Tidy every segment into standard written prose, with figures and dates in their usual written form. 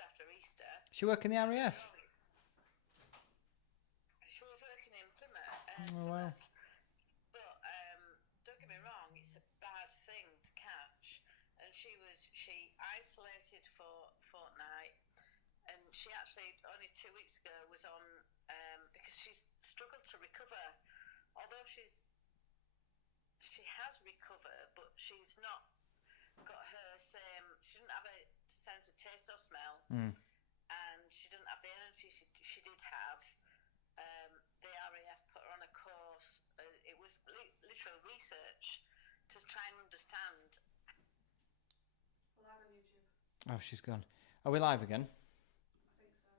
just after Easter. She work in the RAF? She was working in Plymouth. Oh, wow. But don't get me wrong, it's a bad thing to catch. And she isolated for a fortnight. And she actually, only 2 weeks ago, was on, because she's struggled to recover. Although she has recovered, but she's not got her same, she didn't have a sense of taste or smell. And she didn't have the energy she did have. The RAF put her on a course. It was literal research to try and understand. We're live on YouTube. Oh, she's gone. Are we live again? I think so.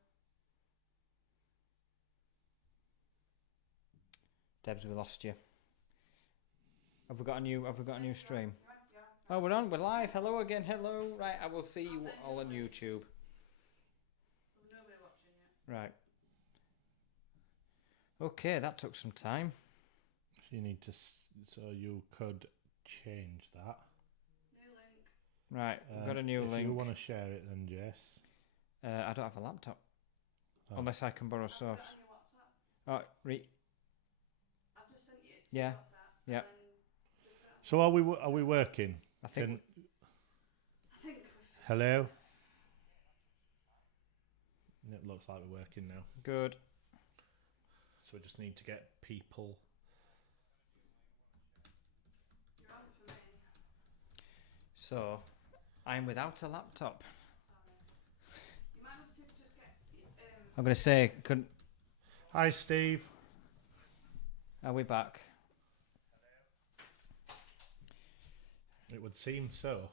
Debs, we lost you. Have we got a new stream? Yeah. Oh, we're on. We're live. Hello again. Hello. Right, I will see you all on YouTube. There's nobody watching yet. Right. Okay, that took some time. So you need to, so you could change that. New link. Right, we've got a new link. If you want to share it, then Jess. I don't have a laptop. Oh. Unless I can borrow I've Soph's. got it on your WhatsApp. Oh, I've just sent you it to Yeah. your WhatsApp. Yep. And then just put it on. So are we working? I think. I think we've Hello. It looks like we're working now. Good. So we just need to get people. You're on for me. So, I'm without a laptop. Sorry. You might have to just get. I'm going to say, Hi, Steve. are we back? It would seem so.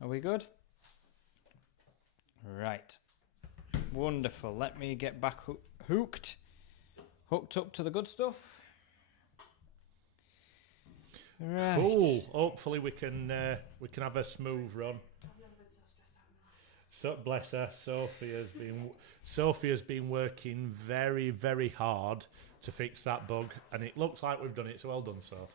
Are we good? Right. Wonderful. Let me get back hooked up to the good stuff. Right. Cool. Hopefully we can have a smooth run. I've never been so stressed out in my life. So bless her, Sophia's been working very, very hard to fix that bug, and it looks like we've done it. So well done, Soph.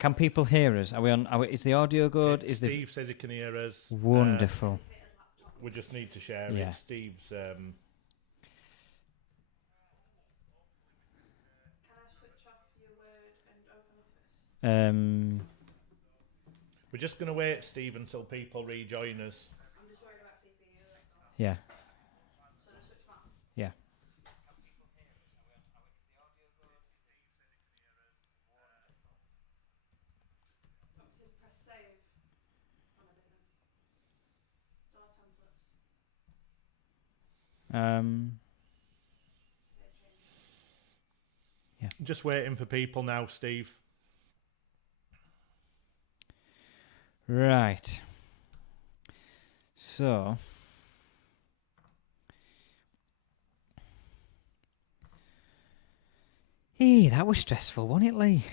Can people hear us? Are we on? Is the audio good? Is Steve says he can hear us. Wonderful. We just need to share Yeah. it. Steve's. Can I switch off your Word and open Office? We're just going to wait, Steve, until people rejoin us. I'm just worried about CPU, that's all. Yeah. So just switch them off. Yeah. Want me to press save on everything? Door templates. Save changes. Just waiting for people now, Steve. Right. So. That was stressful, wasn't it, Lee?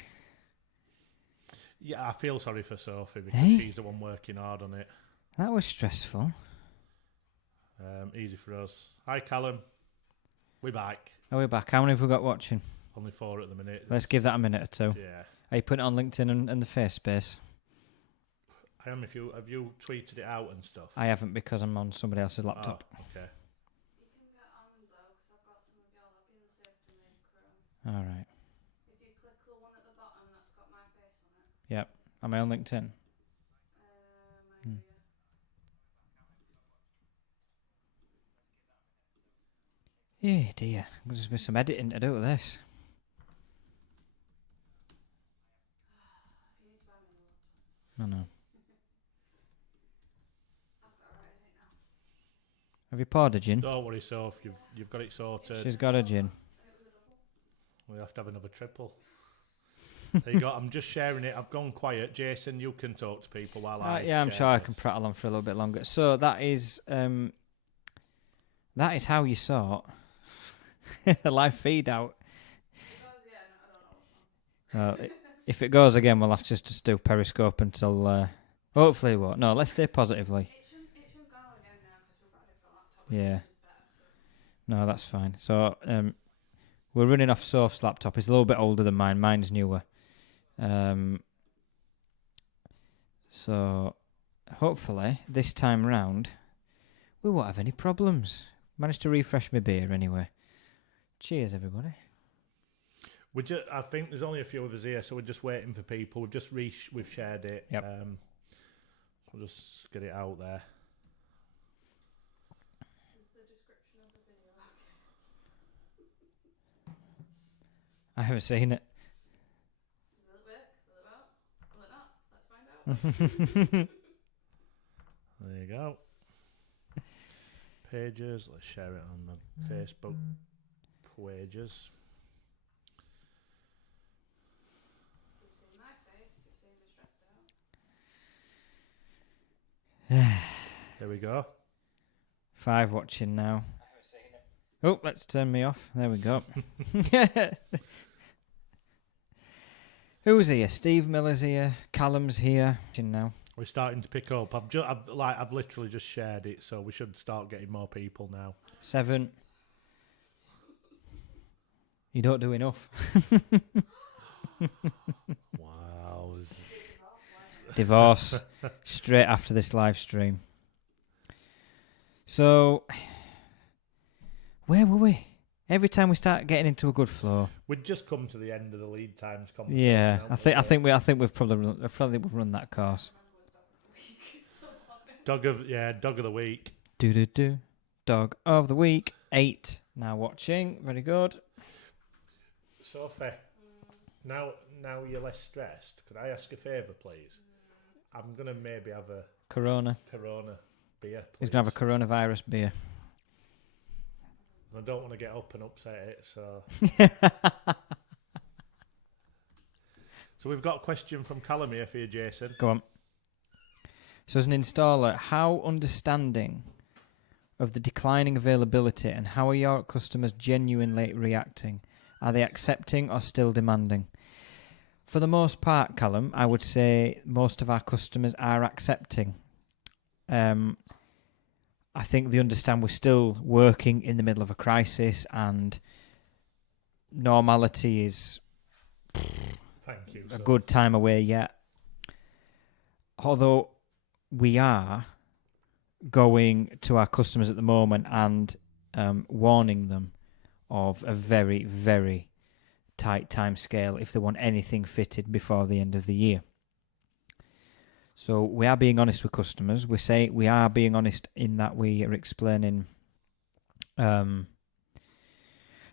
Yeah, I feel sorry for Sophie because Hey? she's the one working hard on it. That was stressful. Easy for us. Hi, Callum. We're back. Are we back? How many have we got watching? Only 4 at the minute. Let's give that a minute or two. Yeah. Are you putting it on LinkedIn and the face space? I am. Have you tweeted it out and stuff? I haven't because I'm on somebody else's laptop. Oh, okay. You can get on though, because I've got some of your logins saved to me Chrome. All right. If you click the one at the bottom that's got my face on it. Yep. Am I on LinkedIn? Maybe. Yeah, dear. There's been some editing to do with this. You need to buy me a laptop. I know. I've got to write it now. Have you poured a gin? Don't worry, Soph. You've got it sorted. She's got a gin. And it was a double. We have to have another triple. There you go. I'm just sharing it. I've gone quiet. Jason, you can talk to people while I. Yeah, I'm share sure I this. can prattle on for a little bit longer. So that is how you sort a live feed out. Because, yeah, I don't know what's wrong. If it goes again, we'll have to just do Periscope until. Hopefully, it won't. No, let's stay positively. It shouldn't go again now because we've got a different laptop. Yeah. Which is better, so. No, that's fine. So we're running off Soph's laptop. It's a little bit older than mine. Mine's newer. So hopefully this time round we won't have any problems. Managed to refresh my beer anyway. Cheers, everybody. I think there's only a few of us here, so we're just waiting for people. We've shared it. Yep. We'll just get it out there. Is the description of the video okay? I haven't seen it. Will it work? Will it not? Will it not? Let's find out. There you go. Pages. Let's share it on the Facebook pages. You've seen my face. You've seen me stressed out. There we go. 5 watching now. Oh, let's turn me off. There we go. Who's here? Steve Miller's here. Callum's here. Watching now. We're starting to pick up. I've literally just shared it, so we should start getting more people now. 7. You don't do enough. Wow. Divorce straight after this live stream. So, where were we? Every time we start getting into a good flow. We'd just come to the end of the lead times conversation. Yeah, haven't I we? think we've probably run that course. Dog of the week. Do. Dog of the week. 8 now watching. Very good. Sophie, now you're less stressed. Could I ask a favour, please? I'm gonna maybe have a Corona. beer. Please. He's gonna have a coronavirus beer. I don't want to get up and upset it, so. So we've got a question from Callum here for you, Jason. Go on. So as an installer, how understanding of the declining availability and how are your customers genuinely reacting? Are they accepting or still demanding? For the most part, Callum, I would say most of our customers are accepting. I think they understand we're still working in the middle of a crisis and normality is Thank you. a good time away yet. Although we are going to our customers at the moment and warning them of a very, very tight time scale if they want anything fitted before the end of the year. So we are being honest with customers. We are being honest in that we are explaining that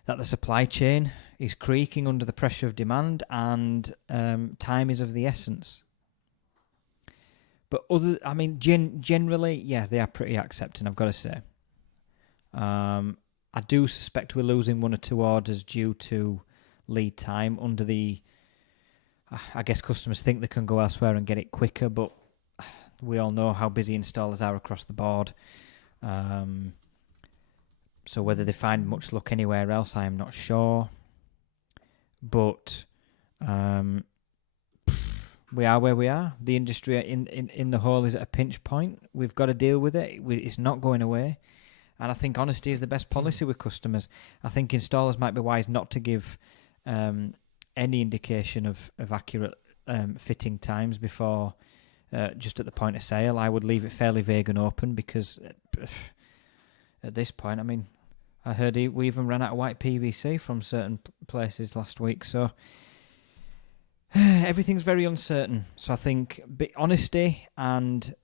the supply chain is creaking under the pressure of demand and time is of the essence. But generally, yeah, they are pretty accepting, I've got to say. I do suspect we're losing 1 or 2 orders due to lead time under the... I guess customers think they can go elsewhere and get it quicker, but we all know how busy installers are across the board. So whether they find much luck anywhere else, I am not sure. But we are where we are. The industry in the whole is at a pinch point. We've got to deal with it. It's not going away. And I think honesty is the best policy with customers. I think installers might be wise not to give any indication of accurate fitting times before just at the point of sale. I would leave it fairly vague and open because at this point, I mean, I heard we even ran out of white PVC from certain places last week. So everything's very uncertain. So I think honesty and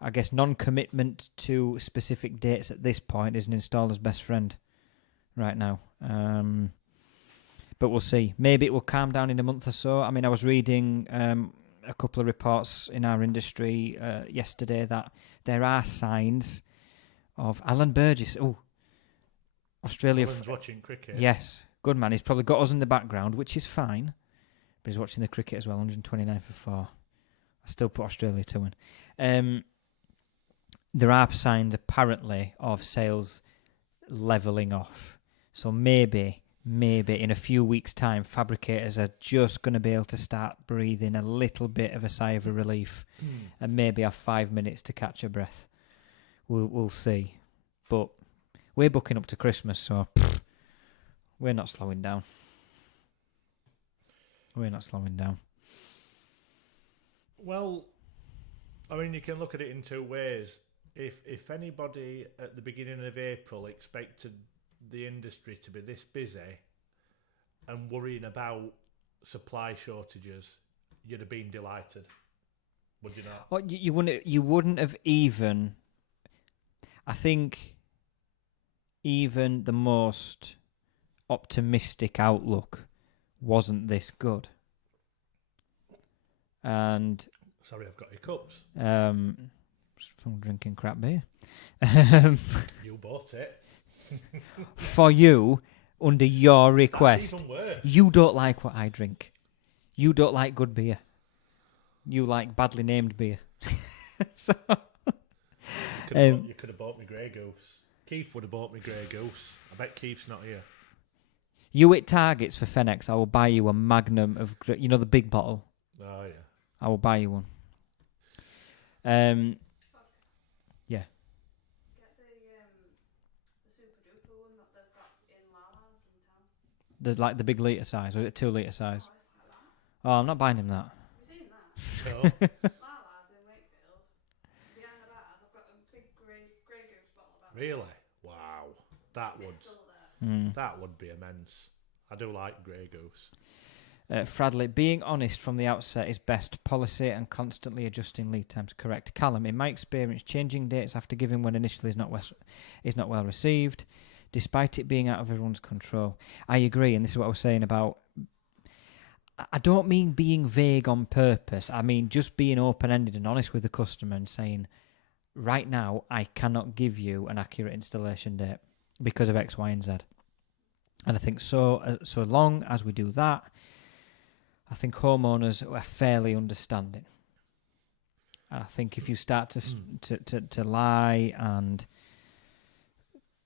I guess non-commitment to specific dates at this point is an installer's best friend right now. But we'll see. Maybe it will calm down in a month or so. I mean, I was reading a couple of reports in our industry yesterday that there are signs of Alan Burgess. Oh, Australia. Alan's watching cricket. Yes, good man. He's probably got us in the background, which is fine. But he's watching the cricket as well, 129 for 4. I still put Australia to win. There are signs, apparently, of sales levelling off. So maybe in a few weeks' time, fabricators are just going to be able to start breathing a little bit of a sigh of relief and maybe have 5 minutes to catch a breath. We'll see. But we're booking up to Christmas, so we're not slowing down. We're not slowing down. Well, I mean, you can look at it in 2 ways. if anybody at the beginning of April expected the industry to be this busy and worrying about supply shortages, you'd have been delighted, would you not? Well, you wouldn't. You wouldn't have even. I think even the most optimistic outlook wasn't this good. And Sorry, I've got hiccups. from drinking crap beer. You bought it. For you, under your request, That's even worse. you don't like what I drink. You don't like good beer. You like badly named beer. So, You could have bought me Grey Goose. Keith would have bought me Grey Goose. I bet Keith's not here. you hit targets for Fennex. I will buy you a magnum of, the big bottle. Oh, yeah. I will buy you one. Yeah. Get the super duper one that they've got in Lala's in town. The big litre size, or is it 2 litre size? Oh, it's like that. Oh, I'm not buying him that. Have you seen that? So, Lala's in Wakefield. Behind the bar, they've got a big grey goose bottle of alcohol. really? Wow. That would It's still there. that would be immense. I do like Grey Goose. Fradley, being honest from the outset is best policy and constantly adjusting lead times. Correct. Callum, in my experience, changing dates after giving when initially is not well received, despite it being out of everyone's control. I agree, and this is what I was saying about. I don't mean being vague on purpose. I mean just being open-ended and honest with the customer and saying, right now, I cannot give you an accurate installation date because of X, Y, and Z. And I think so long as we do that, I think homeowners are fairly understanding. I think if you start to lie and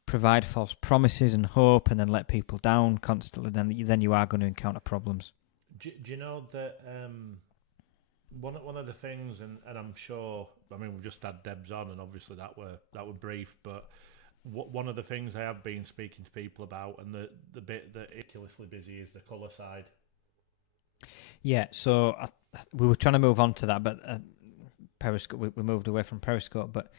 provide false promises and hope, and then let people down constantly, then you are going to encounter problems. Do you know that one of the things, and I'm sure, I mean, we've just had Debs on, and obviously that were brief, but one of the things I have been speaking to people about, and the bit that ridiculously busy, is the colour side. Yeah, so we were trying to move on to that, but Periscope, we moved away from Periscope. But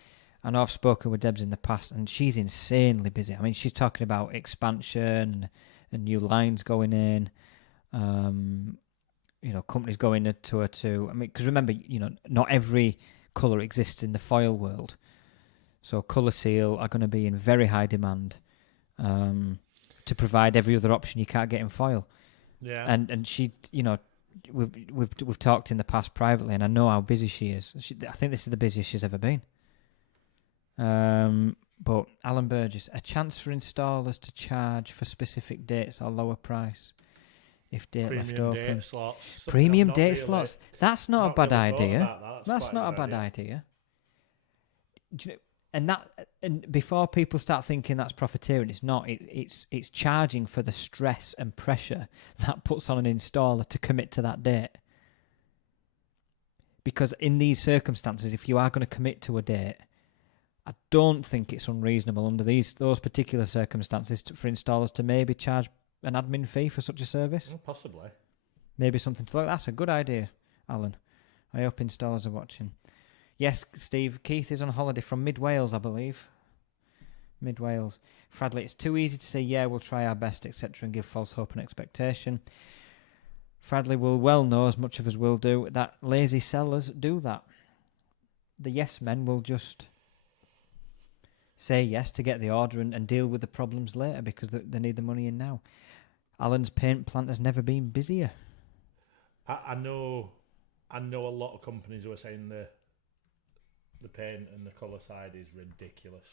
I know I've spoken with Debs in the past, and she's insanely busy. I mean, she's talking about expansion and new lines going in, companies going to her too. I mean, because remember, not every colour exists in the foil world. So Colour Seal are going to be in very high demand to provide every other option you can't get in foil. Yeah. And she, we've talked in the past privately, and I know how busy she is. I think this is the busiest she's ever been. But Alan Burgess, a chance for installers to charge for specific dates or lower price if date Premium left open. date slots. Something Premium I've not date really- slots. That's not a not bad really thought idea. about that. That's quite not a good bad idea. idea. And before people start thinking that's profiteering, it's not. It's charging for the stress and pressure that puts on an installer to commit to that date. Because in these circumstances, if you are going to commit to a date, I don't think it's unreasonable under those particular circumstances for installers to maybe charge an admin fee for such a service. Possibly. Maybe something to look. That's a good idea, Alan. I hope installers are watching. Yes, Steve. Keith is on holiday from Mid Wales, I believe. Mid Wales. Fradley, it's too easy to say, yeah, we'll try our best, etc., and give false hope and expectation. Fradley will well know, as much of us will do, that lazy sellers do that. The yes men will just say yes to get the order and deal with the problems later because they need the money in now. Alan's paint plant has never been busier. I know a lot of companies who are saying the paint and the colour side is ridiculous.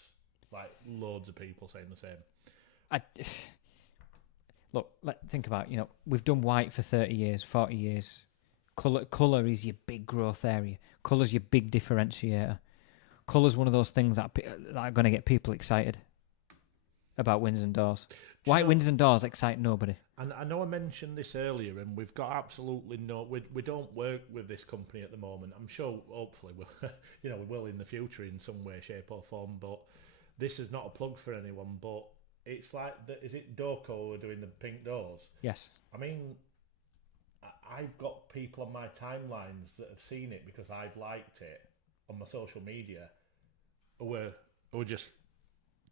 Like, loads of people saying the same. Look, think about it. We've done white for 30 years, 40 years. Colour is your big growth area. Colour's your big differentiator. Colour's one of those things that are going to get people excited about windows and doors. White windows and doors excite nobody. And I know I mentioned this earlier, and we've got absolutely no. We don't work with this company at the moment. I'm sure, hopefully, we will in the future in some way, shape, or form. But this is not a plug for anyone. But it's like, is it Doco who are doing the pink doors? Yes. I mean, I've got people on my timelines that have seen it because I've liked it on my social media, who were just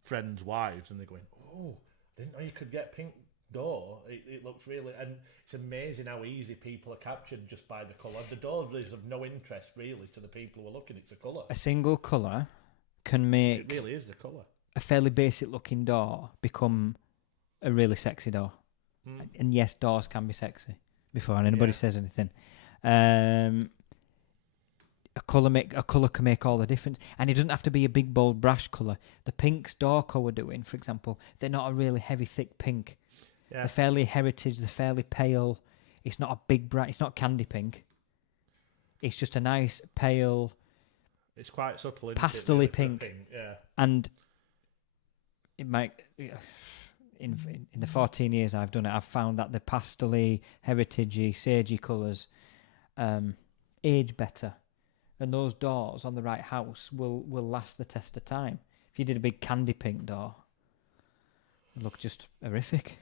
friends' wives, and they're going, "Oh, I didn't know you could get pink door. It looks really..." And it's amazing how easy people are captured just by the colour. The door is of no interest really to the people who are looking. It's a colour. A single colour can make It really is the colour. a fairly basic looking door become a really sexy door. And yes, doors can be sexy before anybody says anything. A colour can make all the difference, and it doesn't have to be a big bold brash colour. The pinks Dorco were doing, for example, they're not a really heavy thick pink. They're fairly heritage. They're fairly pale. It's not a big bright. It's not candy pink. It's just a nice pale. It's quite subtle, pastel-y pink. Yeah, and it might. In the 14 years I've done it, I've found that the pastel-y, heritagey, sagey colours age better. And those doors on the right house will last the test of time. If you did a big candy pink door, it would look just horrific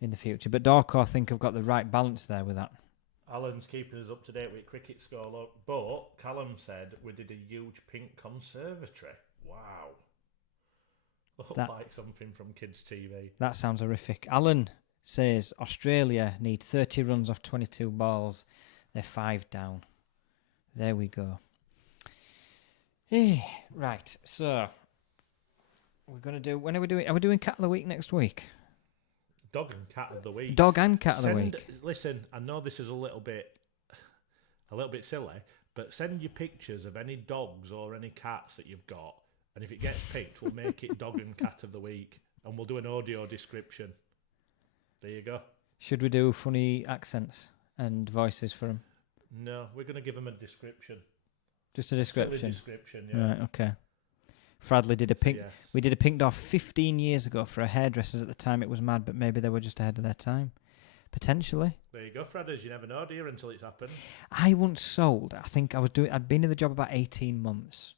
in the future. But Dorco, I think, have got the right balance there with that. Alan's keeping us up to date with cricket score, but Callum said we did a huge pink conservatory. Wow. Looked like something from Kids TV. That sounds horrific. Alan says Australia need 30 runs off 22 balls. They're 5 down. There we go. Right, so we're going to do... When are we doing... Are we doing Cat of the Week next week? Dog and Cat of the Week. Dog and Cat of the Week. Listen, I know this is a little bit silly, but send your pictures of any dogs or any cats that you've got, and if it gets picked, we'll make it Dog and Cat of the Week, and we'll do an audio description. There you go. Should we do funny accents and voices for them? No, we're going to give them a description. Just a description? Silly description, yeah. Right, okay. Fradley did a pink... Yes. We did a pink door 15 years ago for a hairdressers at the time. It was mad, but maybe they were just ahead of their time. Potentially. There you go, Fredders. You never know, do you, until it's happened. I once sold... I'd been in the job about 18 months.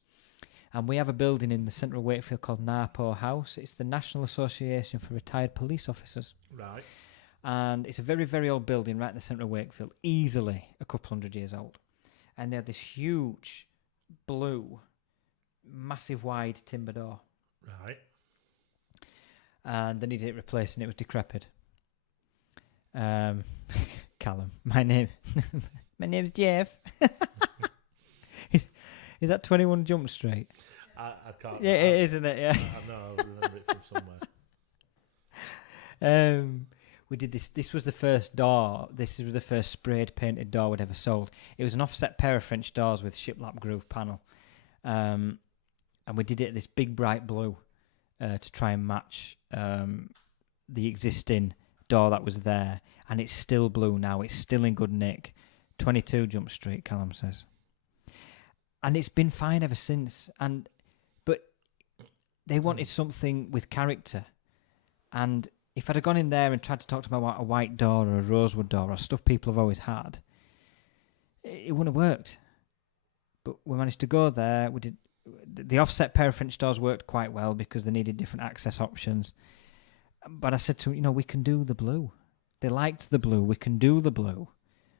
And we have a building in the centre of Wakefield called Narpo House. It's the National Association for Retired Police Officers. Right. And it's a very, very old building right in the centre of Wakefield. Easily a couple 100 years old. And they had this huge blue, massive wide timber door. Right. And they needed it replaced and it was decrepit. Callum, my name's Jeff. Is that 21 Jump Street? I can't. Yeah, it is, isn't it? Yeah. I know, I remember it from somewhere. We did this. This was the first door. This was the first sprayed painted door we'd ever sold. It was an offset pair of French doors with shiplap groove panel. And we did it this big bright blue to try and match the existing door that was there. And it's still blue now. It's still in good nick. 22 Jump Street, Callum says. And it's been fine ever since. But they wanted something with character. And if I'd have gone in there and tried to talk to them about a white door or a rosewood door or stuff people have always had, it wouldn't have worked. But we managed to go there. We did the offset pair of French doors worked quite well because they needed different access options. But I said to them, we can do the blue. They liked the blue. We can do the blue.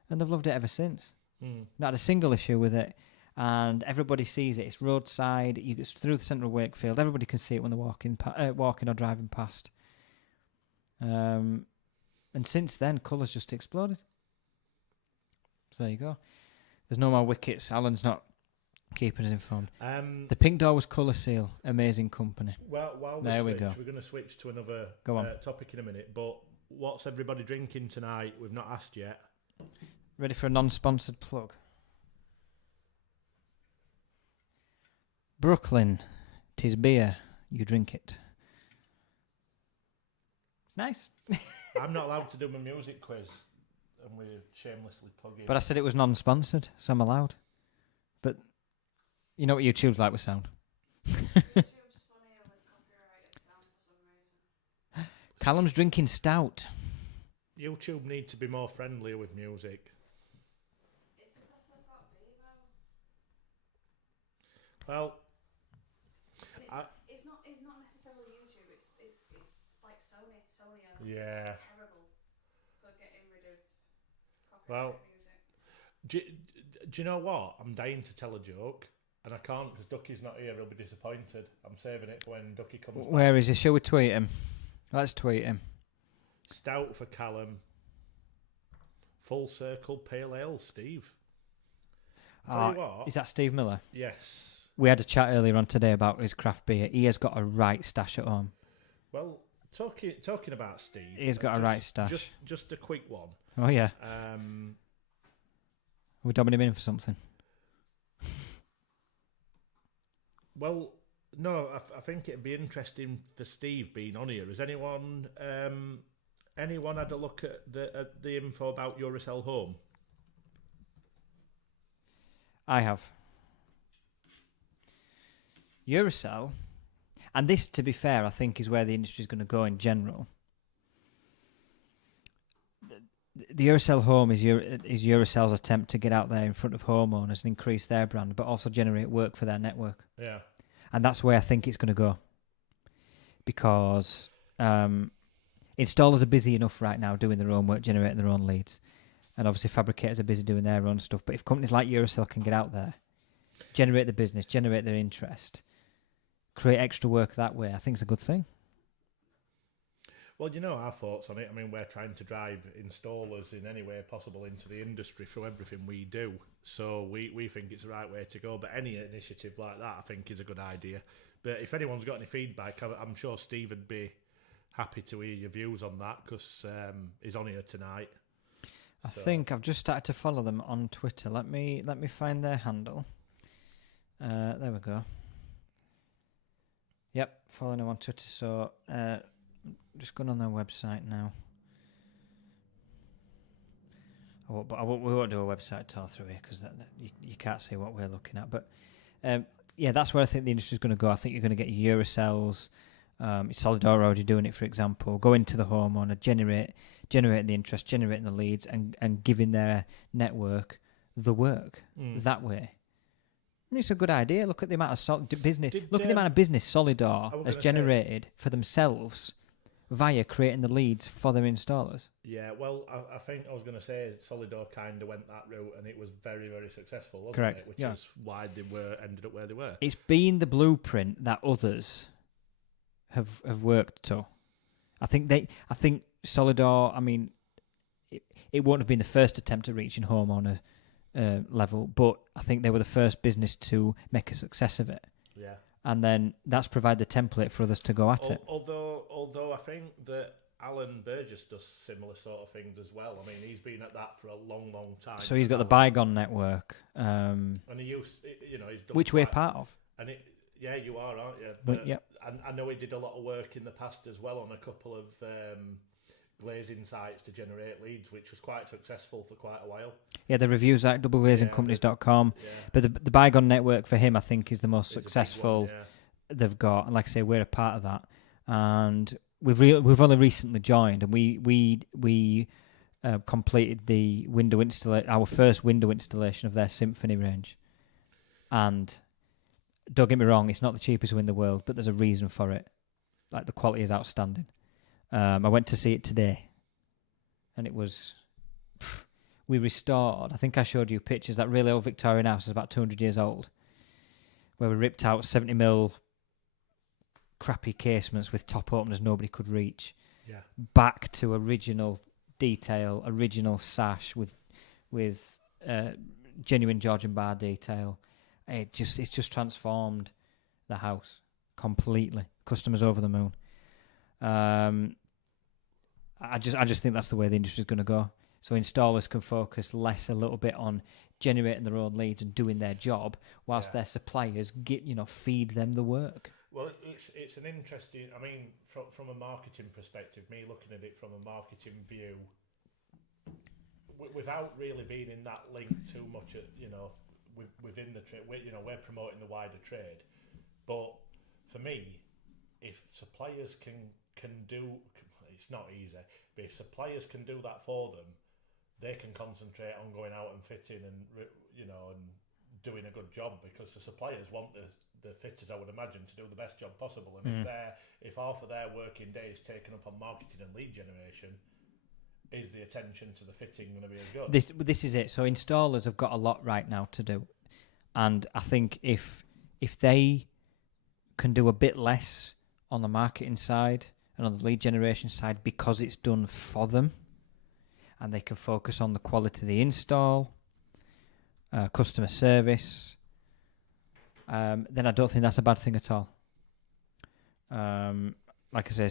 And they've loved it ever since. Not had a single issue with it. And everybody sees it. It's roadside. You get through the centre of Wakefield. Everybody can see it when they're walking or driving past. And since then, colours just exploded. So there you go. There's no more wickets. Alan's not keeping us informed. The pink door was Colour Seal. Amazing company. Well, while we go. We're going to switch to another topic in a minute. But what's everybody drinking tonight? We've not asked yet. Ready for a non-sponsored plug? Brooklyn. 'Tis beer. You drink it. It's nice. I'm not allowed to do my music quiz, and we're shamelessly plugging. But I said it was non-sponsored, so I'm allowed. But you know what YouTube's like with sound. YouTube's funnier with copyrighted sound for some reason. Callum's drinking stout. YouTube need to be more friendlier with music. It's because they've got Bebo. Well, it's not necessarily YouTube. It's like Sony. Sony are terrible for getting rid of copyrighted music. Do you know what? I'm dying to tell a joke. And I can't because Ducky's not here. He'll be disappointed. I'm saving it for when Ducky comes back. Where is he? Shall we tweet him? Let's tweet him. Stout for Callum. Full Circle Pale Ale, Steve. Tell you what. Is that Steve Miller? Yes. We had a chat earlier on today about his craft beer. He has got a right stash at home. Well, talking about Steve. He's got a right stash. Just a quick one. Oh, yeah. We're dobbing him in for something. Well, no, I think it'd be interesting for Steve being on here. Has anyone had a look at the info about Uracell Home? I have. Uracell, and this, to be fair, I think is where the industry is going to go in general. The Uracell Home is Uracell's attempt to get out there in front of homeowners and increase their brand, but also generate work for their network. Yeah. And that's where I think it's going to go. Because installers are busy enough right now doing their own work, generating their own leads. And obviously fabricators are busy doing their own stuff. But if companies like Uracell can get out there, generate the business, generate their interest, create extra work that way, I think it's a good thing. Well, you know our thoughts on it. I mean, we're trying to drive installers in any way possible into the industry through everything we do. So we think it's the right way to go. But any initiative like that, I think, is a good idea. But if anyone's got any feedback, I'm sure Steve would be happy to hear your views on that because he's on here tonight. I think I've just started to follow them on Twitter. Let me find their handle. There we go. Yep, following them on Twitter. So just going on their website now. We won't do a website tour through here because you can't see what we're looking at. But yeah, that's where I think the industry is going to go. I think you're going to get Uracells. Solidor already doing it, for example. Go into the homeowner, generating the interest, generating the leads, and giving their network the work that way. I mean, it's a good idea. Look at the amount of business. Look at the amount of business Solidor has generated for themselves via creating the leads for their installers. Yeah, well, I think I was going to say Solidor kind of went that route, and it was very, very successful, wasn't Correct. it? Which is why they ended up where they were. It's been the blueprint that others have worked to. I think Solidor. I mean, it won't have been the first attempt at reaching homeowner level, but I think they were the first business to make a success of it. Yeah. And then that's provided the template for others to go at it. Although I think that Alan Burgess does similar sort of things as well. I mean, he's been at that for a long, long time. So he's got the Bygone network, and he used, he's done which we're part of. And yeah, you are, aren't you? But yep. I know he did a lot of work in the past as well on a couple of glazing sites to generate leads, which was quite successful for quite a while. Yeah, the reviews at doubleglazingcompanies.com. But the Bygone network for him, I think, is the most successful they've got. And like I say, we're a part of that. And we've only recently joined, and we completed the our first window installation of their Symphony range. And don't get me wrong, it's not the cheapest in the world, but there's a reason for it. Like, the quality is outstanding. I went to see it today, and it was... we restored, I think I showed you pictures, that really old Victorian house is about 200 years old, where we ripped out 70mm crappy casements with top openers nobody could reach, back to original detail, original sash with genuine Georgian bar detail. It's just transformed the house completely. Customers over the moon. I just think that's the way the industry is going to go. So installers can focus less a little bit on generating their own leads and doing their job, whilst their suppliers feed them the work. Well, it's an interesting. I mean, from a marketing perspective, me looking at it from a marketing view, without really being in that link too much, within the trade, we're promoting the wider trade. But for me, if suppliers can do, it's not easy, but if suppliers can do that for them, they can concentrate on going out and fitting and and doing a good job, because the suppliers want the fitters, I would imagine, to do the best job possible. And if half of their working day is taken up on marketing and lead generation, is the attention to the fitting going to be as good? This is it. So installers have got a lot right now to do. And I think if they can do a bit less on the marketing side and on the lead generation side because it's done for them, and they can focus on the quality of the install, customer service, then I don't think that's a bad thing at all. Like I say,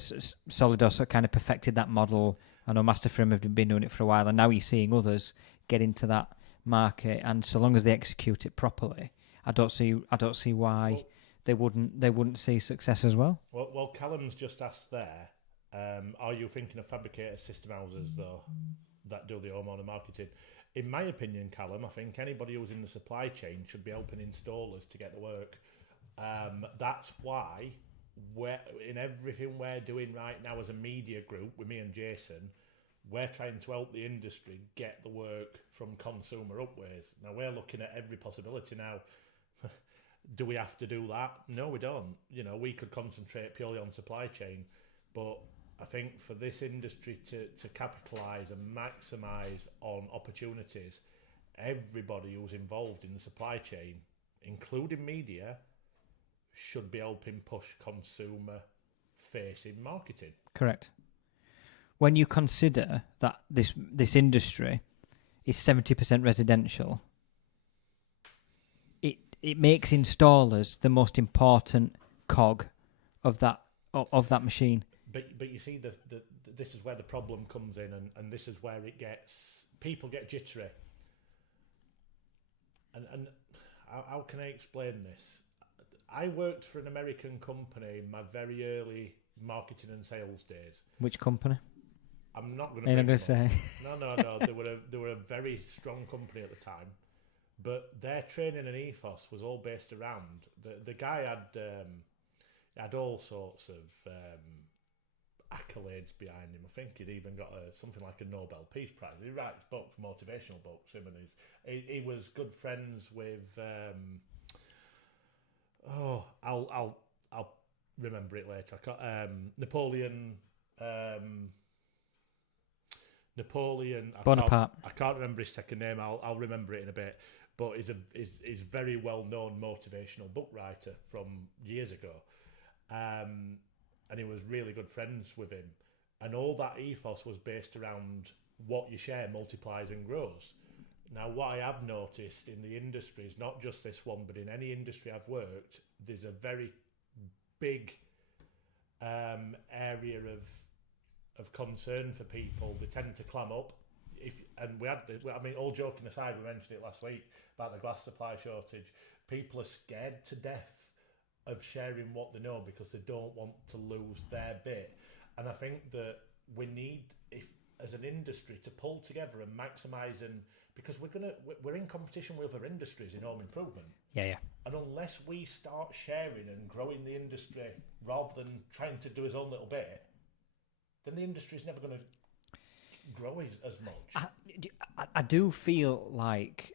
Solidos kind of perfected that model. I know Masterframe have been doing it for a while, and now you're seeing others get into that market. And so long as they execute it properly, I don't see why they wouldn't see success as well. Well, Callum's just asked there. Are you thinking of fabricator system houses though that do the homeowner marketing? In my opinion, Callum, I think anybody who's in the supply chain should be helping installers to get the work. That's why in everything we're doing right now as a media group with me and Jason, we're trying to help the industry get the work from consumer upwards. Now we're looking at every possibility now. Do we have to do that? No, we don't. We could concentrate purely on supply chain, but I think for this industry to capitalise and maximise on opportunities, everybody who's involved in the supply chain, including media, should be helping push consumer-facing marketing. Correct. When you consider that this industry is 70% residential, it makes installers the most important cog of that machine. But you see, this is where the problem comes in, and this is where people get jittery. And how can I explain this? I worked for an American company in my very early marketing and sales days. Which company? I'm not going to. I'm going to say. No. They were a very strong company at the time, but their training and ethos was all based around the guy had all sorts of accolades behind him. I think he'd even got something like a Nobel Peace Prize. He writes books, motivational books. Him and he was good friends with. I'll remember it later. Napoleon Bonaparte. I can't remember his second name. I'll remember it in a bit. But he's very well known motivational book writer from years ago, and he was really good friends with him. And all that ethos was based around what you share multiplies and grows. Now, what I have noticed in the industry is not just this one, but in any industry I've worked, there's a very big area of concern for people. They tend to clam up. All joking aside, we mentioned it last week about the glass supply shortage. People are scared to death of sharing what they know because they don't want to lose their bit. And I think that we need, as an industry, to pull together and maximise because we're in competition with other industries in home improvement. Yeah. And unless we start sharing and growing the industry rather than trying to do his own little bit, then the industry's never going to grow as much. I do feel like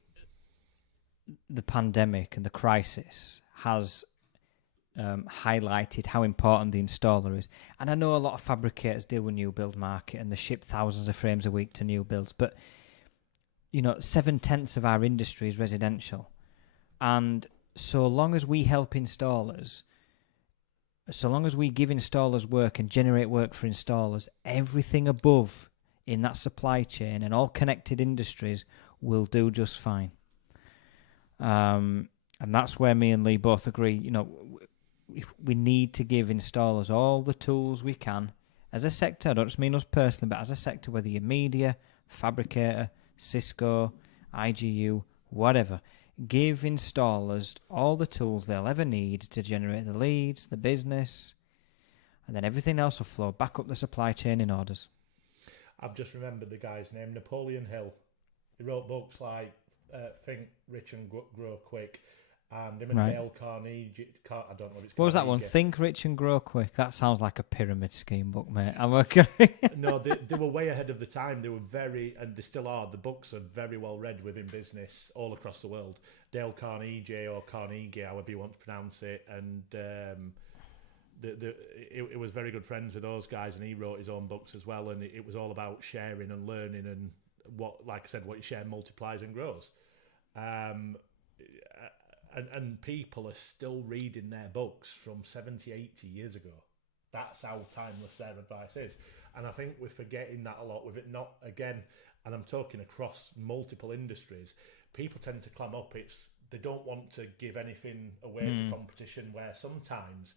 the pandemic and the crisis has highlighted how important the installer is. And I know a lot of fabricators deal with new build market and they ship thousands of frames a week to new builds, but 7/10 of our industry is residential. And so long as we help installers, so long as we give installers work and generate work for installers, everything above in that supply chain and all connected industries will do just fine. And that's where me and Lee both agree. If we need to give installers all the tools we can as a sector. I don't just mean us personally, but as a sector, whether you're media, fabricator, Cisco, IGU, whatever. Give installers all the tools they'll ever need to generate the leads, the business, and then everything else will flow back up the supply chain in orders. I've just remembered the guy's name, Napoleon Hill. He wrote books like Think Rich and Grow Quick, and him and Dale Carnegie. I don't know what it's called. What was that one? Think Rich and Grow Quick. That sounds like a pyramid scheme book, mate. I'm okay. No, they were way ahead of the time. They were and they still are. The books are very well read within business all across the world. Dale Carnegie or Carnegie, however you want to pronounce it, and it was very good friends with those guys, and he wrote his own books as well. And it was all about sharing and learning, and what you share multiplies and grows. and people are still reading their books from 70, 80 years ago. That's how timeless their advice is. And I think we're forgetting that a lot with it not, again, and I'm talking across multiple industries, people tend to clam up. They don't want to give anything away to competition, where sometimes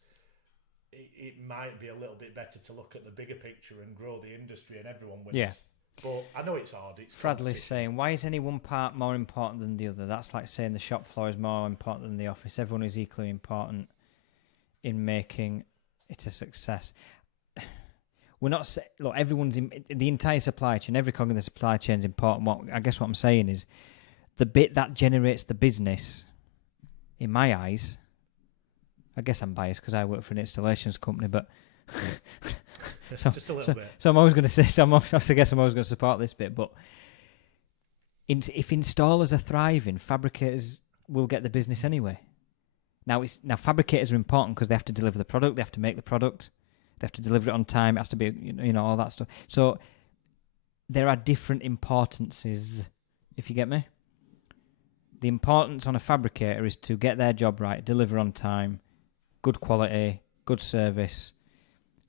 it might be a little bit better to look at the bigger picture and grow the industry and everyone wins. Yeah. But I know it's hard. Bradley's saying, why is any one part more important than the other? That's like saying the shop floor is more important than the office. Everyone is equally important in making it a success. We're not look. Everyone's in the entire supply chain. Every cog in the supply chain is important. What I'm saying is, the bit that generates the business, in my eyes, I guess I'm biased because I work for an installations company, but just a little bit. So I'm always going to say. I guess I'm always going to support this bit. But if installers are thriving, fabricators will get the business anyway. Now fabricators are important because they have to deliver the product. They have to make the product. They have to deliver it on time. It has to be, all that stuff. So there are different importances, if you get me. The importance on a fabricator is to get their job right, deliver on time, good quality, good service.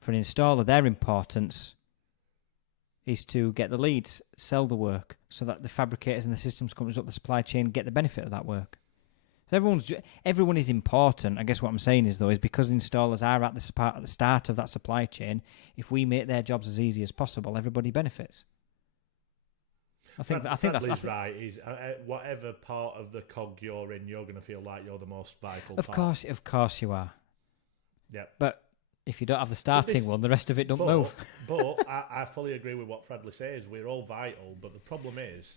For an installer, their importance is to get the leads, sell the work, so that the fabricators and the systems companies up the supply chain get the benefit of that work. So everyone is important. I guess what I'm saying is, though, is because installers are at the start of that supply chain, if we make their jobs as easy as possible, everybody benefits. I think that's right. Is whatever part of the cog you're in, you're going to feel like you're the most vital. Of course you are. Yeah. But if you don't have the starting one, the rest of it don't move. But I fully agree with what Fredley says. We're all vital, but the problem is,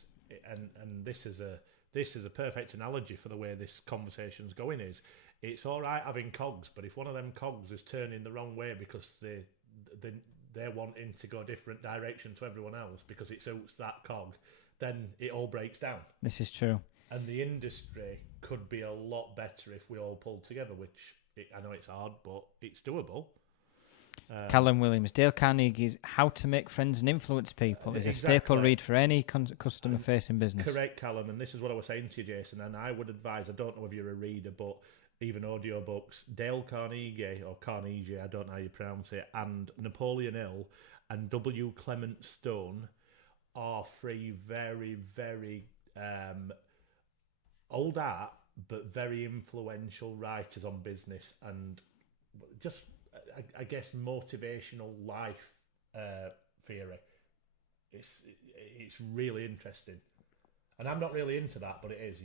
and this is a perfect analogy for the way this conversation's going, is it's all right having cogs, but if one of them cogs is turning the wrong way because they're wanting to go a different direction to everyone else because it suits that cog, then it all breaks down. This is true. And the industry could be a lot better if we all pulled together, which I know it's hard, but it's doable. Callum Williams, Dale Carnegie's How to Make Friends and Influence People is a staple read for any customer-facing business. Correct, Callum, and this is what I was saying to you, Jason, and I would advise, I don't know if you're a reader, but even audiobooks, Dale Carnegie, or Carnegie, I don't know how you pronounce it, and Napoleon Hill and W. Clement Stone are three very, very old art, but very influential writers on business and just, I guess, motivational life theory. It's really interesting. And I'm not really into that, but it is.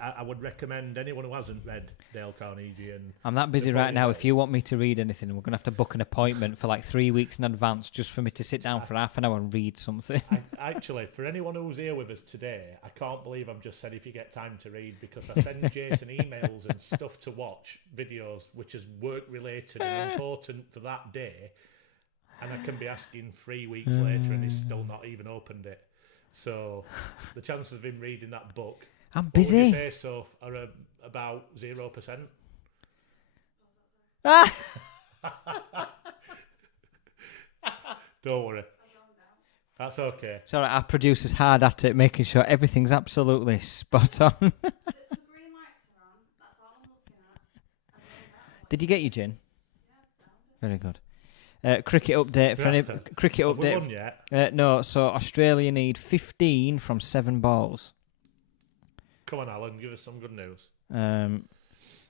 I would recommend anyone who hasn't read Dale Carnegie. And I'm that busy right now. If you want me to read anything, we're going to have to book an appointment for like 3 weeks in advance just for me to sit down for half an hour and read something. Actually, for anyone who's here with us today, I can't believe I've just said if you get time to read, because I send Jason emails and stuff to watch, videos, which is work-related and important for that day, and I can be asking 3 weeks later and he's still not even opened it. So the chances of him reading that book, I'm busy. What would you say, Soph, are about 0%? Don't worry. That's okay. It's all right, our producer's hard at it, making sure everything's absolutely spot on. The green lights are on. That's all I'm looking at. Did you get your gin? Yeah, Very good. Cricket update for any cricket Have update. we won yet? No, so Australia need 15 from 7 balls. Come on, Alan, give us some good news.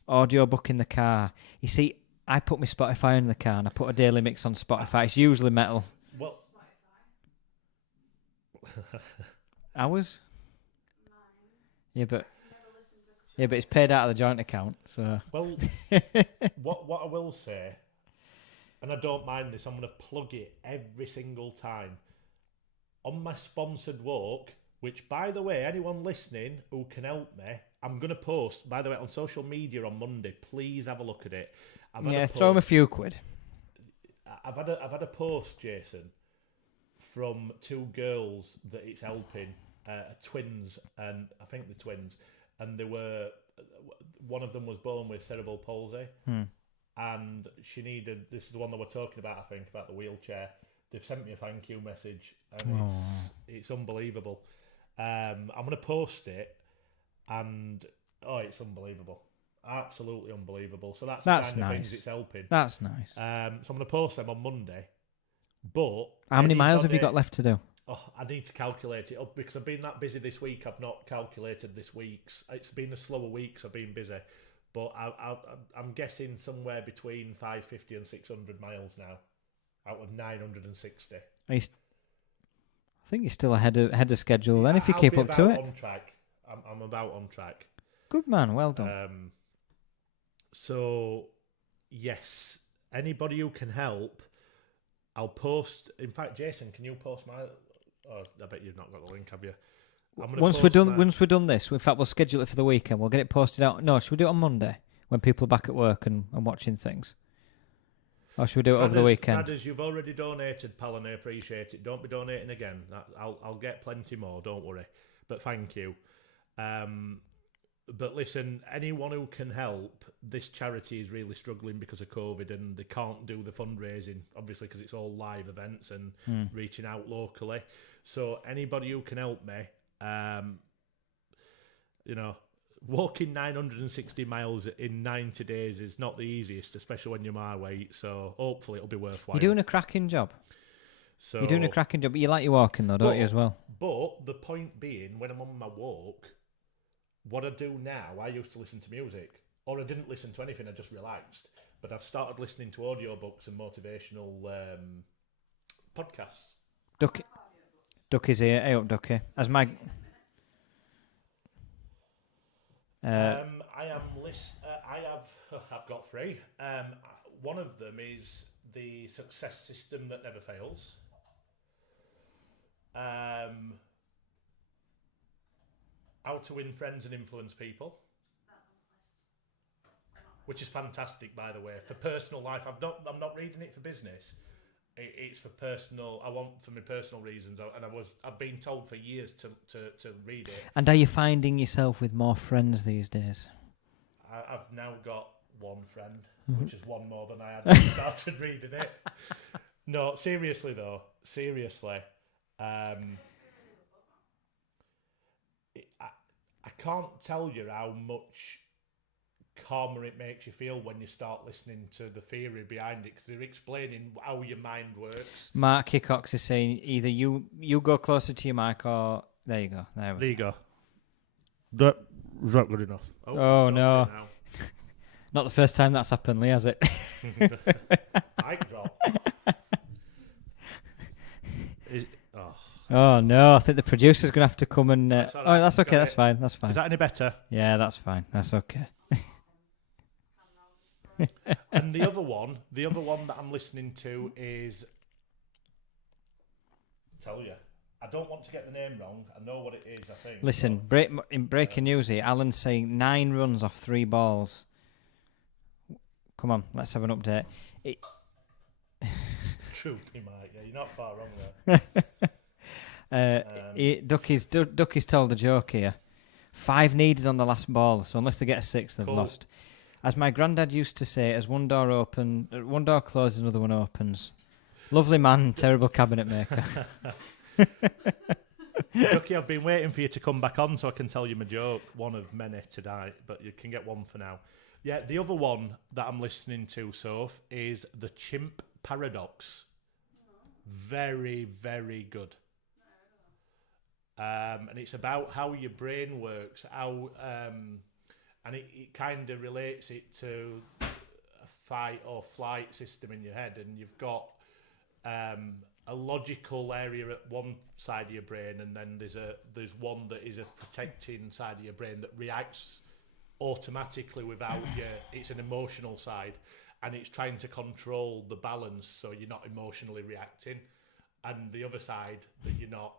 Audio book in the car. You see, I put my Spotify in the car and I put a daily mix on Spotify. It's usually metal. Well, Ours? Yeah, but it's paid out of the joint account. So well, what I will say, and I don't mind this, I'm going to plug it every single time. On my sponsored walk, which, by the way, anyone listening who can help me, I'm going to post, by the way, on social media on Monday. Please have a look at it. Throw him a few quid. I've had a post, Jason, from 2 girls that it's helping, twins, and I think they're twins, and one of them was born with cerebral palsy. And she needed, this is the one that we're talking about, I think, about the wheelchair. They've sent me a thank you message, and it's unbelievable. I'm going to post it, and it's unbelievable. Absolutely unbelievable. So that's That's the kind of nice. things it's helping. That's nice. So I'm going to post them on Monday. But How many miles have you anybody- got left to do? Oh, I need to calculate it up because I've been that busy this week. I've not calculated this week's. It's been a slower week, so I've been busy. But I'm guessing somewhere between 550 and 600 miles now, out of 960. I think you're still ahead of schedule then if you I'll keep be up to about it. On track. I'm about on track. Good man, well done. So, yes, anybody who can help, I'll post. In fact, Jason, can you post my? Oh, I bet you've not got the link, have you? Once we're done this, in fact, we'll schedule it for the weekend. We'll get it posted out. No, should we do it on Monday when people are back at work and watching things? Or should we do it over the weekend? Fadders, you've already donated, pal, and I appreciate it. Don't be donating again. I'll get plenty more. Don't worry. But thank you. But listen, anyone who can help, this charity is really struggling because of COVID and they can't do the fundraising, obviously, because it's all live events and reaching out locally. So anybody who can help me, walking 960 miles in 90 days is not the easiest, especially when you're my weight. So hopefully it'll be worthwhile. You're doing a cracking job. So, You're doing a cracking job. But you like your walking, though, don't you, as well? But the point being, when I'm on my walk, what I do now, I used to listen to music, or I didn't listen to anything, I just relaxed. But I've started listening to audiobooks and motivational podcasts. Ducky's here. Hey up, Ducky. As my... I've got three. One of them is The Success System That Never Fails. How to Win Friends and Influence People, which is fantastic, by the way, for personal life. I'm not reading it for business. It's for personal. I want for my personal reasons, and I've been told for years to read it. And are you finding yourself with more friends these days? I've now got one friend, which is one more than I had when I started reading it. No, seriously though, I can't tell you how much calmer it makes you feel when you start listening to the theory behind it, because they're explaining how your mind works. Mark Hickox is saying either you go closer to your mic or... There you go. There you go. That was not good enough. Oh no. Not the first time that's happened, Lee, has it? Mic drop. Oh no, I think the producer's going to have to come and... That's all Oh, right. that's okay, that's fine, that's fine. Is that any better? Yeah, that's fine, that's okay. And the other one that I'm listening to is... Tell you. I don't want to get the name wrong. I know what it is, I think. Listen, in breaking news here, Alan's saying 9 runs off 3 balls. Come on, let's have an update. True, Mike. Yeah, you're not far wrong there. Ducky's told a joke here. 5 needed on the last ball, so unless they get a 6, they've lost. As my granddad used to say, as one door closes, another one opens. Lovely man, terrible cabinet maker. Ducky, I've been waiting for you to come back on so I can tell you my joke. One of many tonight, but you can get one for now. Yeah, the other one that I'm listening to, Soph, is The Chimp Paradox. Very, very good. And it's about how your brain works, and it kind of relates it to a fight or flight system in your head, and you've got a logical area at one side of your brain, and then there's one that is a protecting side of your brain that reacts automatically without you. It's an emotional side, and it's trying to control the balance so you're not emotionally reacting, and the other side that you're not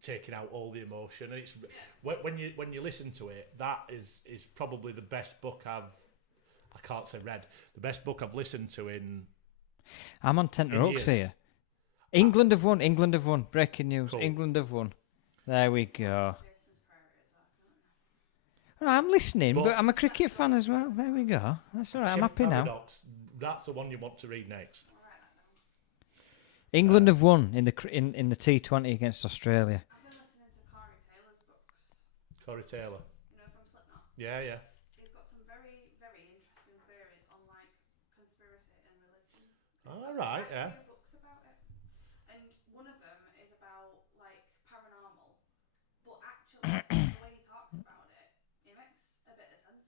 taking out all the emotion. And it's when you listen to it, that is probably the best book I can't say read, the best book I've listened to in... I'm on tenterhooks here. England have won. Breaking news. Cool. England have won. There we go. No, I'm listening, but I'm a cricket fan as well. There we go. That's all right. I'm happy Paradox, that's the one you want to read next. England have won in the T20 against Australia. I've been listening to Corey Taylor's books. Corey Taylor. You know, from Slipknot. Yeah. He's got some very, All right, yeah. Quite a few books about it, and one of them is about like paranormal, but actually the way he talks about it, it makes a bit of sense,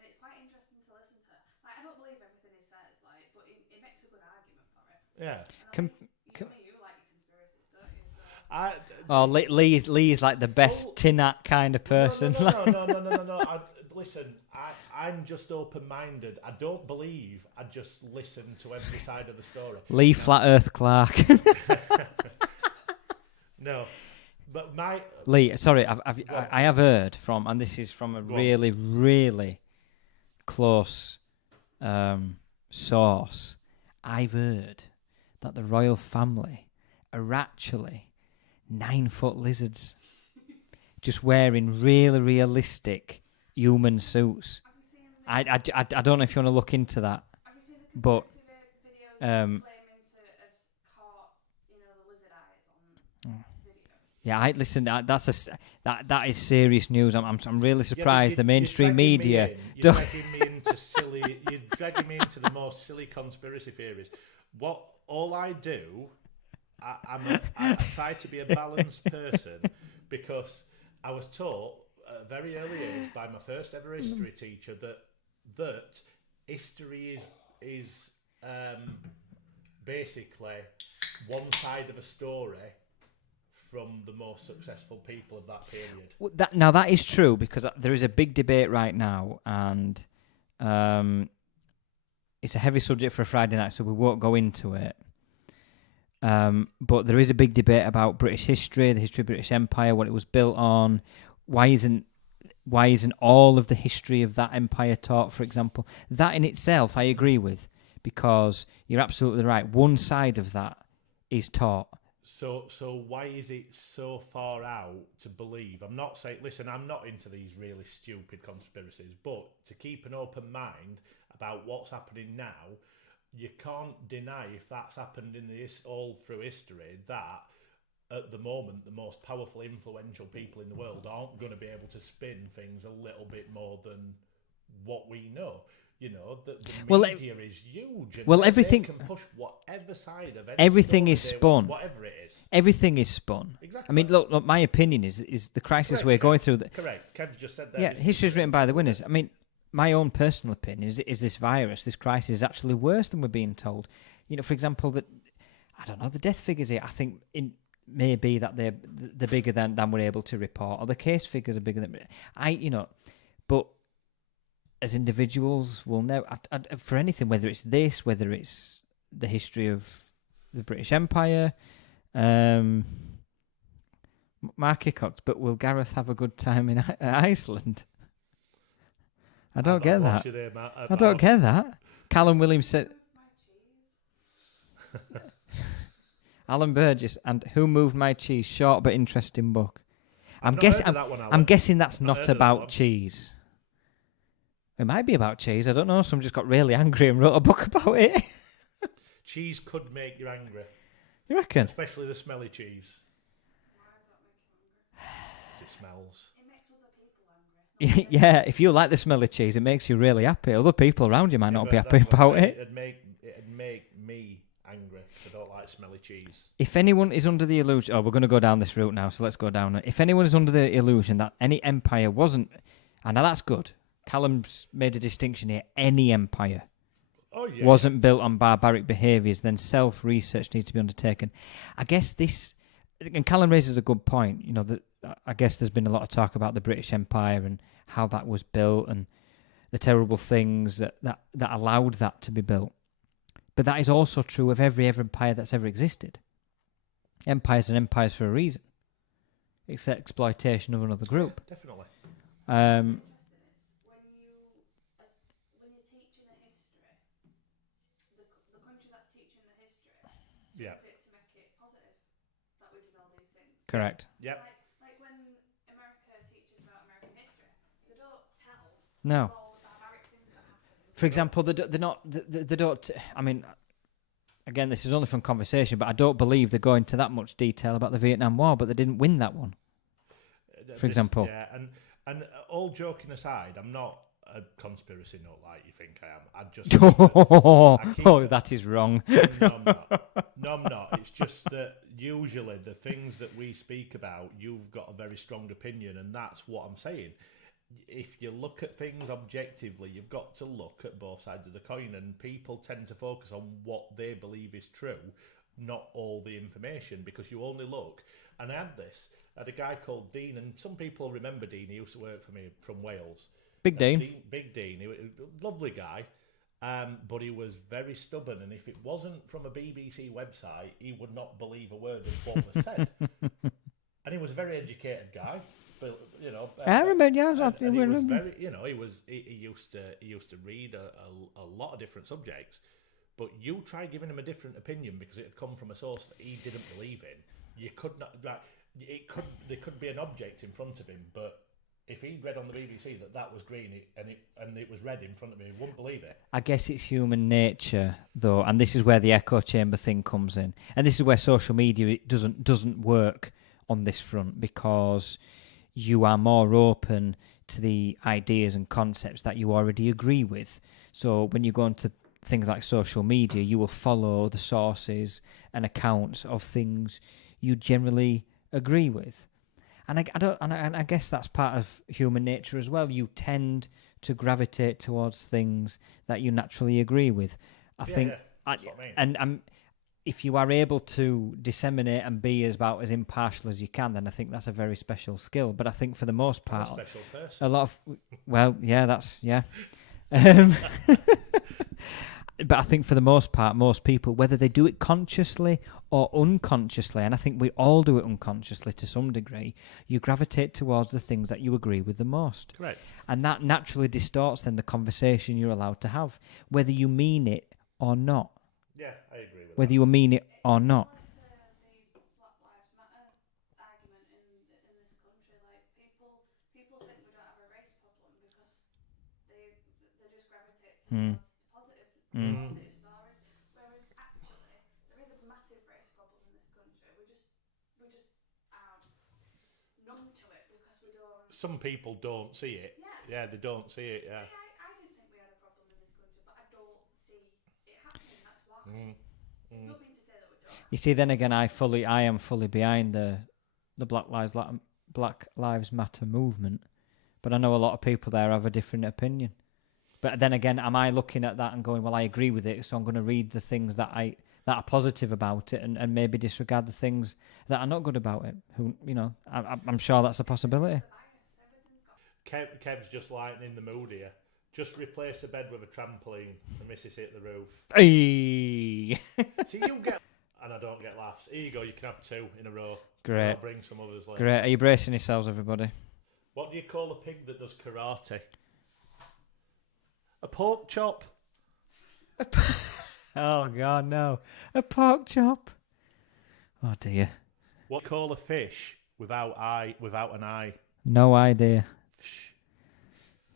and it's quite interesting to listen to. Like, I don't believe everything he says, like, but it makes a good argument for it. Yeah. And you like your conspiracies, don't you? So. Oh, Lee's like the best tin hat kind of person. No. Listen, I'm just open-minded. I don't believe. I just listen to every side of the story. Lee Flat Earth Clark. No, but Lee, sorry, I have heard from, and this is from a really, really close source. I've heard that the royal family are actually 9-foot lizards, just wearing really realistic human suits. I don't know if you want to look into that, Have you seen the but videos claiming to have caught, the lizard eyes on video? yeah, listen. That is serious news. I'm really surprised the mainstream media. You're dragging me into silly. You're dragging me into the most silly conspiracy theories. All I do, I try to be a balanced person because I was taught at a very early age by my first ever history teacher that history is basically one side of a story from the most successful people of that period. Now that is true, because there is a big debate right now, and it's a heavy subject for a Friday night, so we won't go into it. But there is a big debate about British history, the history of the British Empire, what it was built on. Why isn't all of the history of that empire taught, for example? That in itself I agree with, because you're absolutely right. One side of that is taught. So why is it so far out to believe? I'm not saying, listen, I'm not into these really stupid conspiracies, but to keep an open mind about what's happening now, you can't deny, if that's happened in all through history, that at the moment the most powerful, influential people in the world aren't going to be able to spin things a little bit more than what we know. The media is huge. And everything they can push whatever side of everything is spun. Whatever it is, everything is spun. Exactly. I mean, look. My opinion is the crisis Correct, we're going Kev. through. Correct. Kev just said that. Yeah, history is written by the winners. I mean, my own personal opinion is this virus, this crisis, is actually worse than we're being told. For example, that I don't know, the death figures here. I think may be that they're bigger than we're able to report, or the case figures are bigger than but as individuals, we'll never for anything, whether it's this, whether it's the history of the British Empire. Mark Hickok, but will Gareth have a good time in Iceland? I don't get that. I don't get that. Callum Williams said. Alan Burgess and Who Moved My Cheese? Short but interesting book. I'm guessing that's not about cheese. It might be about cheese. I don't know. Someone just got really angry and wrote a book about it. Cheese could make you angry. You reckon? Especially the smelly cheese. It smells. It makes other people angry. Yeah, if you like the smell of cheese, it makes you really happy. Other people around you might not be happy about it. It'd make me angry because I don't like smelly cheese. If anyone is under the illusion... Oh, we're going to go down this route now, so let's go down it. If anyone is under the illusion that any empire wasn't... And now that's good. Callum's made a distinction here. Any empire wasn't built on barbaric behaviours, then self-research needs to be undertaken. I guess this... And Callum raises a good point. That I guess there's been a lot of talk about the British Empire and how that was built and the terrible things that allowed that to be built. But that is also true of every empire that's ever existed. Empires are empires for a reason. It's the exploitation of another group. Yeah, definitely. When you're teaching the history, the country that's teaching the history Yeah. it to make it positive that we did all these things. Correct. Yep. Like when America teaches about American history, they don't tell No. all the barbaric things that happened. For example, they don't. I mean, again, this is only from conversation, but I don't believe they go into that much detail about the Vietnam War, but they didn't win that one. For example. Yeah, and all joking aside, I'm not a conspiracy nut like you think I am. I just think Oh, that is wrong. no, I'm not. No, I'm not. It's just that usually the things that we speak about, you've got a very strong opinion, and that's what I'm saying. If you look at things objectively, you've got to look at both sides of the coin, and people tend to focus on what they believe is true, not all the information, because you only look. And I had a guy called Dean, and some people remember Dean. He used to work for me from Wales. Big Dean. Big Dean. He was a lovely guy, but he was very stubborn, and if it wasn't from a BBC website, he would not believe a word of what was said. And he was a very educated guy. But, you know, I remember. Yeah, and he was very, you know, he used to read a lot of different subjects. But you try giving him a different opinion because it had come from a source that he didn't believe in. You could not, like, there could be an object in front of him, but if he'd read on the BBC that was green and it was red in front of me, he wouldn't believe it. I guess it's human nature, though, and this is where the echo chamber thing comes in, and this is where social media doesn't work on this front, because you are more open to the ideas and concepts that you already agree with. So when you go into things like social media, you will follow the sources and accounts of things you generally agree with. And I guess that's part of human nature as well. You tend to gravitate towards things that you naturally agree with. I think, that's what I mean. and if you are able to disseminate and be about as impartial as you can, then I think that's a very special skill. But I think for the most part, I'm a special person. a lot of, well, yeah, that's, yeah. But I think for the most part, most people, whether they do it consciously or unconsciously, and I think we all do it unconsciously to some degree, you gravitate towards the things that you agree with the most. Correct. And that naturally distorts then the conversation you're allowed to have, whether you mean it or not. Yeah, I agree with Whether that. you mean it or not. The Black Lives Matter argument in this country, like people think we don't have a race problem because they just gravitate towards positive stories, whereas actually there is a massive race problem in this country. We just are numb to it because we don't. Some people don't see it. Yeah, they don't see it. Yeah. See, I didn't think we had a problem in this country, but I don't see it happening. That's why. Nothing to say that we don't. You see, then again, I am fully behind the Black Lives Matter movement, but I know a lot of people there have a different opinion. But then again, am I looking at that and going, well, I agree with it, so I'm going to read the things that are positive about it, and maybe disregard the things that are not good about it? Who, you know, I'm sure that's a possibility. Kev's just lightening the mood here. Just replace the bed with a trampoline and Mrs. hit the roof. Hey. See, you get, and I don't get laughs. Here you go. You can have 2 in a row. Great. I'll bring some others later. Great. Are you bracing yourselves, everybody? What do you call a pig that does karate? A pork chop. Oh God, no! A pork chop. Oh dear. What do you call a fish without an eye? No idea.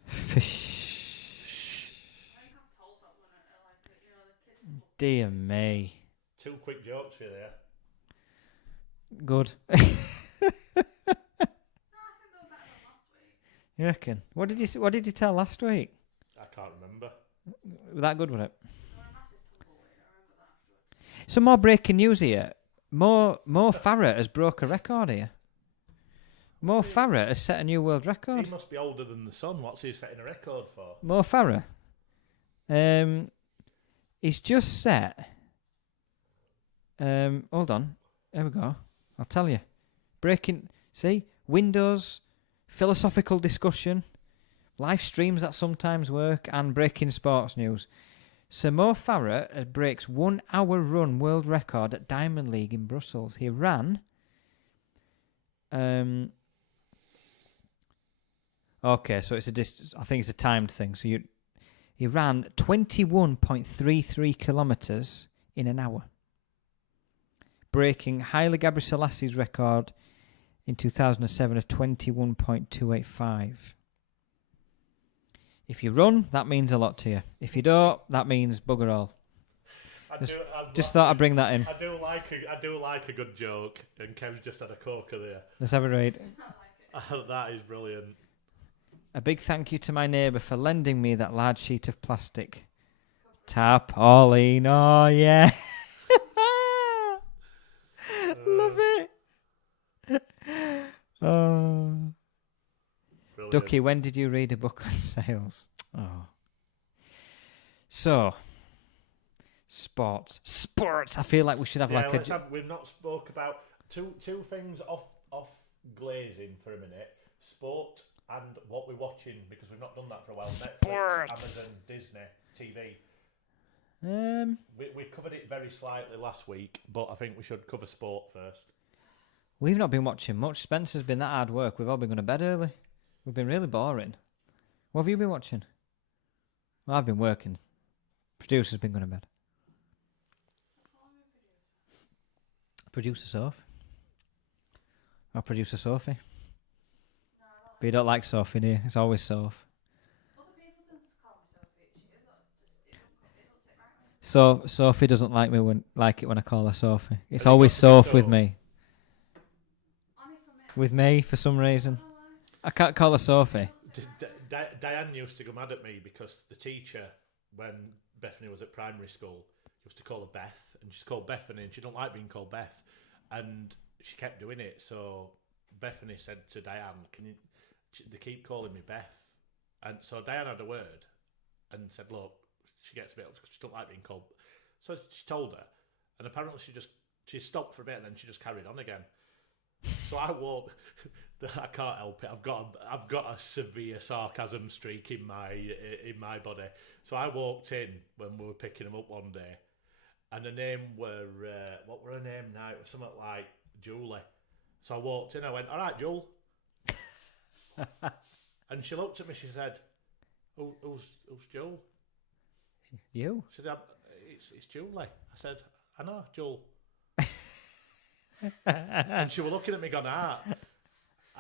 Fish. I think I've told that one at like the kids. Dear me. 2 quick jokes for you there. Good. No, I think they were better than last week. You reckon? What did you tell last week? I can't remember. Was that good, was it? They were a massive tumbleweed. I remember that afterwards. Some more breaking news here. Mo Farah has broke a record here. Mo Farah has set a new world record. He must be older than the sun. What's he setting a record for? Mo Farah. He's just set. Hold on. There we go. I'll tell you. Breaking. See, Windows, philosophical discussion, live streams that sometimes work, and breaking sports news. Sir Mo Farah breaks 1 hour run world record at Diamond League in Brussels. He ran. Okay, so it's I think it's a timed thing. So he ran 21.33 kilometres in an hour, breaking Haile Gebrselassie record in 2007 of 21.285. If you run, that means a lot to you. If you don't, that means bugger all. Just thought I'd bring that in. I do like a good joke, and Kev's just had a corker there. Let's have a read. I like it. That is brilliant. A big thank you to my neighbour for lending me that large sheet of plastic. Tarpaulin, oh yeah. Love it. Oh. Brilliant. Ducky, when did you read a book on sales? Oh. So, sports. I feel like we should have Yeah, like let's a. have, we've not spoke about two things off glazing for a minute. Sport and what we're watching, because we've not done that for a while. Sports. Netflix, Amazon, Disney, TV. We covered it very slightly last week, but I think we should cover sport first. We've not been watching much. Spencer's been that hard work. We've all been going to bed early. We've been really boring. What have you been watching? Well, I've been working. Producer's been going to bed. Producer Sophie. Or Producer Sophie. But you don't like Sophie, do you? It's always Soph. Other people can call me Sophie. She does, it don't sit right with me. So Sophie doesn't like me when I call her Sophie. It's Have you always got to be Soph with Soph? me. Only for me. With me for some reason. I can't call her Sophie. Diane used to go mad at me because the teacher, when Bethany was at primary school, used to call her Beth, and she's called Bethany, and she don't like being called Beth, and she kept doing it. So Bethany said to Diane, they keep calling me Beth. And so Diane had a word and said, look, she gets a bit upset because she don't like being called. So she told her, and apparently she stopped for a bit and then she just carried on again. So I walked. I can't help it. I've got a severe sarcasm streak in my body. So I walked in when we were picking them up one day, and the name were what were her name now? It was something like Julie. So I walked in. I went, all right, Jewel. And she looked at me. She said, "Who's Jewel?" You? She said, "It's Julie." I said, "I know, Jewel." And she was looking at me going, I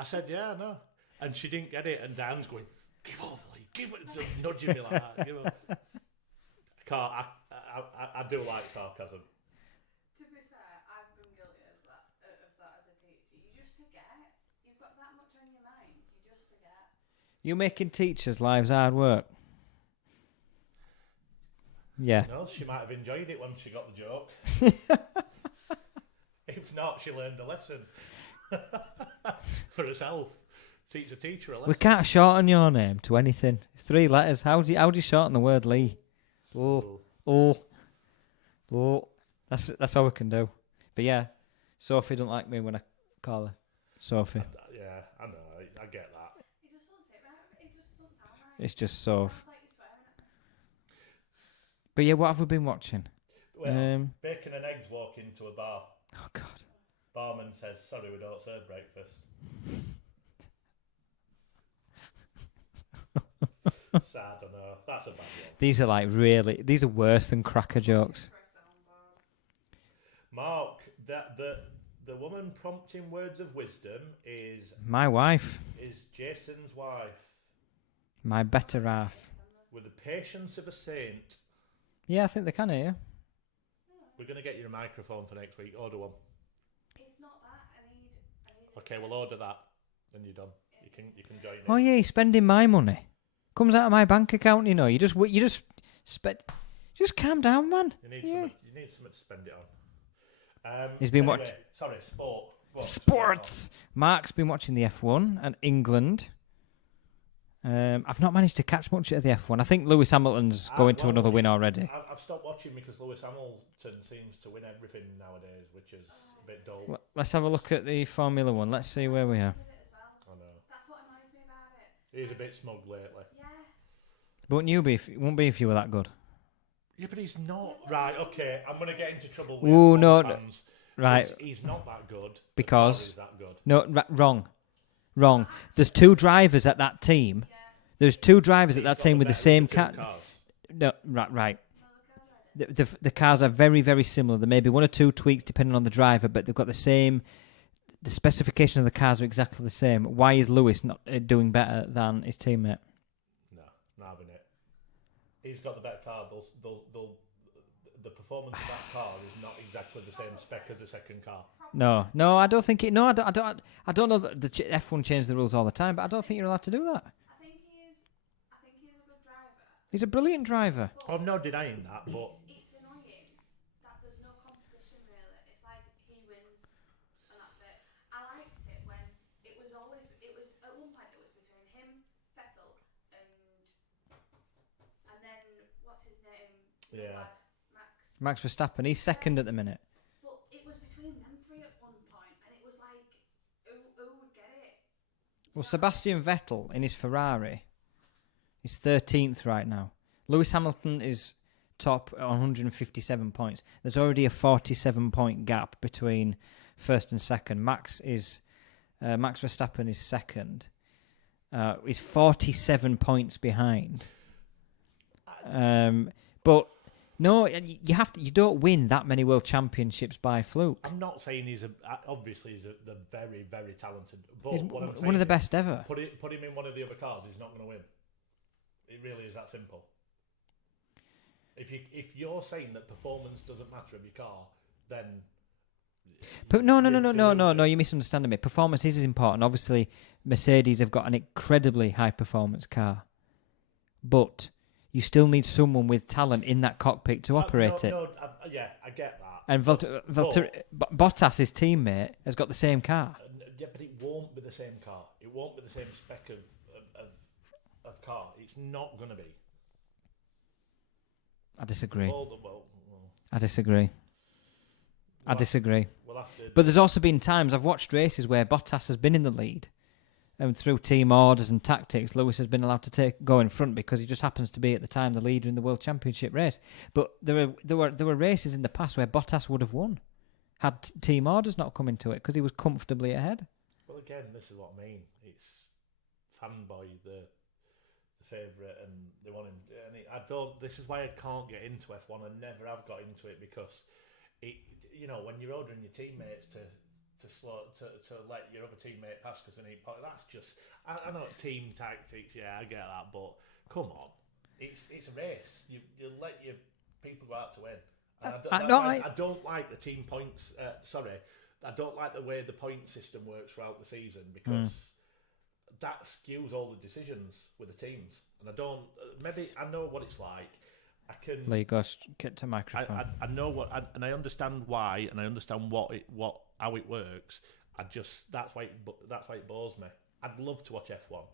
said, yeah, I know. And she didn't get it, and Dan's going, give over, like, give it, just nudging me like that. Give it. I do like sarcasm. To be fair, I've been guilty of that as a teacher. You just forget. You've got that much on your mind. You just forget. You making teachers' lives hard work? Yeah. No, she might have enjoyed it when she got the joke. If not, she learned a lesson for herself. Teach a teacher a lesson. We can't shorten your name to anything. It's 3 letters. How do you shorten the word Lee? Oh. That's all we can do. But yeah, Sophie don't like me when I call her Sophie. Yeah, I know. I get that. It just doesn't sit right. It just doesn't sound right. It's just It Soph. sounds like you're swearing at me. But yeah, what have we been watching? Well, bacon and eggs walk into a bar. Oh God. Barman says, sorry, we don't serve breakfast. Sad, I know. That's a bad one. These are these are worse than cracker jokes. Mark, the woman prompting words of wisdom is My wife. Jason's wife, My better half. with the patience of a saint. Yeah, I think they can hear. We're going to get you a microphone for next week. Order one. It's not that. I need Okay, we'll order that. Then you're done. You can join Oh in. yeah, he's spending my money. Comes out of my bank account, you know. You just spend. Just calm down, man. You need something to spend it on. He's been anyway, watching Sorry, sport. Go on, sports. Mark's been watching the F1 and England. I've not managed to catch much of the F1. I think Lewis Hamilton's going to another win already. I've stopped watching because Lewis Hamilton seems to win everything nowadays, which is a bit dull. Let's have a look at the Formula One. Let's see where we are. with it as well. I know. That's what annoys me about it. He's a bit smug lately. Yeah. But wouldn't be if you were that good. Yeah, but he's not. Right, okay, I'm going to get into trouble with Ooh, no, fans. Right. He's not that good. Because- He's that good. No, wrong. There's 2 drivers at that team. There's 2 drivers at that team with the same car. Cars. No, right. The cars are very, very similar. There may be 1 or 2 tweaks depending on the driver, but they've got the same. The specification of the cars are exactly the same. Why is Lewis not doing better than his teammate? No, not having it. He's got the better car. The performance of that car is not exactly the same spec as the second car. No, I don't think it. No, I don't know that the F1 change the rules all the time, but I don't think you're allowed to do that. I think He's a brilliant driver. I'm not denying that, but It's annoying that there's no competition really. It's like he wins and that's it. I liked it when it was at one point it was between him, Vettel, and then what's his name? The Yeah. lad, Max Max. Verstappen, he's second at the minute. But it was between them three at one point, and it was like, who would get it? Well, Sebastian Vettel in his Ferrari is 13th right now. Lewis Hamilton is top on 157 points. There's already a 47-point gap between first and second. Max Verstappen is second. He's 47 points behind. But no, you don't win that many world championships by fluke. I'm not saying obviously he's the very, very talented. But He's what I'm saying one of the is, best ever. Put him in one of the other cars, he's not going to win. It really is that simple. If you're saying that performance doesn't matter of your car, then. But no, you're misunderstanding me. Performance is important. Obviously, Mercedes have got an incredibly high performance car, but you still need someone with talent in that cockpit to operate it. Yeah, I get that. And Bottas, his teammate, has got the same car. Yeah, but it won't be the same car. It won't be the same spec of car. It's not going to be. I disagree. I We'll disagree. We'll have to. But there's also been times I've watched races where Bottas has been in the lead, and through team orders and tactics, Lewis has been allowed to go in front because he just happens to be at the time the leader in the World Championship race. But there were races in the past where Bottas would have won had team orders not come into it because he was comfortably ahead. Well, again, this is what I mean. It's fanboy the favourite, and they want him. And I don't. This is why I can't get into F1. I never have got into it because it. When you're ordering your teammates to let your other teammate pass because they need points, that's just. I know team tactics. Yeah, I get that, but come on, it's a race. You let your people go out to win. And I don't like the team points. I don't like the way the point system works throughout the season because. That skews all the decisions with the teams, and I don't. Maybe I know what it's like. I can. Lee, go get to microphone. I know and I understand why, and I understand how it works. That's why it bores me. I'd love to watch F1.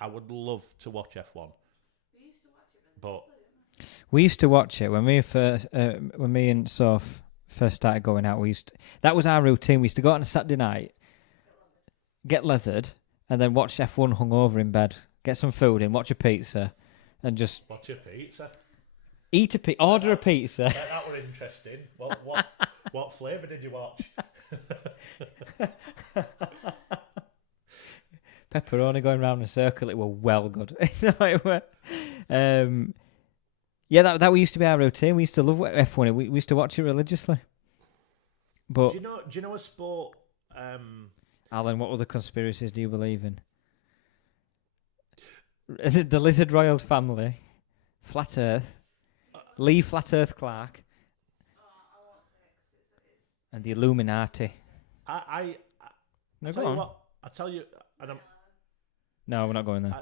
I would love to watch F1. We used to watch it, but we used to watch it when me and Soph first started going out. That was our routine. We used to go out on a Saturday night, get leathered. And then watch F1 hungover in bed. Get some food in, watch a pizza, and just watch a pizza. Order a pizza. Yeah, that were interesting. What flavour did you watch? Pepperoni going round in a circle. It were well good. Yeah, that used to be our routine. We used to love F1. We used to watch it religiously. But do you know a sport? Alan, what other conspiracies do you believe in? The Lizard Royal family, Flat Earth, Lee Flat Earth Clark, and the Illuminati. I Go on. I tell you, and no, we're not going there.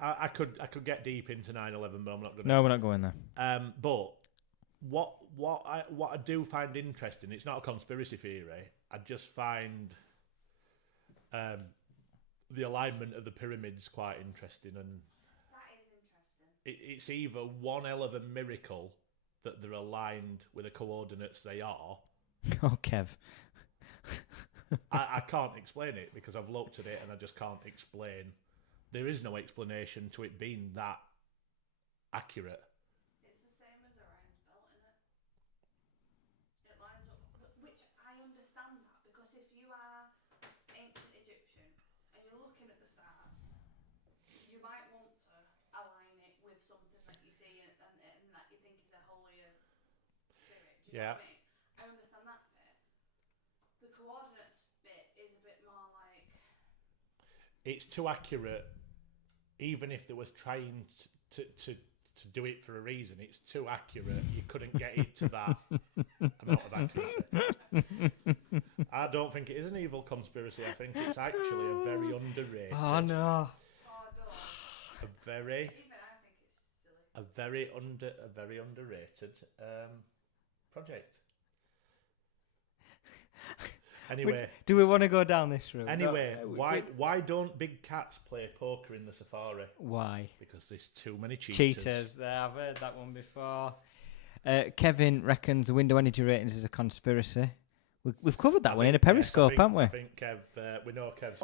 I could get deep into 9/11, but I'm not going to. No, we're not going there. But what I do find interesting, it's not a conspiracy theory. I just find the alignment of the pyramids quite interesting, and that is interesting. It's either one hell of a miracle that they're aligned with the coordinates they are. Oh, Kev. I can't explain it because I've looked at it and I just can't explain. There is no explanation to it being that accurate. It's the same as Orion's belt, isn't it? It lines up, which I understand that because if you are ancient Egyptian and you're looking at the stars, you might want to align it with something that you see and that you think is a holier spirit. Do you know what I mean? I understand that bit. The coordinates bit is a bit more like... It's too accurate, even if they was trying to do it for a reason. It's too accurate. You couldn't get it to that amount of accuracy. I don't think it is an evil conspiracy. I think it's actually a very underrated. Oh, no. Oh, don't. A very... Even I think it's a very underrated project. Anyway, Do we want to go down this route? anyway, No, why don't big cats play poker in the safari? Why? Because there's too many cheaters. Cheaters. There, I've heard that one before. Kevin reckons the window energy ratings is a conspiracy. We've covered that one in a Periscope, haven't we? I think Kev, we know Kev's.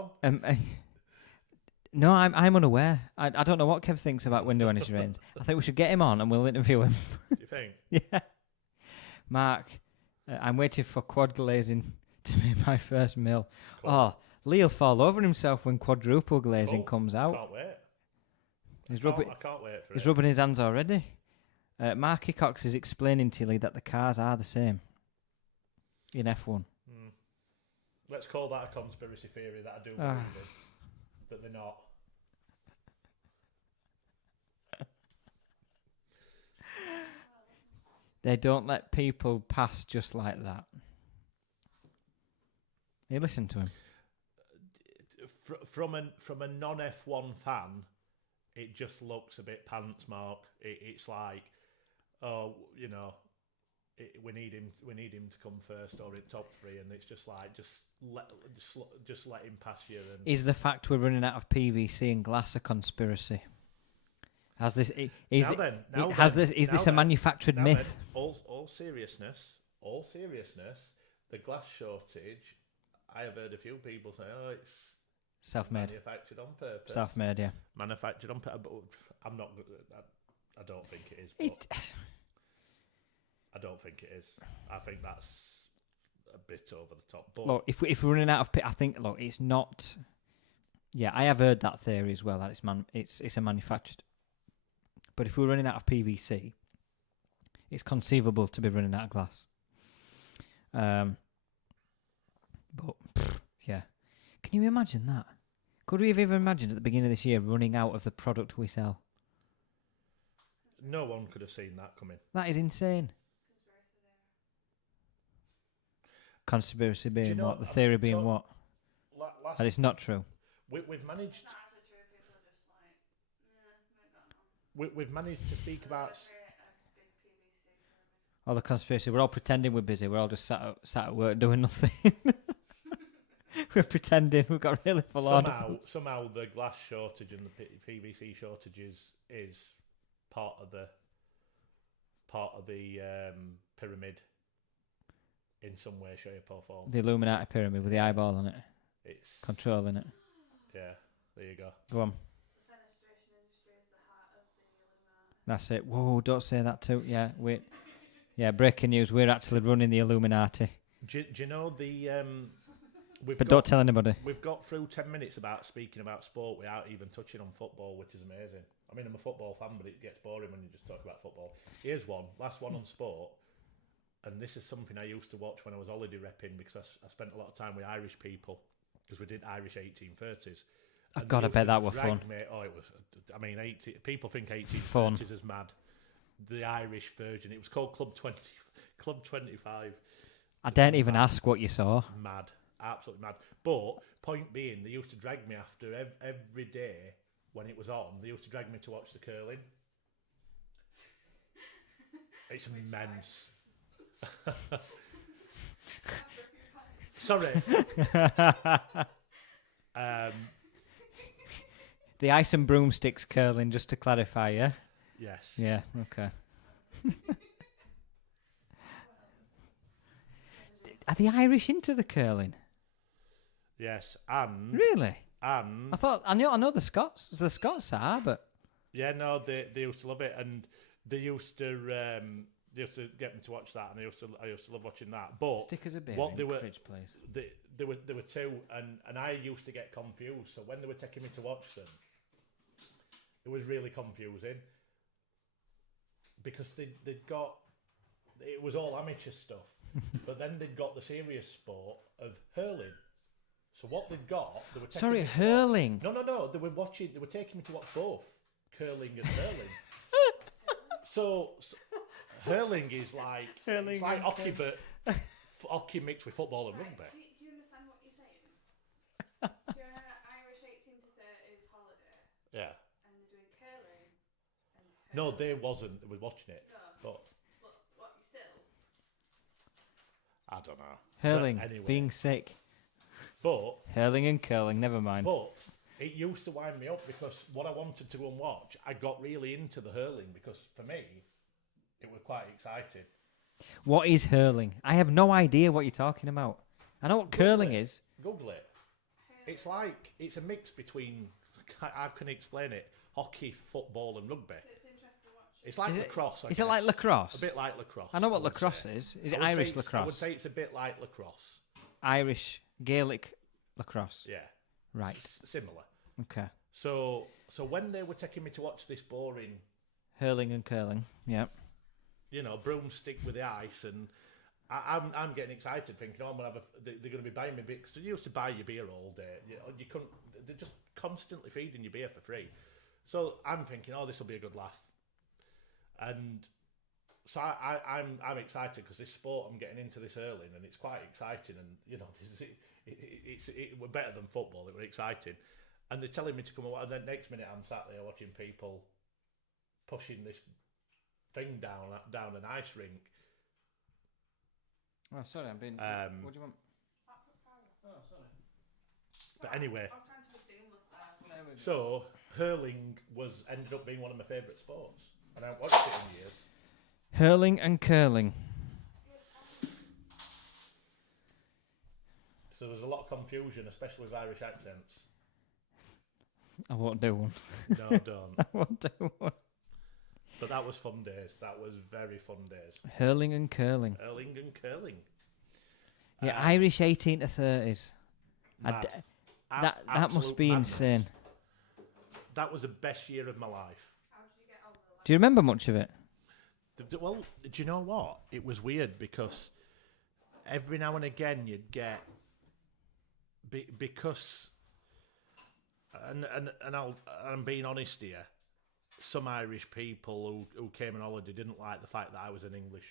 No, I'm unaware. I don't know what Kev thinks about window energy ratings. I think we should get him on and we'll interview him. You think? Yeah. Mark, I'm waiting for quad glazing to make my first mill. Cool. Oh, Lee'll fall over himself when quadruple glazing Cool. comes out. Can't wait. He's I can't wait for He's it. rubbing his hands already. Marky Cox is explaining to Lee that the cars are the same in F1. Let's call that a conspiracy theory that I do Ah. believe in. That they're not. They don't let people pass just like that. You listen to him. From a non F1 fan, it just looks a bit pants, Mark. It's like, oh, you know, we need him to come first or in top three, and it's just like just let him pass you. And Is the fact we're running out of PVC and glass a conspiracy? Has this is this a manufactured now myth? then, all seriousness, the glass shortage. I have heard a few people say, "Oh, it's Self-made. manufactured on purpose." Self-made, yeah. Manufactured on purpose. I'm not. I don't think it is. I don't think it is. I think that's a bit over the top. But Look, if we're running out of, I think it's not. Yeah, I have heard that theory as well. That it's a manufactured. But if we're running out of PVC, it's conceivable to be running out of glass. But yeah, can you imagine that? Could we have even imagined at the beginning of this year running out of the product we sell? no one could have seen that coming. That is insane. Conspiracy being you know, what? The theory being so- what? Last, That it's not true. we've managed. It's not actually true. People are just like, yeah, maybe not. We've managed to speak about. Create a big PVC pyramid. All the conspiracy. We're all pretending we're busy. We're all just sat at work doing nothing. We're pretending we've got really full on. Somehow the glass shortage and the PVC shortages is part of the pyramid in some way, shape or form. The Illuminati pyramid with the eyeball on it, It's controlling it. yeah. There you go. Go on. The fenestration industry is the heart of the Illuminati. That's it. Whoa, don't say that too. Yeah, wait. Yeah, breaking news. We're actually running the Illuminati. Do you know the But don't tell anybody. We've got through 10 minutes about speaking about sport without even touching on football, which is amazing. I mean, I'm a football fan, but it gets boring when you just talk about football. Here's one, last one on sport. And this is something I used to watch when I was holiday repping because I spent a lot of time with Irish people because we did Irish 1830s. I've got to bet that were fun. It was, I mean, people think Fun. 1830s is mad. The Irish version, it was called Club 25. I daren't even ask what you saw. Mad. Absolutely mad. But point being, they used to drag me after every day when it was on. They used to drag me to watch the curling. It's immense. Sorry. The ice and broomsticks curling, just to clarify, yeah? Yes. Yeah, okay. Are the Irish into the curling? Yes, and Really? and I know the Scots. The Scots are, but yeah, no, they used to love it, and they used to get me to watch that, and I used to love watching that. But stickers a beer what in they the were- fridge, please. there were two, and I used to get confused. So when they were taking me to watch them, it was really confusing because they'd got, it was all amateur stuff, but then they'd got the serious sport of hurling. So what they'd got, they were taking Sorry, me to hurling. watch, no, they were taking me to watch both curling and hurling. so hurling is like Hurling it's like and hockey, but hockey mixed with football and rugby. Right, do you understand what you're saying? So you're on an Irish 18 to 30s holiday, Yeah. and they're doing curling and No, they wasn't. They was watching it. No. But What, still? I don't know. Hurling, But anyway. being sick. But Hurling and curling, never mind. But it used to wind me up because what I wanted to go and watch, I got really into the hurling because for me, it was quite exciting. What is hurling? I have no idea what you're talking about. I know what curling is. Google it. It's like, it's a mix between, how can I explain it? Hockey, football and rugby. It's interesting to watch. It's like Is it- lacrosse, I Is it like guess. lacrosse? A bit like lacrosse. I know what would lacrosse say. is. Is I it would say Irish it's- lacrosse? I would say it's a bit like lacrosse. Irish Gaelic lacrosse. Yeah. Right. Similar. Okay. So when they were taking me to watch this boring, Hurling and curling. Yep. broomstick with the ice, and I'm getting excited, thinking, oh, I'm gonna have they're going to be buying me beer because they used to buy you beer all day. You couldn't. They're just constantly feeding you beer for free. So I'm thinking, oh, this will be a good laugh, and so I'm excited because this sport I'm getting into this hurling, and it's quite exciting, and we're better than football. It was exciting. And they're telling me to come and then next minute I'm sat there watching people pushing this thing down an ice rink. Oh, sorry, I'm being. What do you want? Oh, sorry. But anyway, I was trying to be seamless there. so hurling ended up being one of my favourite sports, and I haven't watched it in years. Hurling and curling. So there's a lot of confusion, especially with Irish accents. I won't do one. No, don't. I won't do one. But that was fun days. That was very fun days. Hurling and curling. Hurling and curling. Yeah, Irish 18 to 30s. Mad. That must Absolute be madness. insane. That was the best year of my life. How did you get on with it? Do you remember much of it? Well, do you know what? It was weird because every now and again you'd get because and I'm being honest here. Some Irish people who came on holiday didn't like the fact that I was an English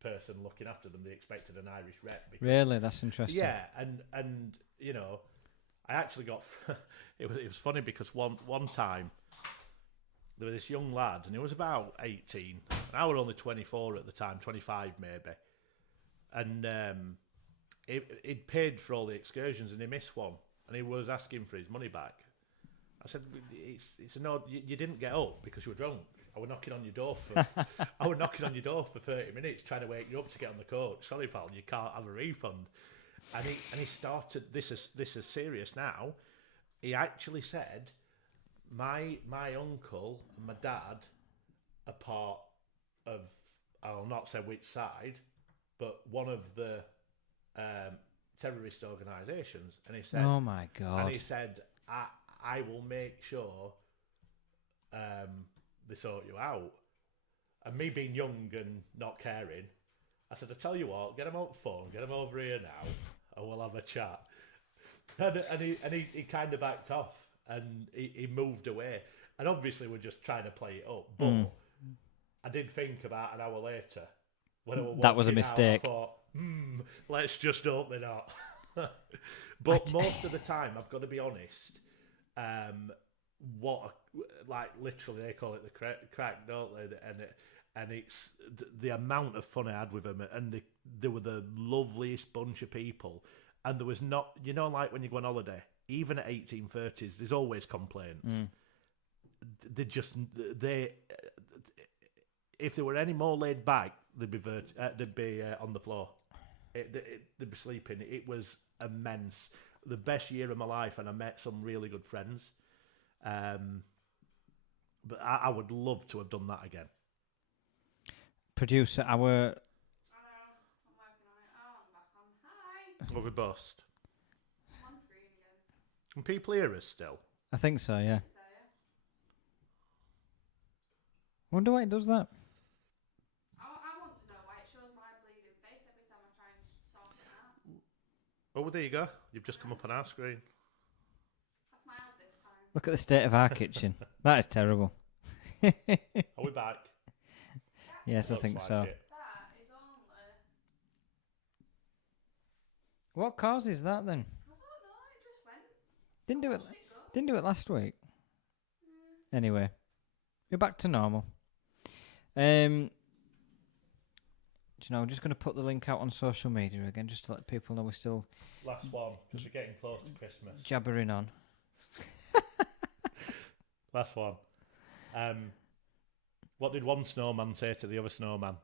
person looking after them. They expected an Irish rep. Because, Really, that's interesting. yeah, and I actually got. it was funny because one time there was this young lad, and he was about 18. And I was only 24 at the time, 25 maybe. And he'd paid for all the excursions, and he missed one, and he was asking for his money back. I said, "It's no, you didn't get up because you were drunk. I was knocking on your door for 30 minutes trying to wake you up to get on the coach. Sorry, pal, you can't have a refund." And he started. This is serious now. He actually said, my uncle and my dad are part of, I'll not say which side, but one of the terrorist organisations. And he said, Oh my God. and he said, I will make sure they sort you out. And me being young and not caring, I said, I tell you what, get him on the phone, get him over here now, and we'll have a chat. And he kind of backed off, and he moved away. And obviously we're just trying to play it up. But I did think about an hour later, when I was That was a walking out, mistake. I thought, let's just hope they're not. But most of the time, I've got to be honest, literally they call it the crack, don't they? And it's the amount of fun I had with them, and they were the loveliest bunch of people. And there was not, like when you go on holiday, even at 1830s, there's always complaints. If they were any more laid back, they'd be on the floor. They'd be sleeping. It was immense. The best year of my life, and I met some really good friends. But I would love to have done that again. Producer, I know. I'm working on it. Oh, I'm back on. Hi. Love a bust. I'm on screen again. Can people hear us still? I think so, yeah. So, yeah. Wonder why it does that. I want to know why it shows my bleeding face every time I try and sort it out. Oh, there you go. You've just come up on our screen. I smiled this time. Look at the state of our kitchen. That is terrible. Are we back? Yes, I Looks think like so. it. That is only... What causes that then? I don't know, it just went. Didn't do it. Watched it go. Didn't do it last week. Anyway, we're back to normal. Do you know, I'm just going to put the link out on social media again, just to let people know we're still Last one, because we're getting close to Christmas. jabbering on. Last one. What did one snowman say to the other snowman?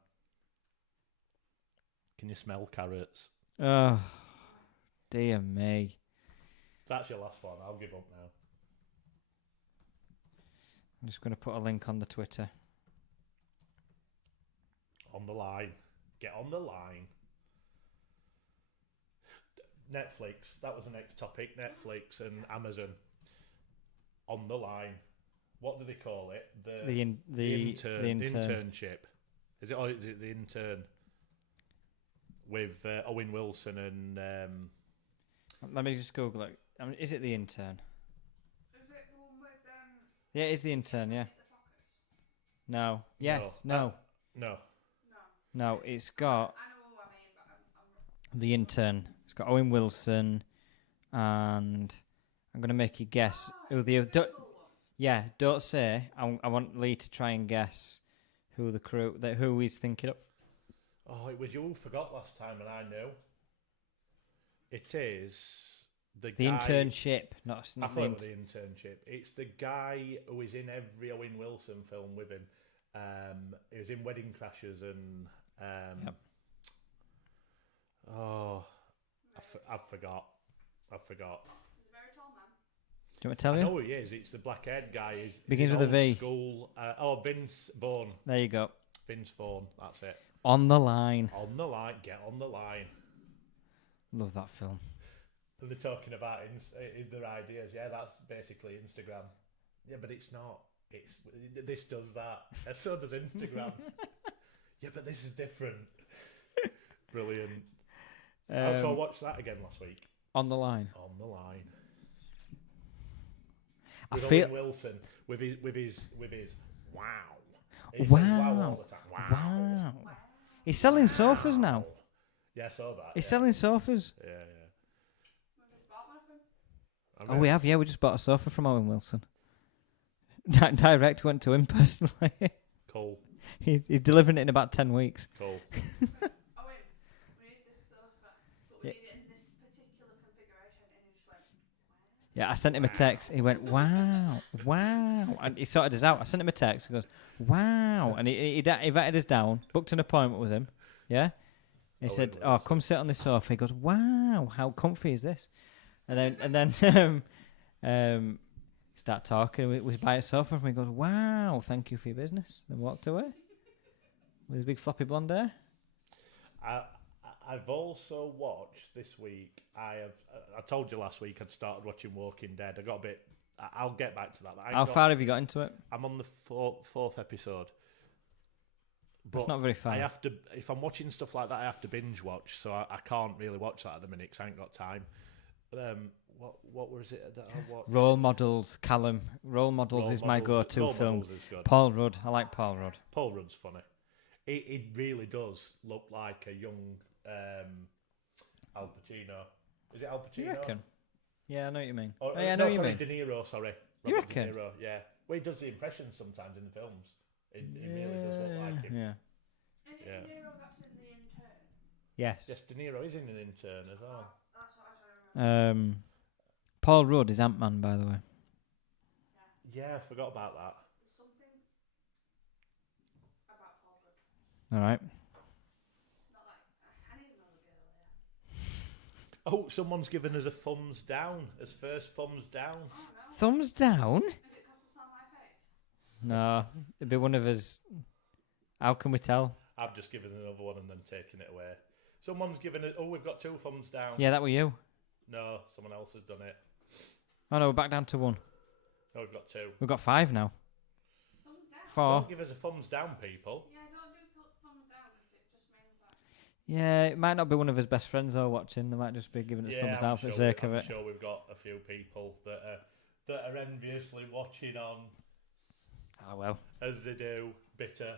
Can you smell carrots? Oh, dear me. That's your last one. I'll give up now. I'm just going to put a link on the Twitter. On the line. Get on the line. Netflix. That was the next topic. Netflix and Amazon. On the line. What do they call it? The internship. Is it the intern? With Owen Wilson and... Let me just Google it. Is it the intern? Is it the one with Yeah, it is the intern, yeah. the fuckers? No. Yes. No. No. No, it's got I know what I mean, but I'm the intern. It's got Owen Wilson, and I'm going to make you guess who the... Google one. Yeah, don't say. I want Lee to try and guess who the crew... who he's thinking of. Oh, it was you who forgot last time, and I knew. It is the guy... internship, not I thought it was the internship. It's the guy who is in every Owen Wilson film with him. He was in Wedding Crashers and... Yep. Oh, I forgot. He's a very tall man. Do you want me to tell I you? know who he is. It's the black-haired guy. He's Begins he's with a old V. School. Vince Vaughn. There you go. Vince Vaughn. That's it. On the line. On the line. Get on the line. Love that film. So they're talking about their ideas. Yeah, that's basically Instagram. Yeah, but it's not. This does that. And so does Instagram. Yeah, but this is different. Brilliant. So I watched that again last week. On the line. On the line. I With feel... Owen Wilson with his wow. Wow. He says wow all the time. Wow. He's selling sofas now. Yeah, I saw that. He's selling sofas. Yeah. We just bought one of them. Oh, we have, yeah. We just bought a sofa from Owen Wilson. Direct went to him personally. Cool. He's delivering it in about 10 weeks. Cool. Oh wait, we need this sofa, but we need it in this particular configuration, and he just went, wow. Yeah, I sent him a text. He went, wow, wow. And he sorted us out. I sent him a text. He goes, wow. And he invited us down, booked an appointment with him. Yeah? He Owen said, Wilson. come sit on this sofa. He goes, wow, how comfy is this? And then start talking. We buy a sofa from him. He goes, wow, thank you for your business. And walked away with his big floppy blonde hair. I've also watched this week. I told you last week I'd started watching Walking Dead. I got a bit. I'll get back to that. How far have you got into it? I'm on the fourth episode. It's not very far. I have to. If I'm watching stuff like that, I have to binge watch. So I can't really watch that at the minute because I ain't got time. What was it that I watched? Role Models, Callum. Role Models is my go-to Role film. Models is good. Paul Rudd. I like Paul Rudd. Paul Rudd's funny. It really does look like a young Al Pacino. Is it Al Pacino? You reckon? Yeah, I know what you mean. Or, I know no, what you sorry, mean. De Niro, sorry. You Robert reckon? De Niro, yeah. Well, he does the impressions sometimes in the films. It really does look like him. Yeah. And Yeah. De Niro, that's in the intern. Yes. Yes, De Niro is in an intern as well. That's what I was trying to remember. Paul Rudd is Ant-Man, by the way. Yeah, I forgot about that. There's something about Paul Rudd. All right. Not like I need another girl here. Oh, someone's given us a thumbs down. As first thumbs down. Oh no. Thumbs down? Is it because it's on my face? No, it'd be one of us. How can we tell? I've just given another one and then taken it away. Someone's given it. Oh, we've got 2 thumbs down. Yeah, that were you. No, someone else has done it. Oh no, we're back down to 1. No, we've got 2. We've got 5 now. Thumbs down. 4. Don't give us a thumbs down, people. Yeah, don't do thumbs down because it just means that. Yeah, it might not be one of his best friends though watching. They might just be giving us thumbs down for the sake of it. I'm sure we've got a few people that are enviously watching on, Oh well. as they do, bitter.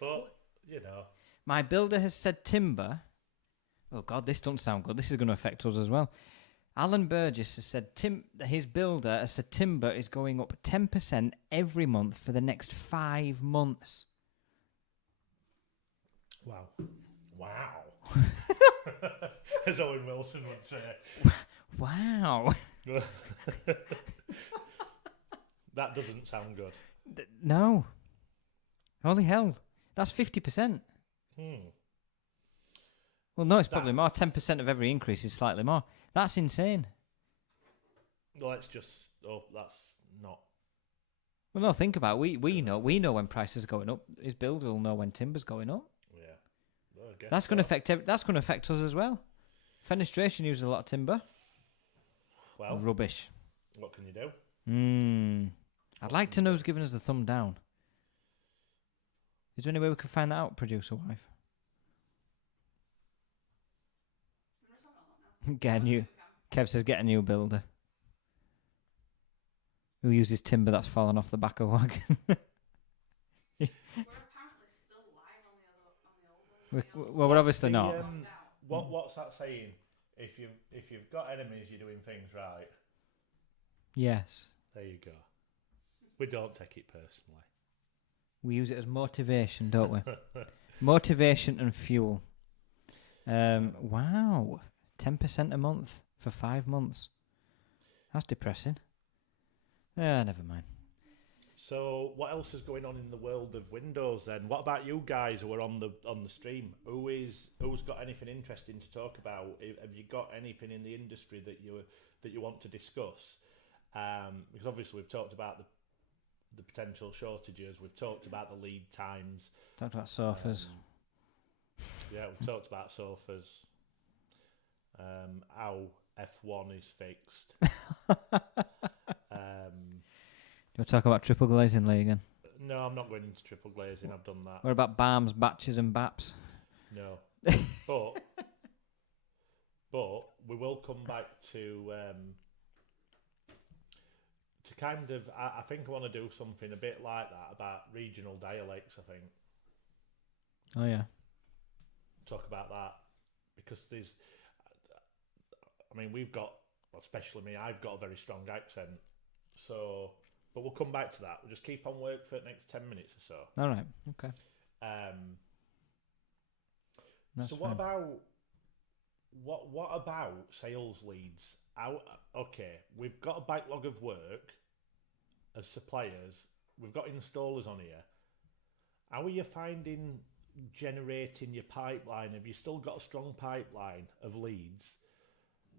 But, you know. My builder has said timber. Oh God, this doesn't sound good. This is going to affect us as well. Alan Burgess has said his builder has said timber is going up 10% every month for the next 5 months. Wow. Wow. As Owen Wilson would say. Wow. That doesn't sound good. No. Holy hell. That's 50%. Well, no, it's probably more. 10% of every increase is slightly more. That's insane. Well, that's not. Well, no, think about it. We know when prices are going up. His builder will know when timber's going up. Yeah. Well, I guess That's going to affect us as well. Fenestration uses a lot of timber. Well, Rubbish. what can you do? I'd like to know who's giving us the thumb down. Is there any way we can find that out, producer wife? Get a new. Kev says get a new builder who uses timber that's fallen off the back of a wagon. We're apparently still live on the old one. Well, we're obviously not. What's that saying? If you've got enemies, you're doing things right. Yes. There you go. We don't take it personally. We use it as motivation, don't we? Motivation and fuel. Wow. 10% a month for 5 months. That's depressing. Never mind. So, what else is going on in the world of Windows then? What about you guys who are on the stream? Who's got anything interesting to talk about? Have you got anything in the industry that you want to discuss? Because obviously we've talked about the potential shortages. We've talked about the lead times. Talked about sofas. Yeah, we've talked about sofas. How F1 is fixed. Do you want to talk about triple glazing, Lee, again? No, I'm not going into triple glazing. I've done that. What about BAMs, batches and BAPs? No. But we will come back to kind of, I think I want to do something a bit like that about regional dialects, I think. Oh, yeah. Talk about that. Because we've got, especially me, I've got a very strong accent. So, but we'll come back to that. We'll just keep on work for the next 10 minutes or so. All right. Okay. So what about sales leads? Okay, we've got a backlog of work as suppliers. We've got installers on here. How are you finding generating your pipeline? Have you still got a strong pipeline of leads?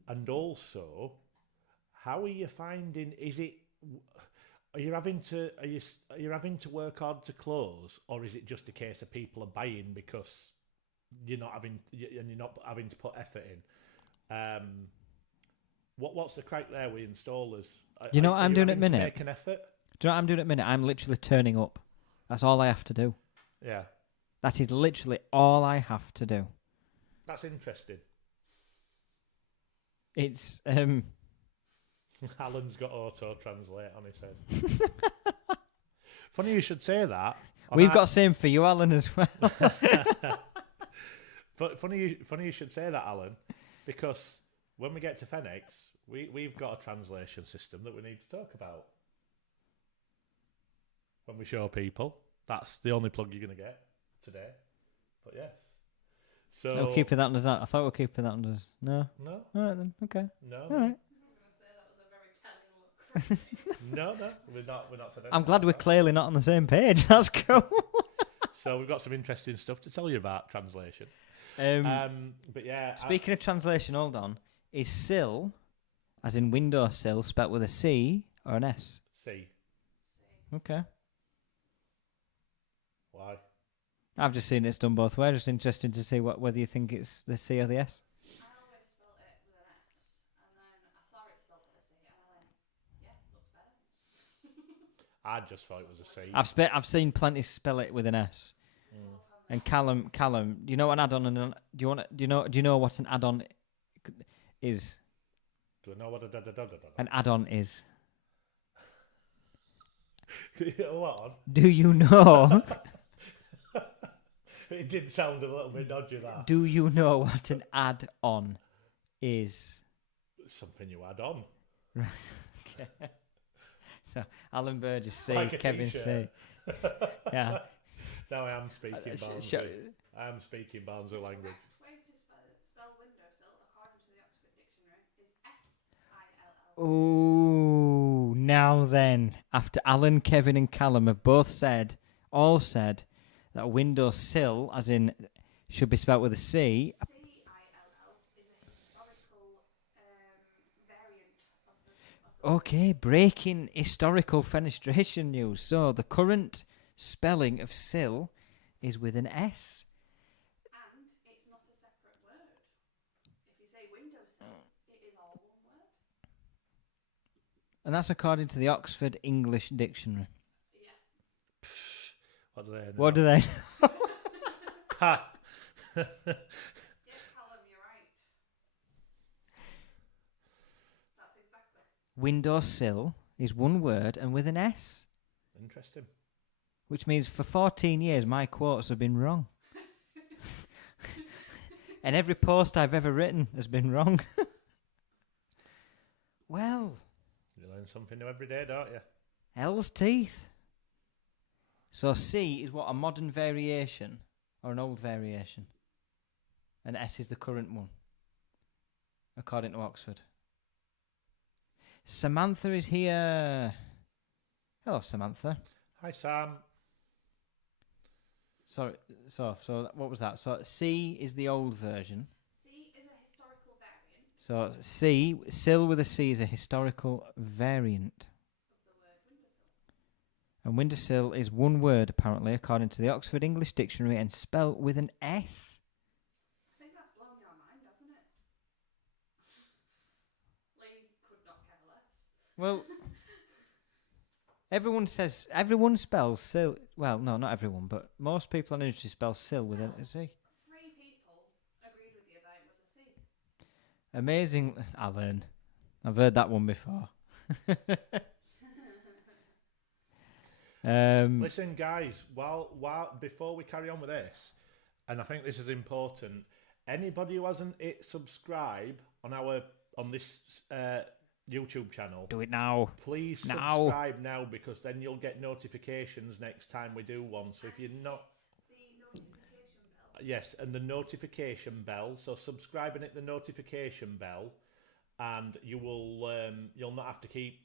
And also, how are you finding? Are you having to work hard to close, or is it just a case of people are buying because you're not having to put effort in? What's the crack there with installers? Do you know what I'm doing at minute? Make an effort. Do you know what I'm doing at minute? I'm literally turning up. That's all I have to do. Yeah. That is literally all I have to do. That's interesting. It's Alan's got auto translate on his head. Funny you should say that. We've got same for you, Alan, as well. Funny you should say that, Alan, because when we get to Fenix, we've got a translation system that we need to talk about. When we show people, that's the only plug you're going to get today. But yes. So we're keeping that under that. I thought we were keeping that under. No. No. All right then. Okay. No. All right. No, we're not saying I'm glad we're clearly not on the same page. That's cool. So we've got some interesting stuff to tell you about translation. But yeah. Speaking of translation, hold on. Is sill, as in Windows sill, spelt with a C or an S? C. Okay. Why? I've just seen it's done both ways. Just interesting to see whether you think it's the C or the S. I always spelt it with an S, and then I saw it spelled with a C, and I went, yeah, looks better. I just thought it was a C. I've seen plenty spell it with an S. Mm. And Callum, do you know what an add-on and do you know what an add-on is? Do I know what an add-on is? What? Do you know? It did sound a little bit dodgy, that. Do you know what an add-on is? Something you add on. Okay. So Alan Burgess C, Like a Kevin t-shirt. C. Yeah. Now I am speaking Barnsley. I am speaking Barnsley The language. correct way to spell windowsill, according to the Oxford Dictionary, is S-I-L-L. Ooh, now then, after Alan, Kevin, and Callum have both all said that windowsill, as in, should be spelt with a C. C-I-L-L is a historical variant of the Okay, breaking historical fenestration news. So the current spelling of sill is with an S. And it's not a separate word. If you say windowsill, it is all one word. And that's according to the Oxford English Dictionary. Yeah. What do they know? What do they Ha! Yes, Callum, you're right. That's exactly. Windowsill is one word and with an S, Interesting. which means for 14 years my quotes have been wrong. And every post I've ever written has been wrong. Well, You learn something new every day, don't you? hell's teeth. So C is what, a modern variation or an old variation? And S is the current one, according to Oxford. Samantha is here. Hello, Samantha. Hi, Sam. Sorry, so what was that? So C is the old version. C is a historical variant So C, sill with a C is a historical variant. of the word windowsill. And windowsill is one word, apparently, according to the Oxford English Dictionary, and spelt with an S. I think that's blown your mind, hasn't it? Lee could not care less. Well, everyone spells sill. Well, no, not everyone, but most people on the industry spell sill with a C. 3 people agreed with you that it was a C. Amazing, Alan. I've heard that one before. Listen, guys, while before we carry on with this, and I think this is important, anybody who hasn't hit subscribe on this YouTube channel, Do it now. please Now. subscribe now, because then you'll get notifications next time we do one. So if you're not, The notification bell. yes, and the notification bell. So subscribe and hit the notification bell, and you'll not have to keep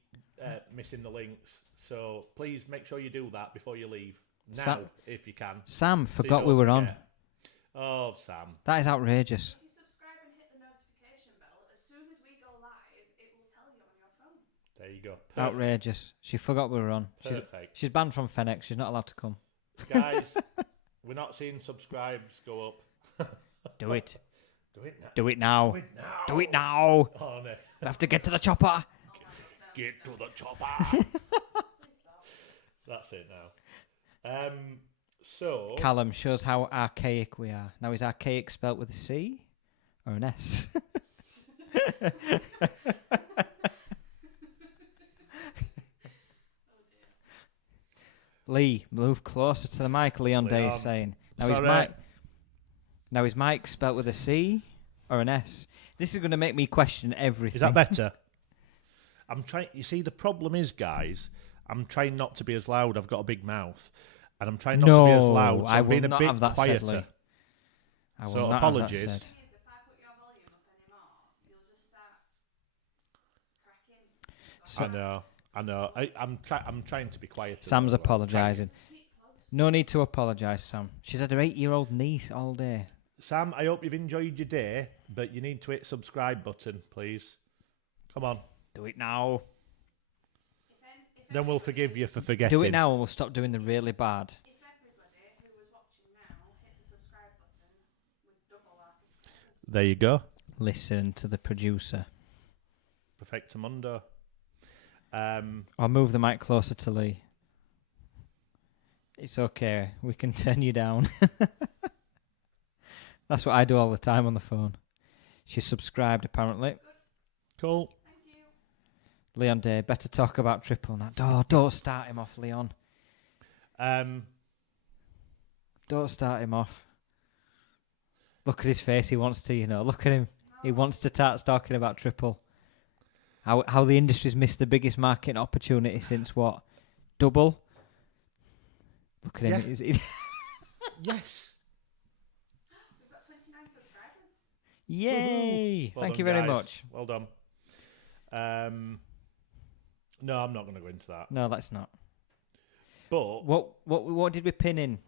missing the links. So please make sure you do that before you leave now, if you can. Sam So you forgot we don't were on. forget. Oh, Sam. That is outrageous. If you subscribe and hit the notification bell, as soon as we go live, it will tell you on your phone. There you go. Perfect. Outrageous. She forgot we were on. Perfect. She's banned from Fennex. She's not allowed to come. Guys, we're not seeing subscribes go up. Do it. Do it now. Do it now. Do it now. Do it now. Oh, no. We have to get to the chopper. Oh my goodness. Get to the chopper. Please stop. That's it now. So Callum shows how archaic we are. Now, is archaic spelt with a C or an S? Lee, move closer to the mic, Leon Day is Leon. saying. Sorry. Now, is Mike spelt with a C or an S? This is going to make me question everything. is that better? I'm trying. You see, the problem is, guys, I'm trying not to be as loud. I've got a big mouth, and I'm trying not to be as loud. So I I'm will being a not bit have that said, quieter. Lee. I will So not apologies. have that said. thing is, if I put your volume up anymore, you'll just start cracking. I know. I'm trying to be quieter. Sam's though. I'm apologising. Keep close. No need to apologise, Sam. She's had her 8-year-old niece all day. Sam, I hope you've enjoyed your day, but you need to hit subscribe button, please. Come on. Do it now. Then we'll forgive you for forgetting. Do it now and we'll stop doing the really bad. If everybody who was watching now hit the subscribe button, we'd double our subscribers. There you go. Listen to the producer. Perfectamundo. I'll move the mic closer to Lee. It's okay. We can turn you down. That's what I do all the time on the phone. She's subscribed, apparently. Cool. Thank you. Leon Day, better talk about triple now. Don't start him off, Leon. Don't start him off. Look at his face. He wants to, Look at him. He wants to start talking about triple. How the industry's missed the biggest marketing opportunity since what? Double? Look at him. Yes. We've got 29 subscribers. Yay! Well Thank done, you very guys. much. Well done. No, I'm not going to go into that. No, that's not. But What did we pin in?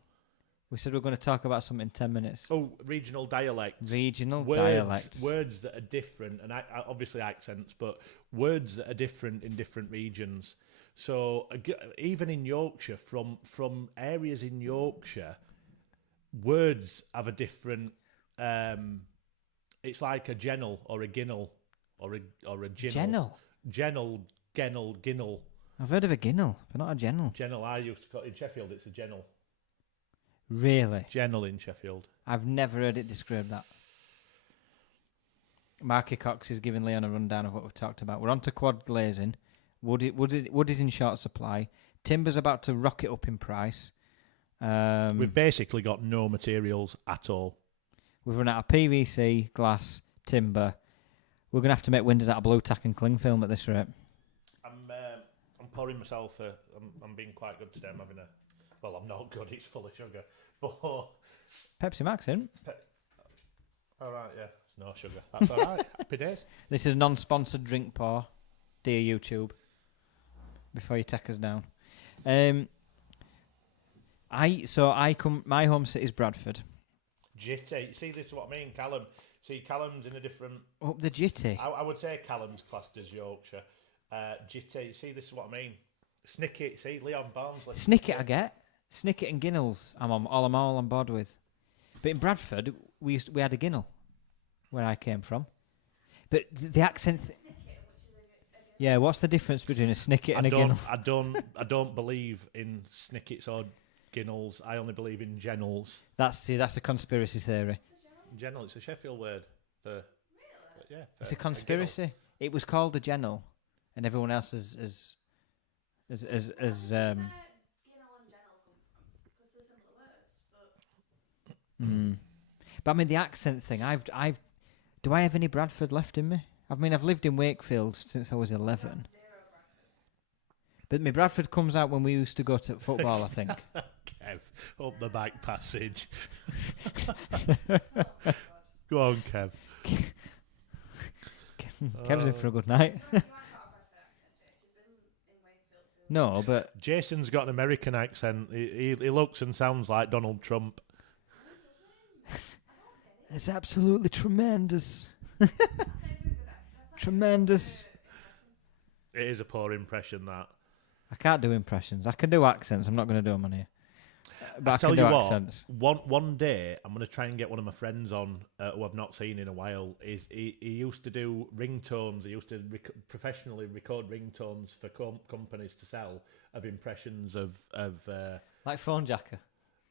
We said we were going to talk about something in 10 minutes. regional dialects. Regional dialects. Words that are different, and obviously accents, but words that are different in different regions. So even in Yorkshire, from areas in Yorkshire, words have a different. It's like a gennel or a ginnel or a ginnel. Gennel? Gennel, ginnel. I've heard of a ginnel, but not a gennel. Gennel, I used to call it in Sheffield. It's a gennel. Really? Gennel in Sheffield. I've never heard it described that. Marky Cox is giving Leon a rundown of what we've talked about. We're on to quad glazing. Wood is in short supply. Timber's about to rocket up in price. We've basically got no materials at all. We've run out of PVC, glass, timber. We're going to have to make windows out of blue tack and cling film at this rate. I'm pouring myself I'm being quite good today. I'm having well, I'm not good. It's full of sugar. But Pepsi Max, isn't it? all right, yeah, it's no sugar. That's all right. Happy days. This is a non-sponsored drink pour, dear YouTube. Before you take us down, my home city is Bradford. Jitty. See, this is what I mean, Callum. See, Callum's in a different. Up the Jitty. I would say Callum's classed as Yorkshire. Jitty. See, this is what I mean. Snicket. See, Leon Barnsley. Snicket, I get. Snicket and Ginnels. I'm all on board with. But in Bradford, we had a Ginnel, where I came from. But the accent. Yeah, what's the difference between a Snicket and a Ginnel? I don't believe in Snickets or Ginnels. I only believe in Gennels. That's a conspiracy theory. Gennel. It's a Sheffield word for. Yeah. It's a conspiracy. It was called a Gennel, and everyone else is. Ginnel and Gennel come from, because they're similar words, but But I mean the accent thing. Do I have any Bradford left in me? I mean I've lived in Wakefield since I was 11. But my Bradford comes out when we used to go to football. I think. Kev, up the back passage. Go on, Kev. Kev's in for a good night. No, but Jason's got an American accent. He looks and sounds like Donald Trump. it's absolutely tremendous. Tremendous. It is a poor impression, that. I can't do impressions. I can do accents. I'm not going to do them on here. But I tell can do you what, accents. one day I'm going to try and get one of my friends on who I've not seen in a while. He used to do ringtones. He used to professionally record ringtones for companies to sell of impressions of Like Phone Jacker.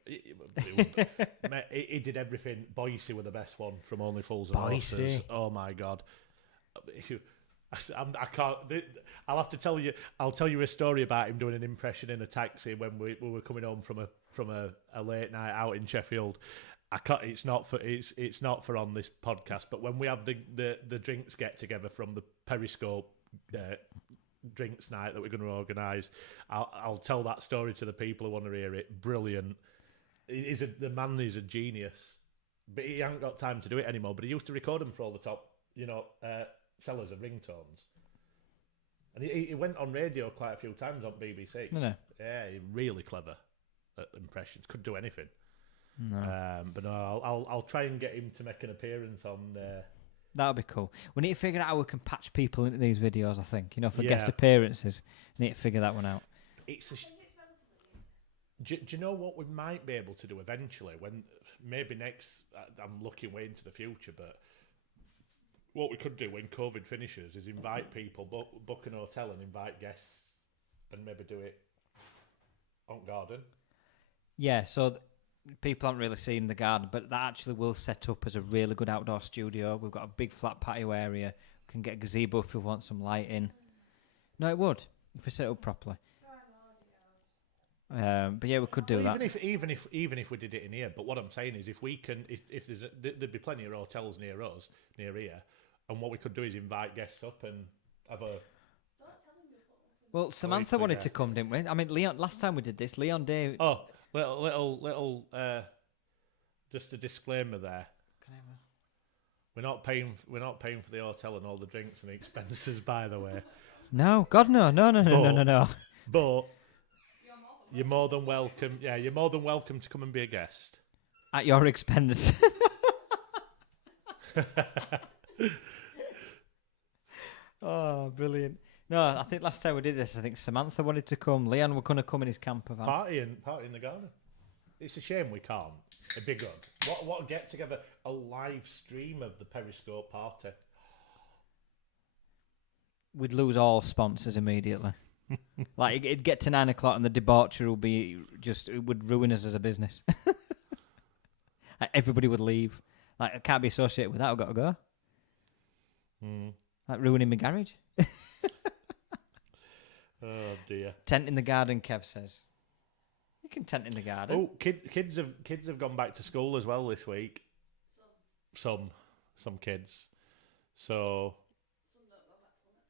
He did everything. Boise were the best one from Only Fools and Boise. Horses. Oh my god! I can't. I'll have to tell you. I'll tell you a story about him doing an impression in a taxi when we were coming home from a late night out in Sheffield. I can't. It's not for on this podcast. But when we have the drinks get together from the Periscope drinks night that we're going to organise, I'll tell that story to the people who want to hear it. Brilliant. The man is a genius, but he hasn't got time to do it anymore. But he used to record them for all the top, sellers of ringtones. And he went on radio quite a few times on BBC. No. Yeah, he's really clever at impressions. Could do anything. No. But no, I'll try and get him to make an appearance on. That would be cool. We need to figure out how we can patch people into these videos. I think for Yeah. guest appearances, we need to figure that one out. Do you know what we might be able to do eventually? When maybe next, I'm looking way into the future, but what we could do when COVID finishes is invite people, book an hotel and invite guests, and maybe do it on garden. Yeah, so people haven't really seen the garden, but that actually will set up as a really good outdoor studio. We've got a big flat patio area. We can get a gazebo if we want some lighting. No, it would if we set it up properly. But yeah, we could do that. Even if we did it in here. But what I'm saying is, if we can, if there'd be plenty of hotels near here, and what we could do is invite guests up and have a. Well, Samantha wanted to come, didn't we? I mean, Leon. Last time we did this, Leon Day. Oh, little. Just a disclaimer there. Can I have a... We're not paying for the hotel and all the drinks and the expenses, by the way. No, God, no. But you're more than welcome. Yeah, you're more than welcome to come and be a guest At your expense. Oh, brilliant. No, I think last time we did this, I think Samantha wanted to come. Leon were going to come in his camper van. Party in the garden. It's a shame we can't. It'd be good. What a get together, a live stream of the Periscope party. We'd lose all sponsors immediately. Like, it'd get to 9 o'clock and the debauchery would be just, it would ruin us as a business. Like, everybody would leave. Like, I can't be associated with that, I've got to go. Like, ruining my garage. Oh, dear. Tent in the garden, Kev says. You can tent in the garden. Oh, kids have gone back to school as well this week. Some kids. So. Some don't go back till next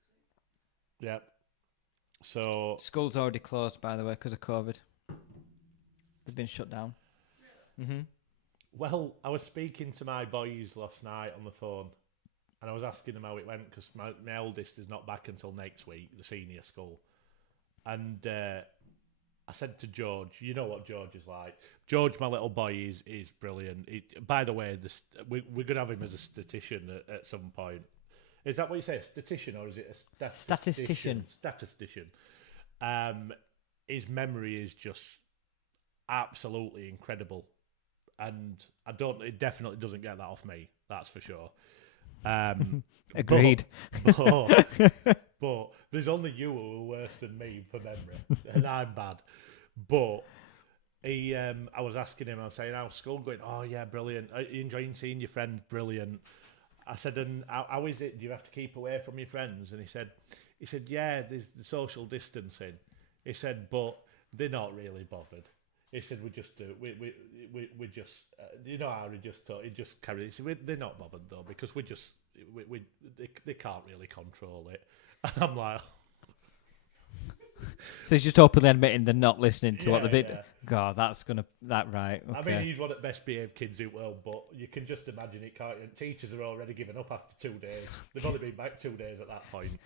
week. Yep. So. School's already closed, by the way, because of COVID. They've been shut down. Mm-hmm. Well, I was speaking to my boys last night on the phone, and I was asking them how it went because my eldest is not back until next week, the senior school. And I said to George, you know what George is like. George, my little boy, is brilliant. By the way, we're going to have him as a statistician at some point. Is that what you say, statistician, or is it a Statistician. Statistician. His memory is just absolutely incredible. And it definitely doesn't get that off me, that's for sure. Agreed. But there's only you who are worse than me for memory, and I'm bad. But I was asking him, I was saying, how's school going? Oh yeah, brilliant. Are you enjoying seeing your friends? Brilliant. I said, and how is it? Do you have to keep away from your friends? And he said, yeah, there's the social distancing. He said, but they're not really bothered. He said, we just do. We just, you know how he just carried it. He said, they're not bothered though, because they can't really control it. And I'm like, so he's just openly admitting they're not listening to what the bit. Yeah. God, right. Okay. I mean, he's one of the best behaved kids in the world, but you can just imagine it, can't you? And teachers are already giving up after 2 days. They've only been back 2 days at that point.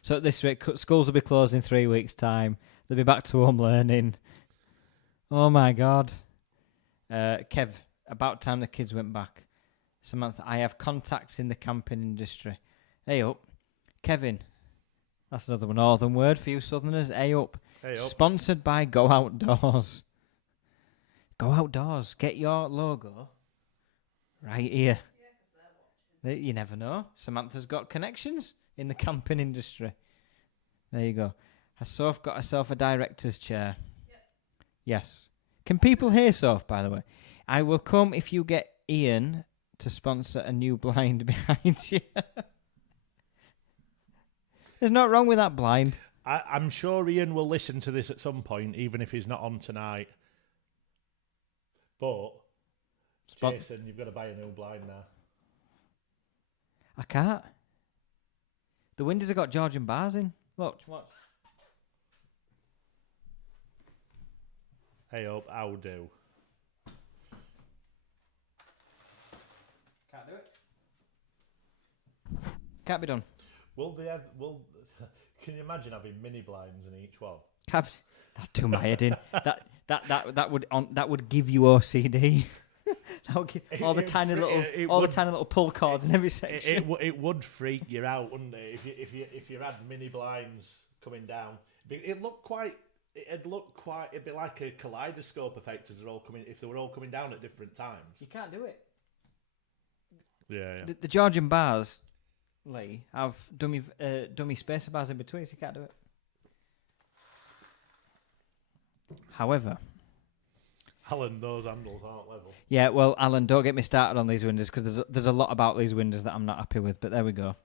So at this rate, schools will be closed in 3 weeks' time. They'll be back to home learning. Oh my God. Kev, about time the kids went back. Samantha, I have contacts in the camping industry. Hey up. Kevin. That's another northern word for you southerners. Hey up. Hey up. Sponsored by Go Outdoors. Go Outdoors. Get your logo right here. You never know. Samantha's got connections in the camping industry. There you go. Has Soph got herself a director's chair? Yes. Can people hear Soph, by the way? I will come if you get Ian to sponsor a new blind behind you. There's not wrong with that blind. I'm sure Ian will listen to this at some point, even if he's not on tonight. But, Jason, you've got to buy a new blind now. I can't. The windows have got Georgian bars in. Look, watch. Hey up, how do? Can't do it. Can't be done. Will they have? Can you imagine having mini blinds in each one? That'd do my head in. That would give you OCD. That would give all the tiny little pull cords in every section. It would freak you out, wouldn't it? If you had mini blinds coming down, it'd be like a kaleidoscope effect as if they were all coming down at different times. You can't do it. Yeah. The Georgian bars, Lee, have dummy spacer bars in between, so you can't do it. However, Alan, those handles aren't level. Yeah, well, Alan, don't get me started on these windows because there's a lot about these windows that I'm not happy with. But there we go.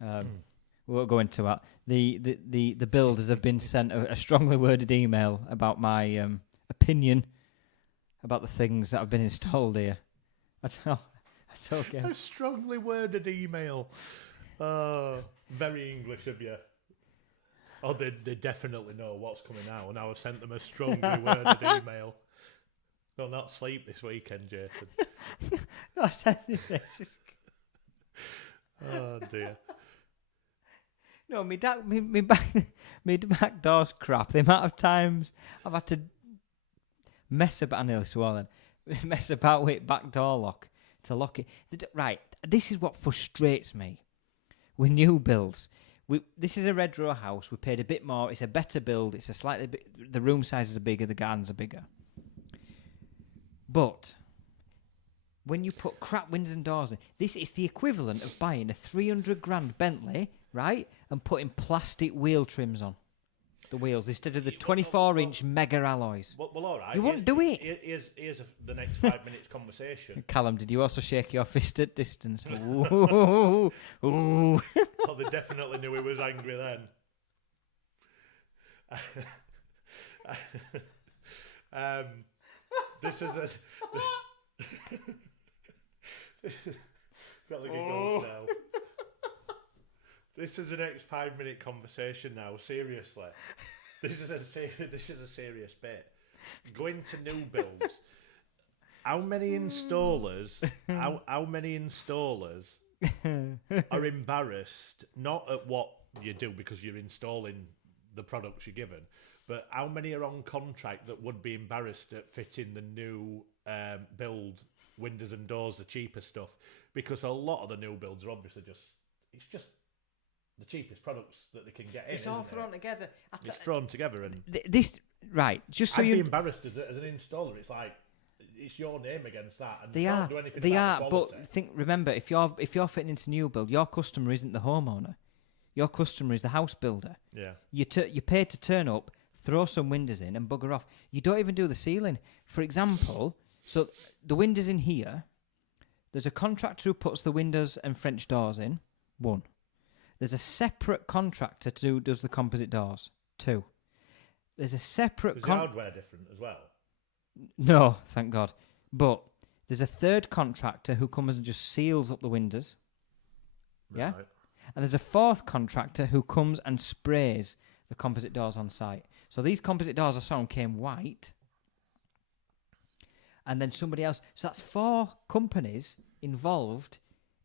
We won't go into that. The builders have been sent a strongly worded email about my opinion about the things that have been installed here. I told you. A strongly worded email. Very English of you. Oh, they definitely know what's coming now, and I've sent them a strongly worded email. They'll not sleep this weekend, Jason. No, I said this. Oh dear. No, me back door's crap. The amount of times I've had to mess about, I nearly swore then, mess about with back door lock to lock it. Right, this is what frustrates me with new builds. This is a red row house. We paid a bit more. It's a better build. It's a slightly bit, the room sizes are bigger. The gardens are bigger. But when you put crap windows and doors in, this is the equivalent of buying a 300 grand Bentley, right, and putting plastic wheel trims on the wheels instead of the 24-inch mega alloys. Well, all right. You won't do it. Here's the next 5 minutes conversation. Callum, did you also shake your fist at distance? Ooh, ooh. Oh, they definitely knew he was angry then. This is a... Got like a ghost now. This is the next 5 minute conversation now. Seriously, this is a serious bit. Going to new builds. How many installers? How many installers are embarrassed not at what you do because you're installing the products you're given, but how many are on contract that would be embarrassed at fitting the new build windows and doors, the cheaper stuff? Because a lot of the new builds are obviously it's just the cheapest products that they can get in. It's all thrown together. It's thrown together, and this right. Just so I'd you be embarrassed as an installer. It's like it's your name against that, and they you are. can't do anything They about are. the quality. But remember, if you're fitting into new build, your customer isn't the homeowner. Your customer is the house builder. Yeah. You pay to turn up, throw some windows in, and bugger off. You don't even do the ceiling. For example, so the windows in here. There's a contractor who puts the windows and French doors in. 1. There's a separate contractor who does the composite doors. 2. There's a separate... Is the hardware different as well? No, thank God. But there's a third contractor who comes and just seals up the windows. Right. Yeah? And there's a fourth contractor who comes and sprays the composite doors on site. So these composite doors I saw came white. And then somebody else. So that's 4 companies involved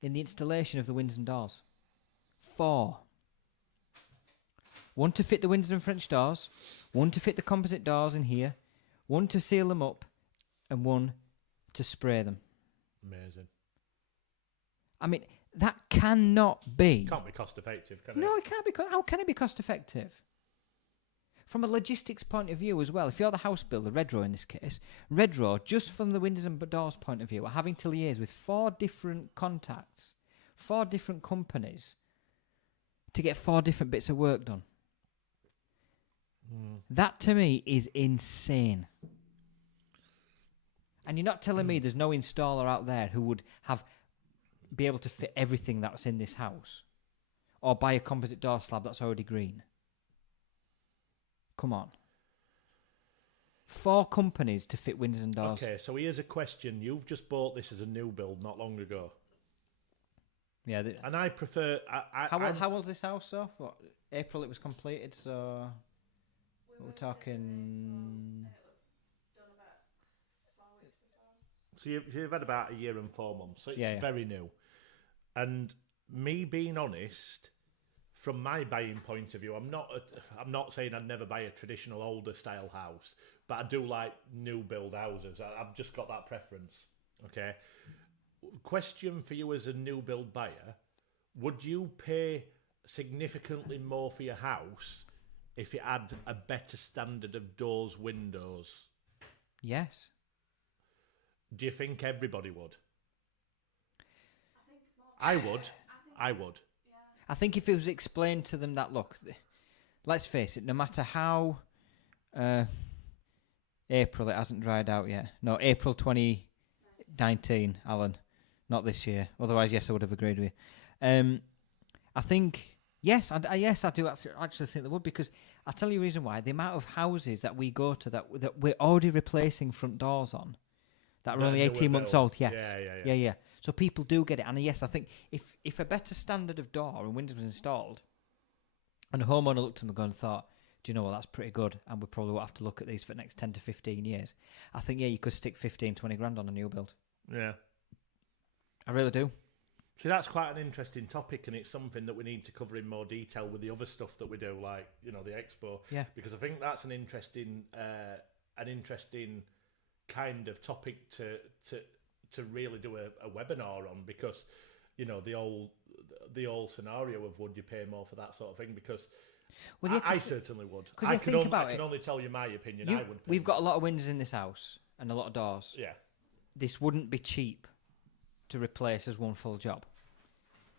in the installation of the windows and doors. 4. 1 to fit the windows and French doors, 1 to fit the composite doors in here, 1 to seal them up, and 1 to spray them. Amazing. I mean, that cannot be... Can't be cost effective, can it? No, it can't be. How can it be cost effective? From a logistics point of view as well, if you're the house builder, Redrow in this case, Redrow, just from the windows and doors point of view, are having to liaise with 4 different contacts, 4 different companies, to get 4 different bits of work done. That to me is insane. And you're not telling me there's no installer out there who would be able to fit everything that's in this house, or buy a composite door slab that's already green. Come on. 4 companies to fit windows and doors. Okay, so here's a question. You've just bought this as a new build not long ago. Yeah. And I prefer... How old's this house, so? What, April it was completed, so... We're talking... So you've had about a year and 4 months, so it's Yeah. very new. And me being honest, from my buying point of view, I'm not saying I'd never buy a traditional older style house, but I do like new build houses. I've just got that preference. Okay. Question for you as a new build buyer: would you pay significantly more for your house if it had a better standard of doors, windows? Yes. Do you think everybody would? I would. I think if it was explained to them that, look, let's face it, no matter how April, it hasn't dried out yet. No, April 2019, Alan, not this year. Otherwise, yes, I would have agreed with you. I think, yes, I do actually think they would, because I'll tell you the reason why. The amount of houses that we go to that we're already replacing front doors on, that are only 18 months old, yes. Yeah. So people do get it. And yes, I think if a better standard of door and windows was installed, and a homeowner looked at them and thought, do you know what, that's pretty good, and we probably will have to look at these for the next 10 to 15 years. I think, yeah, you could stick 15, 20 grand on a new build. Yeah. I really do. See, that's quite an interesting topic, and it's something that we need to cover in more detail with the other stuff that we do, like, you know, the expo. Yeah. Because I think that's an interesting kind of topic to really do a webinar on, because, you know, the old scenario of would you pay more for that sort of thing, because well, yeah, I certainly would. I can only tell you my opinion. I would. We've got a lot of windows in this house and a lot of doors. Yeah. This wouldn't be cheap to replace as one full job.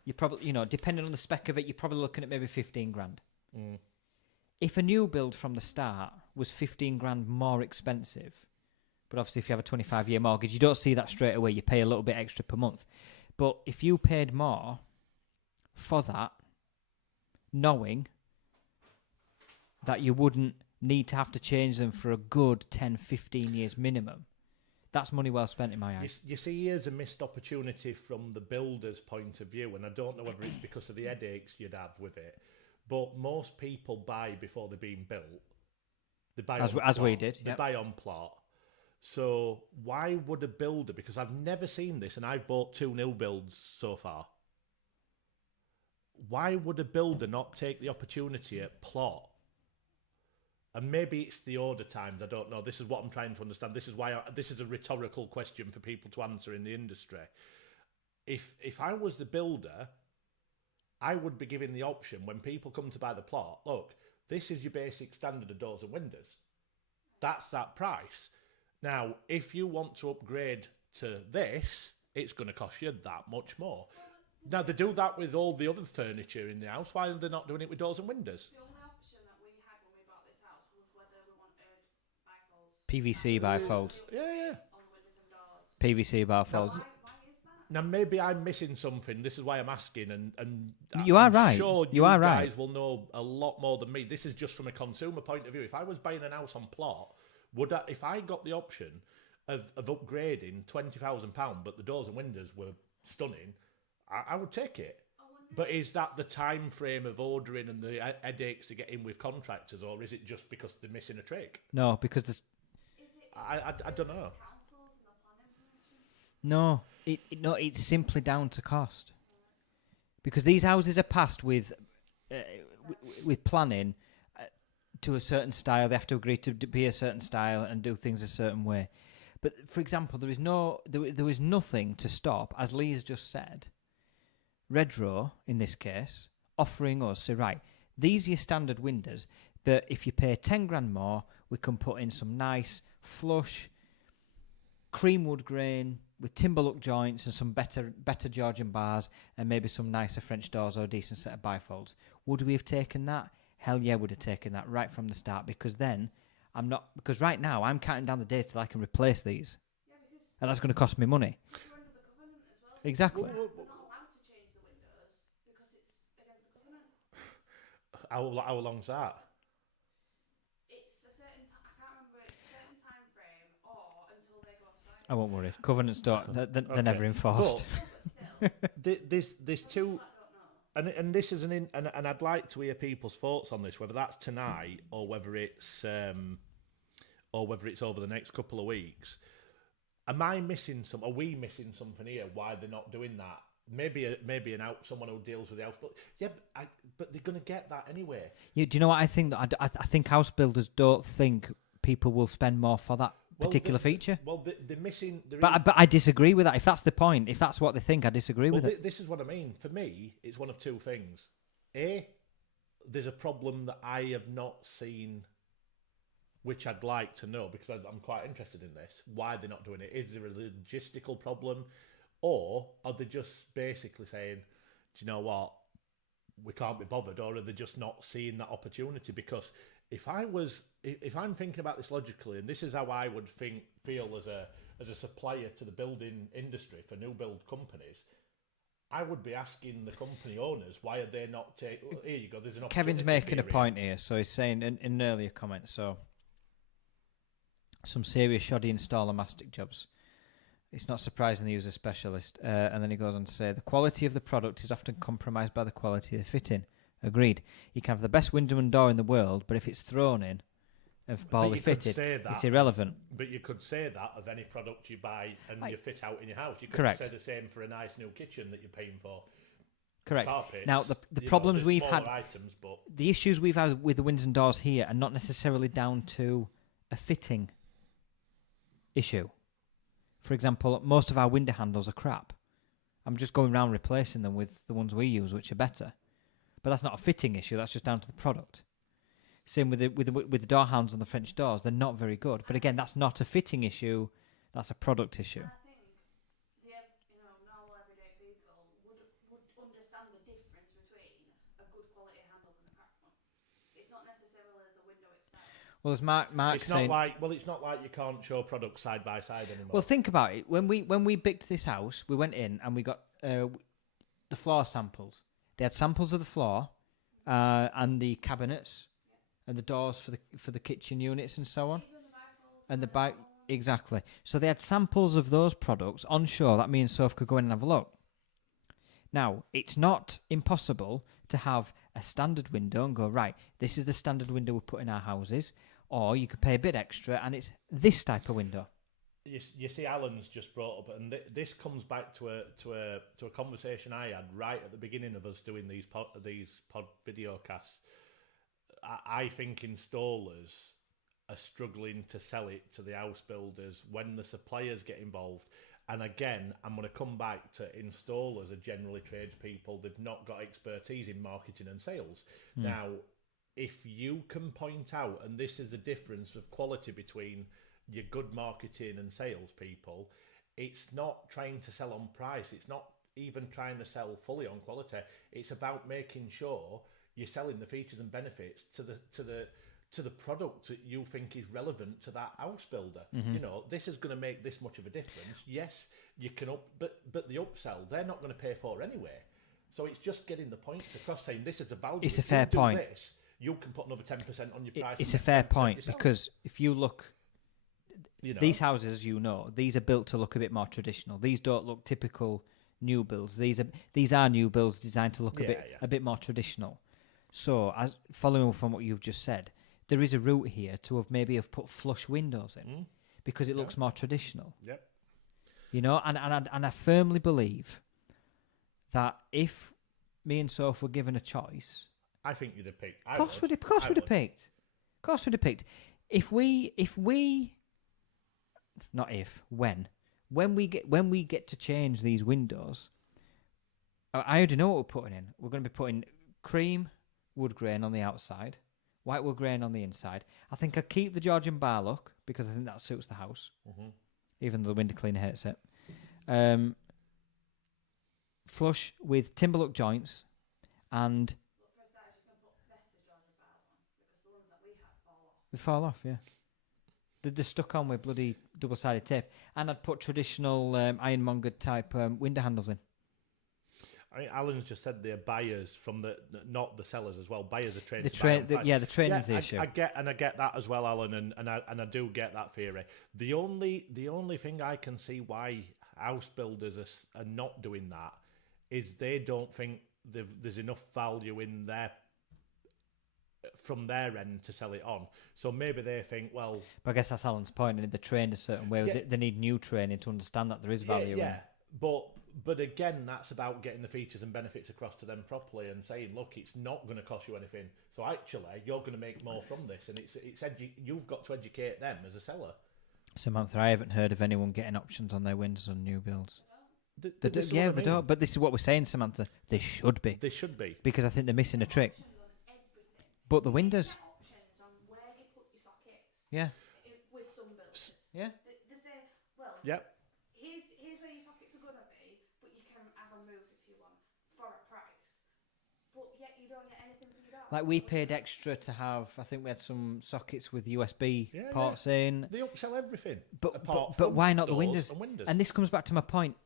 You probably, you know, depending on the spec of it, you're probably looking at maybe 15 grand. Mm. If a new build from the start was 15 grand more expensive, but obviously if you have a 25-year mortgage, you don't see that straight away. You pay a little bit extra per month. But if you paid more for that, knowing that you wouldn't need to have to change them for a good 10, 15 years minimum, that's money well spent in my eyes. You see, here's a missed opportunity from the builder's point of view, and I don't know whether it's because of the headaches you'd have with it, but most people buy before they're being built. They buy as we did. They buy on plot. So why would a builder, because I've never seen this, and I've bought 2 new builds so far, why would a builder not take the opportunity at plot? And maybe it's the order times, I don't know. This is what I'm trying to understand. This is why this is a rhetorical question for people to answer in the industry. If I was the builder, I would be giving the option when people come to buy the plot, look, this is your basic standard of doors and windows. That's that price. Now, if you want to upgrade to this, it's going to cost you that much more. Now, they do that with all the other furniture in the house. Why are they not doing it with doors and windows? The only option that we had when we bought this house was whether we wanted bifolds. PVC bifolds. Yeah. On the windows and doors. PVC bifolds. Why is that? Now, maybe I'm missing something. This is why I'm asking, and You are I'm right. sure You are right. guys will know a lot more than me. This is just from a consumer point of view. If I was buying an house on plot, if I got the option of upgrading £20,000, but the doors and windows were stunning, I would take it. But is that the time frame of ordering and the headaches to get in with contractors, or is it just because they're missing a trick? No, because there's... I don't know. No, it's simply down to cost. Because these houses are passed with planning to a certain style. They have to agree to be a certain style and do things a certain way. But for example, there was nothing to stop, as Lee has just said, Redrow in this case offering us, say, right, these are your standard windows, but if you pay 10 grand more, we can put in some nice flush cream wood grain with timber look joints and some better Georgian bars and maybe some nicer French doors or a decent set of bifolds. Would we have taken that? Hell yeah, would have taken that right from the start, because then because right now I'm counting down the days till I can replace these. Yeah, and that's going to cost me money. You're under the covenant as well. Exactly. You're not allowed to change the windows because it's against the covenant. How long's that? It's a certain I can't remember. It's a certain time frame or until they go offside. I won't worry. Covenants they're never enforced. But still. There's two, and this is and I'd like to hear people's thoughts on this, whether that's tonight or whether it's over the next couple of weeks. Am I missing are we missing something here? Why they're not doing that? Maybe someone who deals with the house, but yeah, but they're going to get that anyway. Yeah, do you know what I think? I think house builders don't think people will spend more for that particular feature. They're missing. But I disagree with that. If that's the point, if that's what they think, I disagree with it. This is what I mean. For me, it's one of two things. A, there's a problem that I have not seen, which I'd like to know, because I'm quite interested in this. Why they're not doing it? Is there a logistical problem? Or are they just basically saying, do you know what, we can't be bothered? Or are they just not seeing that opportunity? Because if I'm thinking about this logically, and this is how I would feel as a supplier to the building industry for new build companies, I would be asking the company owners, why are they not taking... Here you go, there's an opportunity. Kevin's making a point here. So he's saying in an earlier comment, so some serious shoddy installer mastic jobs. It's not surprising they use a specialist. And then he goes on to say, the quality of the product is often compromised by the quality of the fitting. Agreed. You can have the best window and door in the world, but if it's thrown in of poorly fitted, it's irrelevant. But you could say that of any product you buy and you fit out in your house. You could Correct. say the same for a nice new kitchen that you're paying for. Correct. Carpets, Now, the problems we've had, items, but the issues we've had with the windows and doors here are not necessarily down to a fitting issue. For example, most of our window handles are crap. I'm just going around replacing them with the ones we use, which are better. But that's not a fitting issue. That's just down to the product. Same with the door handles on the French doors. They're not very good. But again, that's not a fitting issue. That's a product issue. And I think normal everyday people would understand the difference between a good quality handle and a crap one. It's not necessarily the window itself. Well, as Mark it's saying, it's not like you can't show products side by side anymore. well, think about it. When we picked this house, we went in and we got the floor samples. They had samples of the floor and the cabinets and the doors for the kitchen units and so on. And the back, exactly. So they had samples of those products on show that me and Soph could go in and have a look. Now, it's not impossible to have a standard window and go, right, this is the standard window we put in our houses, or you could pay a bit extra and it's this type of window. You see, Alan's just brought up, and this comes back to a conversation I had right at the beginning of us doing these pod video casts. I think installers are struggling to sell it to the house builders when the suppliers get involved. And again, I'm going to come back to installers are generally tradespeople. They've not got expertise in marketing and sales. Now, if you can point out, and this is a difference of quality between your good marketing and sales people, it's not trying to sell on price. It's not even trying to sell fully on quality. It's about making sure you're selling the features and benefits to the product that you think is relevant to that house builder. You know, this is going to make this much of a difference. Yes, you can but the upsell they're not going to pay for anyway. So it's just getting the points across, saying this is a value. It's a fair point. This, you can put another 10% on your price. It's a fair point because if you look, these houses, these are built to look a bit more traditional. These don't look typical new builds. These are new builds designed to look a bit more traditional. So, as following from what you've just said, there is a route here to have put flush windows in because it looks more traditional. Yep. And I firmly believe that if me and Soph were given a choice, I think you'd have picked. Of course we'd have picked. When we get to change these windows, I already know what we're putting in. We're going to be putting cream wood grain on the outside, white wood grain on the inside. I think I keep the Georgian bar look because I think that suits the house, even though the window cleaner hates it. Flush with timber look joints and they fall off, yeah. They're stuck on with bloody double-sided tape. And I'd put traditional ironmonger type window handles in. I mean, Alan's just said they're buyers from not the sellers as well. Buyers are trained. The training's the issue. I get that as well, Alan, and I do get that theory. The only thing I can see why house builders are not doing that is they don't think there's enough value in from their end to sell it on. So maybe they think, well... But I guess that's Alan's point, and they're trained a certain way. Yeah. They need new training to understand that there is value in. But again, that's about getting the features and benefits across to them properly and saying, look, it's not going to cost you anything. So actually, you're going to make more from this. And you've got to educate them as a seller. Samantha, I haven't heard of anyone getting options on their windows on new builds. They don't. But this is what we're saying, Samantha. They should be. They should be. Because I think they're missing a trick. But the windows. Options on where you put your sockets. Yeah. With some builders. Yeah. They say, well, yep. Here's where your sockets are gonna be, but you can have them moved if you want for a price. But yet you don't get anything for your door. Like we paid extra to have. I think we had some sockets with USB ports in. They upsell everything. But why not the windows? And this comes back to my point.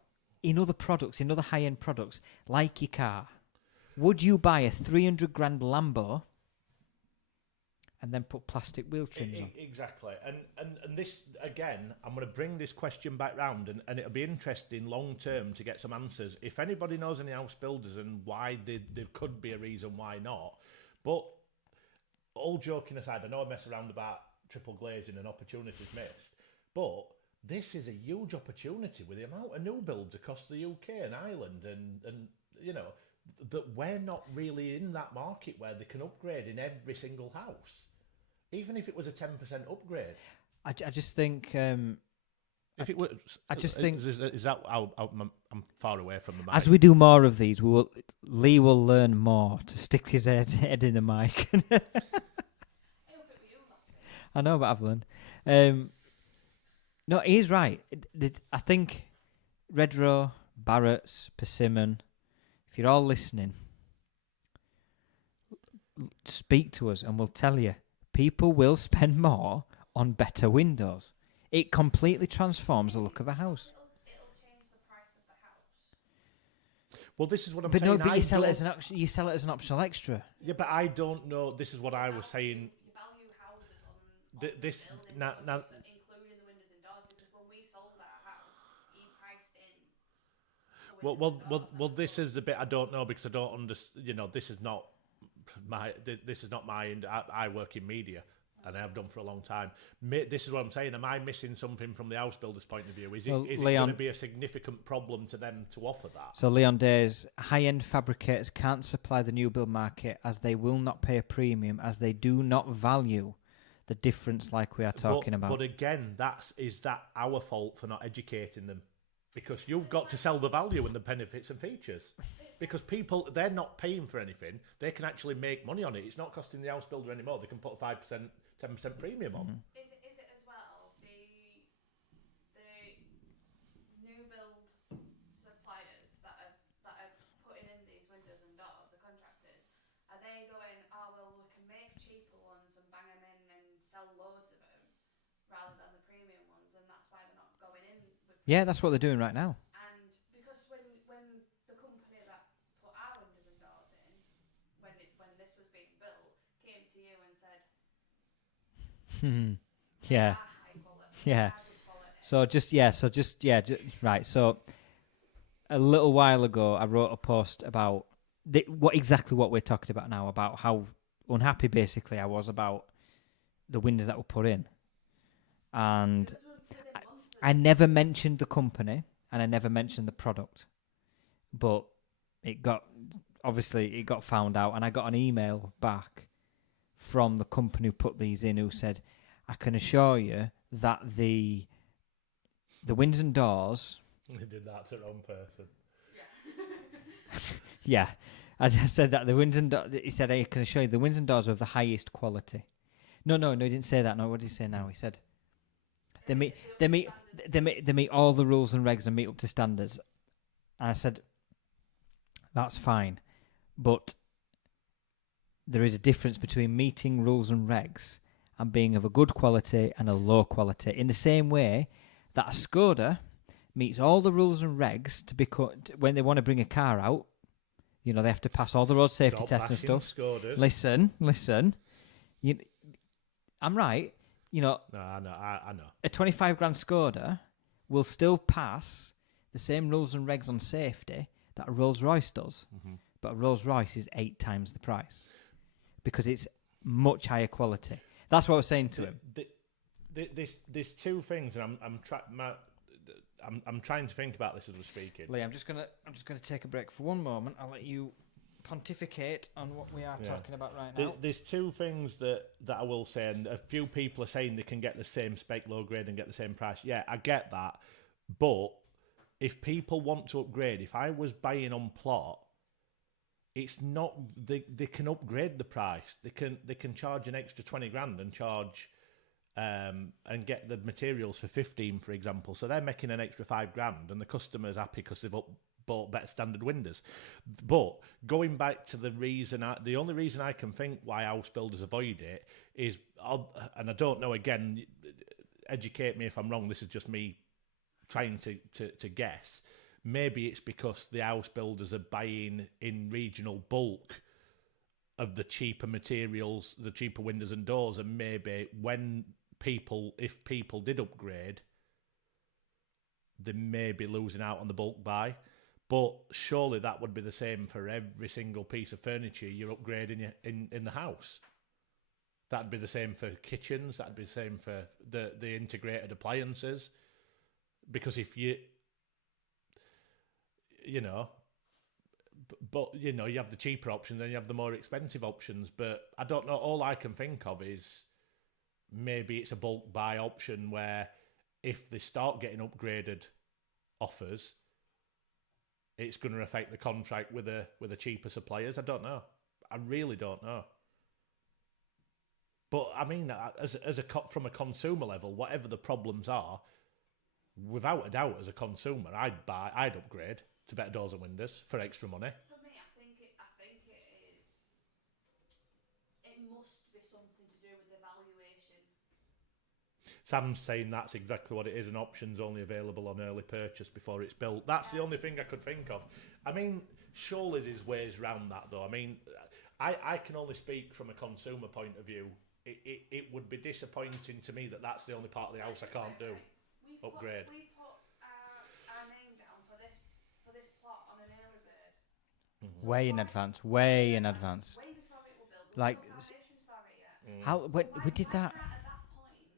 In other products, in other high-end products, like your car, would you buy a 300 grand Lambo and then put plastic wheel trims on. Exactly. And this, again, I'm going to bring this question back round, and it'll be interesting long term to get some answers. If anybody knows any house builders and why there could be a reason why not. But all joking aside, I know I mess around about triple glazing and opportunities missed, but this is a huge opportunity with the amount of new builds across the UK and Ireland, and you know, that we're not really in that market where they can upgrade in every single house. Even if it was a 10% upgrade. I just think... if it was... I just think... Is that... I'm far away from the mic. As we do more of these, Lee will learn more to stick his head in the mic. I know, but I've learned. No, he's right. I think Redrow, Barrett's, Persimmon, if you're all listening, speak to us and we'll tell you. People will spend more on better windows. It completely transforms the look of a house. It'll change the price of the house. Well, this is what I'm But saying. no, but you sell it as an optional extra. Yeah, but I don't know. This is what I was saying. You value houses on This building now, including the windows and doors, because when we sold our house, he priced in the windows and doors. well. This is the bit I don't know because I don't understand. You know, this is not my. This is not my. I work in media, and I have done for a long time. This is what I'm saying. Am I missing something from the house builder's point of view? Is it going to be a significant problem to them to offer that? So Leon Days, high-end fabricators can't supply the new build market as they will not pay a premium as they do not value the difference like we are talking about. But again, is that our fault for not educating them? Because you've got to sell the value and the benefits and features. Because people, they're not paying for anything. They can actually make money on it. It's not costing the house builder anymore. They can put a 5%, 10% premium on. Is it as well the new build suppliers that are putting in these windows and doors, the contractors, are they going, oh well, we can make cheaper ones and bang them in and sell loads of them rather than the premium ones, and that's why they're not going in with... Yeah, that's what they're doing right now. And because when the company that put our windows and doors in, when this was being built, came to you and said, Yeah. high quality, Yeah. good quality. Right. So a little while ago, I wrote a post about what we're talking about now, about how unhappy basically I was about the windows that were put in, and I never mentioned the company and I never mentioned the product, but it got found out, and I got an email back from the company who put these in, who said, I can assure you that the windows and doors... They did that to the wrong person. Yeah. I said that the windows and doors... He said, I can assure you the windows and doors are of the highest quality. No, he didn't say that. No, what did he say now? He said, they meet all the rules and regs and meet up to standards. And I said, that's fine. But there is a difference between meeting rules and regs and being of a good quality and a low quality. In the same way that a Skoda meets all the rules and regs when they want to bring a car out, you know, they have to pass all the road safety tests and stuff. Skodas. Listen. I'm right. You know, No, I know. a 25 grand Skoda will still pass the same rules and regs on safety that a Rolls Royce does. Mm-hmm. But a Rolls Royce is 8 times the price because it's much higher quality. That's what I was saying to him. There's two things, and I'm trying to think about this as we're speaking. Lee, I'm just gonna take a break for one moment. I'll let you pontificate on what we are talking about right now. There's two things that I will say, and a few people are saying they can get the same spec low grade and get the same price. Yeah, I get that, but if people want to upgrade, if I was buying on plot, it's not they can upgrade the price. They can charge an extra 20 grand and charge and get the materials for 15, for example. So they're making an extra 5 grand, and the customer's happy because they've bought better standard windows. But going back to the only reason I can think why house builders avoid it is, and I don't know, again, educate me if I'm wrong, this is just me trying to guess. Maybe it's because the house builders are buying in regional bulk of the cheaper materials, the cheaper windows and doors, and maybe if people did upgrade, they may be losing out on the bulk buy. But surely that would be the same for every single piece of furniture you're upgrading in the house. That'd be the same for kitchens. That'd be the same for the integrated appliances. Because if you have the cheaper option, then you have the more expensive options. But I don't know. All I can think of is maybe it's a bulk buy option where if they start getting upgraded offers, it's going to affect the contract with the cheaper suppliers. I don't know. I really don't know. But I mean, from a consumer level, whatever the problems are, without a doubt, as a consumer, I'd upgrade to better doors and windows for extra money. For me, I think it is. It must be something to do with the valuation. Sam's saying that's exactly what it is. An option's only available on early purchase before it's built. That's the only thing I could think of. I mean, surely there's ways around that, though. I mean, I can only speak from a consumer point of view. It would be disappointing to me that that's the only part of the house I can't do. Upgrade. We put our name down for this plot on an early bird. Mm-hmm. Way in advance. Way before it will build. Like, no foundations for it yet. how when we did that? At that point,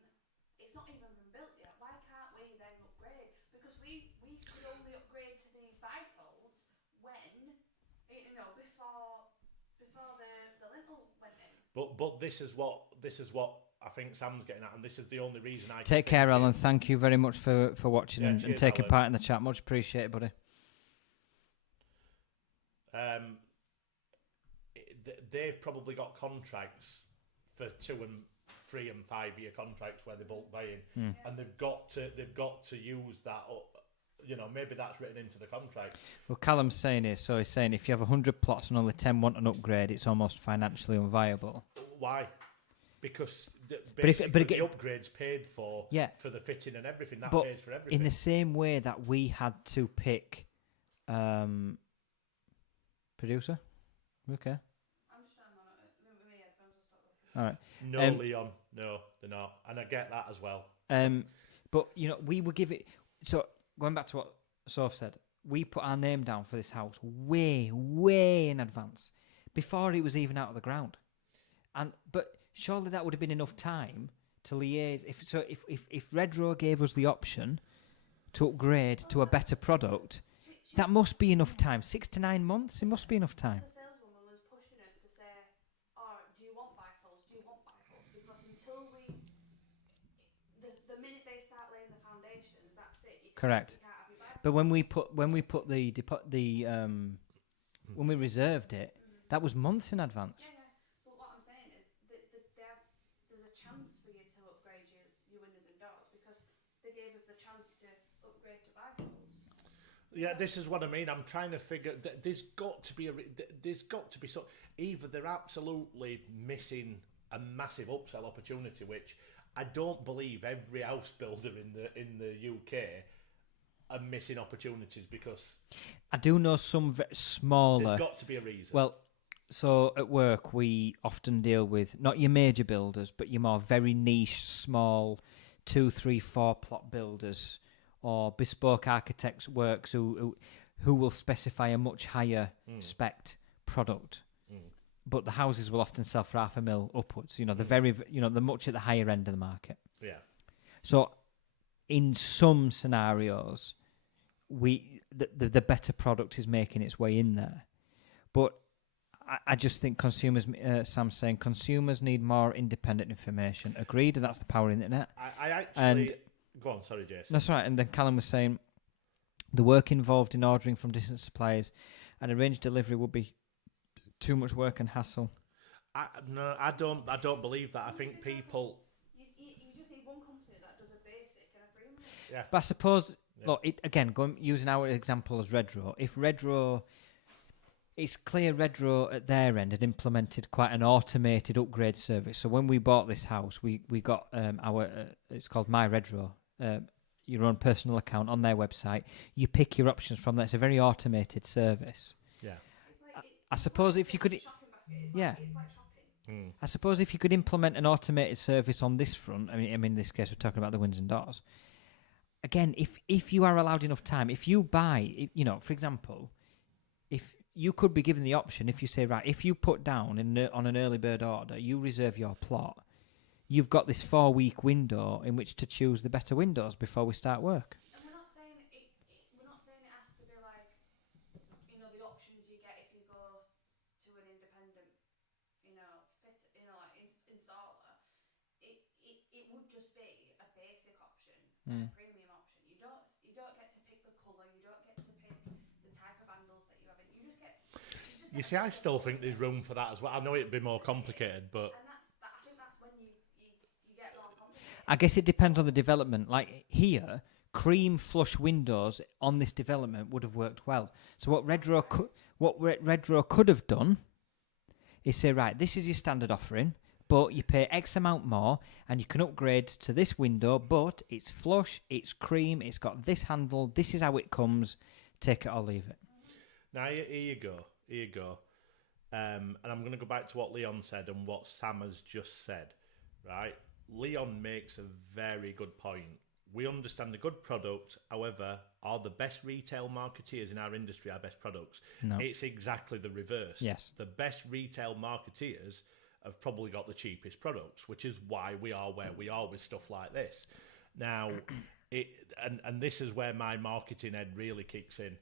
it's not even been built yet. Why can't we then upgrade? Because we could only upgrade to the bifolds when, before the lintel went in. But this is what I think Sam's getting at, and this is the only reason I Take care, Alan. Thank you very much for watching and taking part in the chat. Much appreciated, buddy. They've probably got contracts for 2 and 3 and 5 year contracts where they're bulk buying, and they've got to use that up. Maybe that's written into the contract. Well, Callum's saying is, so he's saying if you have 100 plots and only 10 want an upgrade, it's almost financially unviable. Why? Because the upgrade's paid for for the fitting and everything. That pays for everything. In the same way that we had to pick producer. Okay. I'm just trying to my headphones will stop working. All right. No, Leon. No, they're not. And I get that as well. But, we would give it... So, going back to what Soph said, we put our name down for this house way, way in advance, before it was even out of the ground. But surely that would have been enough time to liaise. If Redrow gave us the option to upgrade to a better product, that must be enough time. 6 to 9 months, it must be enough time. The saleswoman was pushing us to say, do you want bifolds? Do you want bifolds? Because until the minute they start laying the foundations, that's it. Correct. But when we put when we reserved it, that was months in advance. Yeah. But what I'm saying is that there's a chance for you to upgrade your windows and doors because they gave us the chance to upgrade to bifolds. Yeah, this is what I mean. I'm trying to figure. There's got to be so. Either they're absolutely missing a massive upsell opportunity, which I don't believe every house builder in the UK are missing opportunities, because I do know some smaller. There's got to be a reason. Well, so at work we often deal with not your major builders, but your more very niche, small, 2, 3, 4 plot builders or bespoke architects works who will specify a much higher spec product. But the houses will often sell for $500,000 upwards. They're much at the higher end of the market. Yeah. So, in some scenarios, the better product is making its way in there. But I just think consumers, Sam's saying, consumers need more independent information. Agreed, and that's the power of the internet. I actually... Go on, sorry, Jason. That's right. And then Callum was saying the work involved in ordering from distant suppliers and arranged delivery would be too much work and hassle. No, I don't believe that. I think people... You just need one company that does a basic and a premium. Yeah. But I suppose, look, using our example as Redrow, if Redrow... It's clear Redrow at their end had implemented quite an automated upgrade service. So when we bought this house, we got it's called My Redrow, your own personal account on their website. You pick your options from there. It's a very automated service. Yeah. I suppose if you could... It's Yeah. like, it's like shopping. I suppose if you could implement an automated service on this front, I mean, in this case, we're talking about the windows and doors. Again, if you are allowed enough time, if you buy, you know, for example, if you could be given the option, if you say, right, if you put down on an early bird order, you reserve your plot, you've got this 4-week window in which to choose the better windows before we start work. And we're not saying we're not saying it has to be like, you know, the options you get if you go to an independent, you know, like installer. It would just be a basic option, a premium option. You don't get to pick the colour. You don't get to pick the type of handles that you have. You just get. You see, I still think there's room for that as well. I know it'd be more complicated, but And I think that's when you get more complicated. I guess it depends on the development. Like here, cream flush windows on this development would have worked well. So what Redrow could have done is say, right, this is your standard offering, but you pay X amount more and you can upgrade to this window, but it's flush, it's cream, it's got this handle, this is how it comes, take it or leave it. now here you go. Here you go. And I'm going to go back to what Leon said and what Sam has just said, right? Leon makes a very good point. We understand the good product, however, are the best retail marketeers in our industry our best products? No. It's exactly the reverse. Yes. The best retail marketeers have probably got the cheapest products, which is why we are where we are with stuff like this. Now, and this is where my marketing head really kicks in.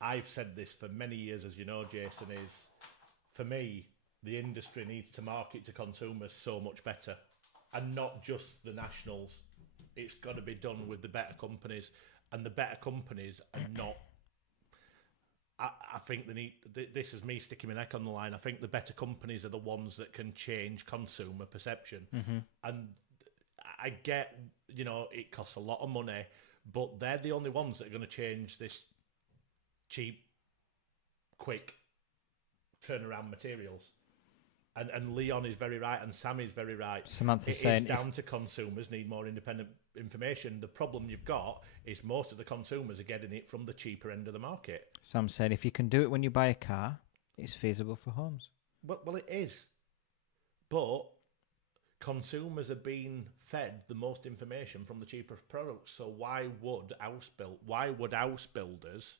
I've said this for many years, as you know, Jason, is for me, the industry needs to market to consumers so much better, and not just the nationals. It's got to be done with the better companies, and the better companies are not. I think they need. This is me sticking my neck on the line. I think the better companies are the ones that can change consumer perception, and I get, you know, it costs a lot of money, but they're the only ones that are going to change this cheap, quick turnaround materials. And Leon is very right, and Sam is very right. Samantha's saying it's down to consumers need more independent information. The problem you've got is most of the consumers are getting it from the cheaper end of the market. Sam said, if you can do it when you buy a car, it's feasible for homes. Well, it is. But consumers are being fed the most information from the cheaper products. So why would house builders?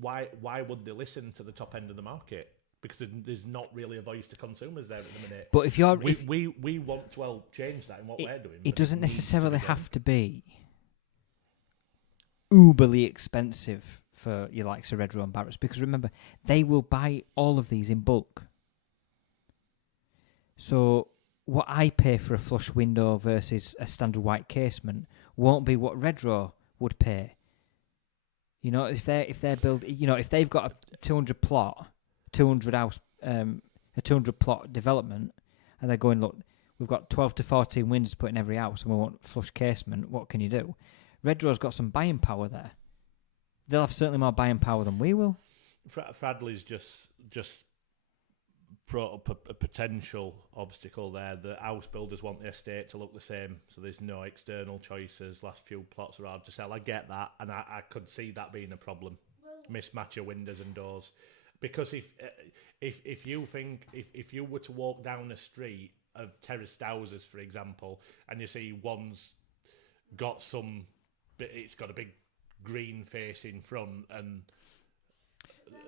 Why would they listen to the top end of the market? Because there's not really a voice to consumers there at the minute. But if you're, we want to help change that in what we're doing. It doesn't necessarily have to be uberly expensive for your likes of Redrow and Barratt's, because remember, they will buy all of these in bulk. So what I pay for a flush window versus a standard white casement won't be what Redrow would pay. You know, if they're building, you know, if they've got a 200 plot, 200 house, a 200 plot development, and they're going, look, we've got 12 to 14 windows to put in every house, and we want flush casement. What can you do? Redrow's got some buying power there. They'll have certainly more buying power than we will. Fradley's just brought up a potential obstacle there. The house builders want the estate to look the same, so there's no external choices. Last few plots are hard to sell. I get that, and I could see that being a problem. Mismatch of windows and doors. Because if you were to walk down a street of terraced houses, for example, and you see one's got it's got a big green face in front, and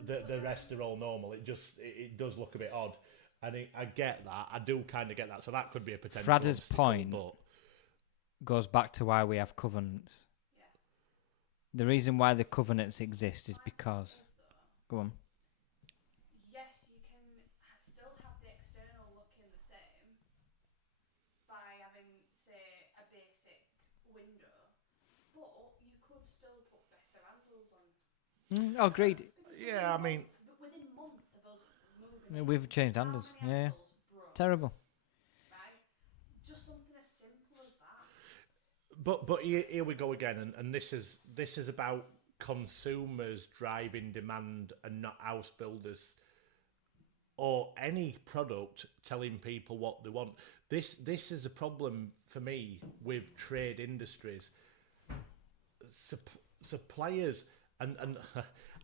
the rest are all normal, it does look a bit odd, and I get that. I do kind of get that. So that could be a potential. Fradder's point goes back to why we have covenants. The reason why the covenants exist is because. Go on. Agreed. Yeah, I mean, within months of us moving, we've changed handles. Yeah, terrible. Right, just something as simple as that. But here we go again, and this is about consumers driving demand and not house builders or any product telling people what they want. This is a problem for me with trade industries. Suppliers. And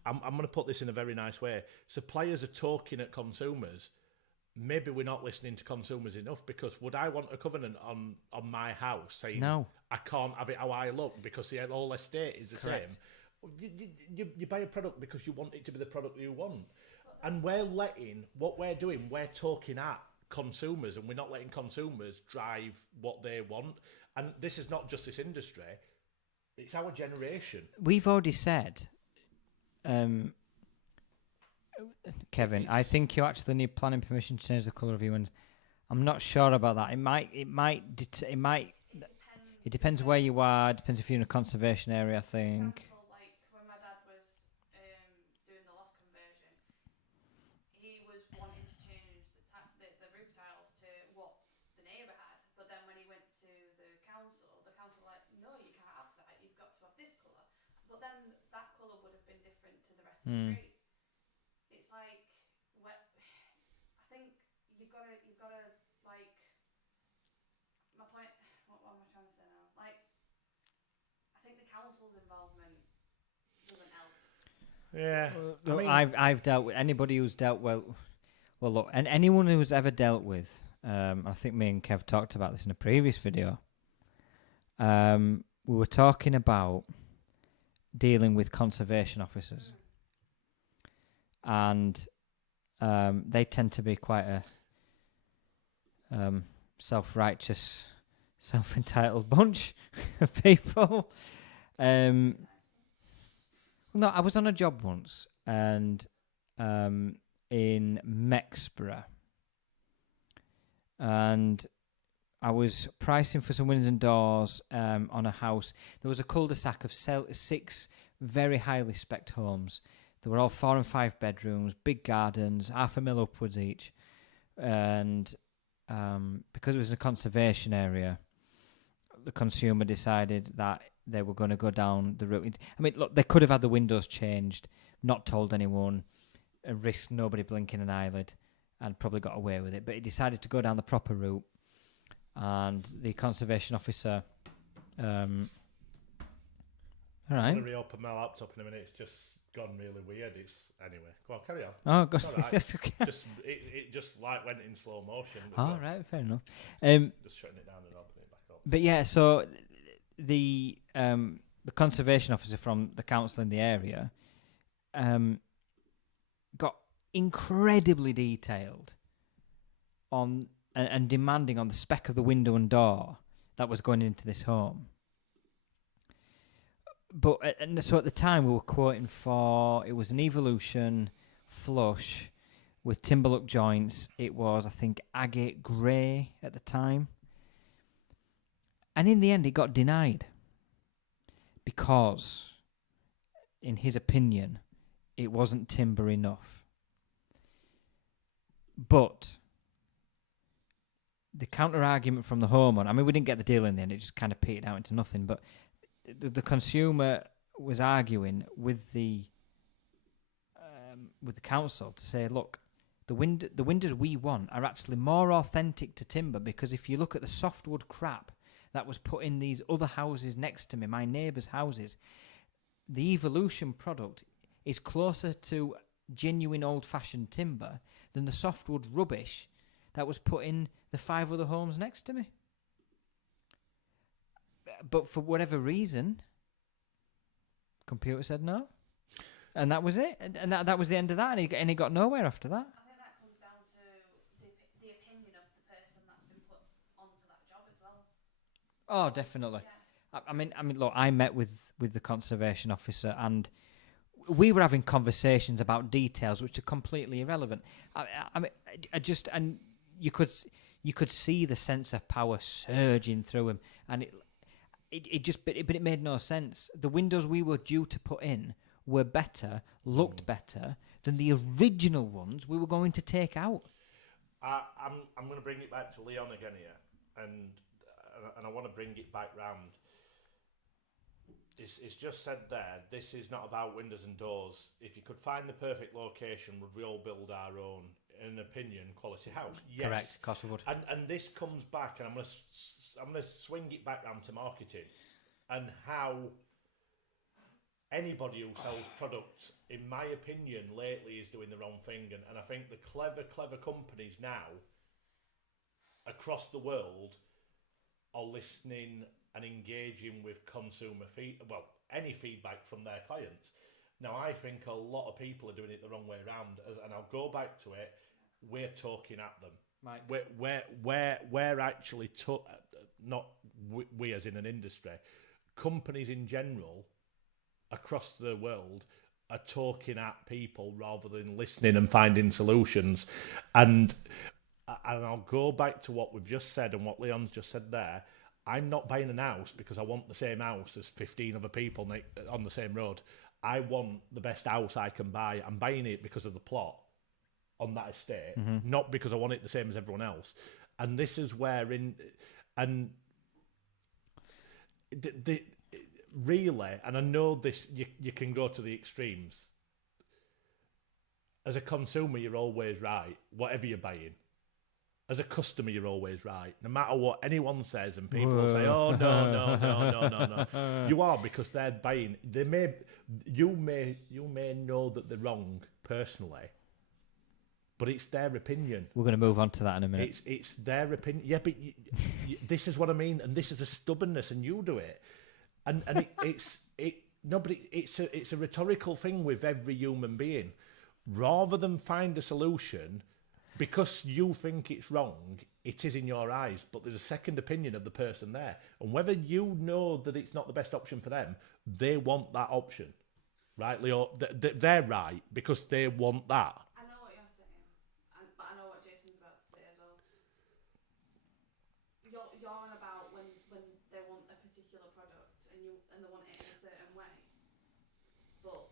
I'm going to put this in a very nice way. Suppliers are talking at consumers. Maybe we're not listening to consumers enough, because would I want a covenant on my house saying No. I can't have it how I look because the whole estate is the Correct. same? You buy a product because you want it to be the product you want. And we're talking at consumers, and we're not letting consumers drive what they want. And this is not just this industry, it's our generation. We've already said, Kevin, I think you actually need planning permission to change the colour of your windows. I'm not sure about that. It depends where you are. It depends if you're in a conservation area, I think. Example, like when my dad was doing the loft conversion, he was wanting to change the roof tiles to what the neighbour had. But then when he went to the council were like, no, you can't have that. You've got to have this colour. But then that colour would have been different to the rest of the street. It's like, I think you've got to like, my point, what am I trying to say now? Like, I think the council's involvement doesn't help. Yeah. I've dealt with anybody who's dealt well, look, and anyone who's ever dealt with, I think me and Kev talked about this in a previous video. We were talking about dealing with conservation officers. And they tend to be quite a self-righteous, self-entitled bunch of people. No, I was on a job once, and in Mexborough, and I was pricing for some windows and doors on a house. There was a cul-de-sac of 6 very highly spec'd homes. They were all 4 and 5 bedrooms, big gardens, $500,000 upwards each. And because it was a conservation area, the consumer decided that they were going to go down the route. I mean, look, they could have had the windows changed, not told anyone, and risked nobody blinking an eyelid, and probably got away with it. But he decided to go down the proper route. And the conservation officer... all right. I'm going to reopen my laptop in a minute. It's just gone really weird. Anyway, go on, carry on. Oh, God. It's all right. That's okay. It just like went in slow motion. All right, fair enough. Just shutting it down and opening it back up. But yeah, so the conservation officer from the council in the area got incredibly detailed on and demanding on the spec of the window and door that was going into this home. But so at the time we were quoting for, it was an Evolution flush with Timberlook joints. It was, I think, agate grey at the time. And in the end it got denied because, in his opinion, it wasn't timber enough. But the counter-argument from the homeowner, I mean, we didn't get the deal in the end, it just kind of petered out into nothing, but the consumer was arguing with the council to say, look, the windows we want are actually more authentic to timber, because if you look at the softwood crap that was put in these other houses next to me, my neighbours' houses, the Evolution product is closer to genuine old-fashioned timber than the softwood rubbish that was put in the 5 other homes next to me. But for whatever reason, computer said no, and that was it. And that was the end of that. And he got nowhere after that. I think that comes down to the opinion of the person that's been put onto that job as well. Oh, definitely. Yeah. I mean, look, I met with the conservation officer, and we were having conversations about details which are completely irrelevant. I mean, and you could see the sense of power surging through him, and it made no sense. The windows we were due to put in were better, looked better than the original ones we were going to take out. I'm going to bring it back to Leon again here, and I want to bring it back round. It's just said there, this is not about windows and doors. If you could find the perfect location, would we all build our own, in an opinion, quality house? Yes. Correct, of course we would. And this comes back, and I'm going to swing it back round to marketing, and how anybody who sells products, in my opinion, lately is doing the wrong thing. And I think the clever companies now across the world are listening and engaging with consumer any feedback from their clients. Now, I think a lot of people are doing it the wrong way around, and I'll go back to it. We're talking at them. Right. We're actually not we as in an industry, companies in general across the world are talking at people rather than listening and finding solutions. And I'll go back to what we've just said and what Leon's just said there. I'm not buying an house because I want the same house as 15 other people on the same road. I want the best house I can buy. I'm buying it because of the plot on that estate, not because I want it the same as everyone else. And this is where really, and I know this, you can go to the extremes. As a consumer, you're always right, whatever you're buying. As a customer, you're always right, no matter what anyone says. And people will say, "Oh no." You are, because they're buying. You may know that they're wrong personally, but it's their opinion. We're going to move on to that in a minute. It's their opinion. Yeah, but this is what I mean, and this is a stubbornness, and you do it, and it's a rhetorical thing with every human being. Rather than find a solution, because you think it's wrong, it is in your eyes, but there's a second opinion of the person there, and whether you know that it's not the best option for them, they want that option, right, Leo? They're right because they want that. I know what you're saying, but I know what Jason's about to say as well. You're on about when they want a particular product and they want it in a certain way, but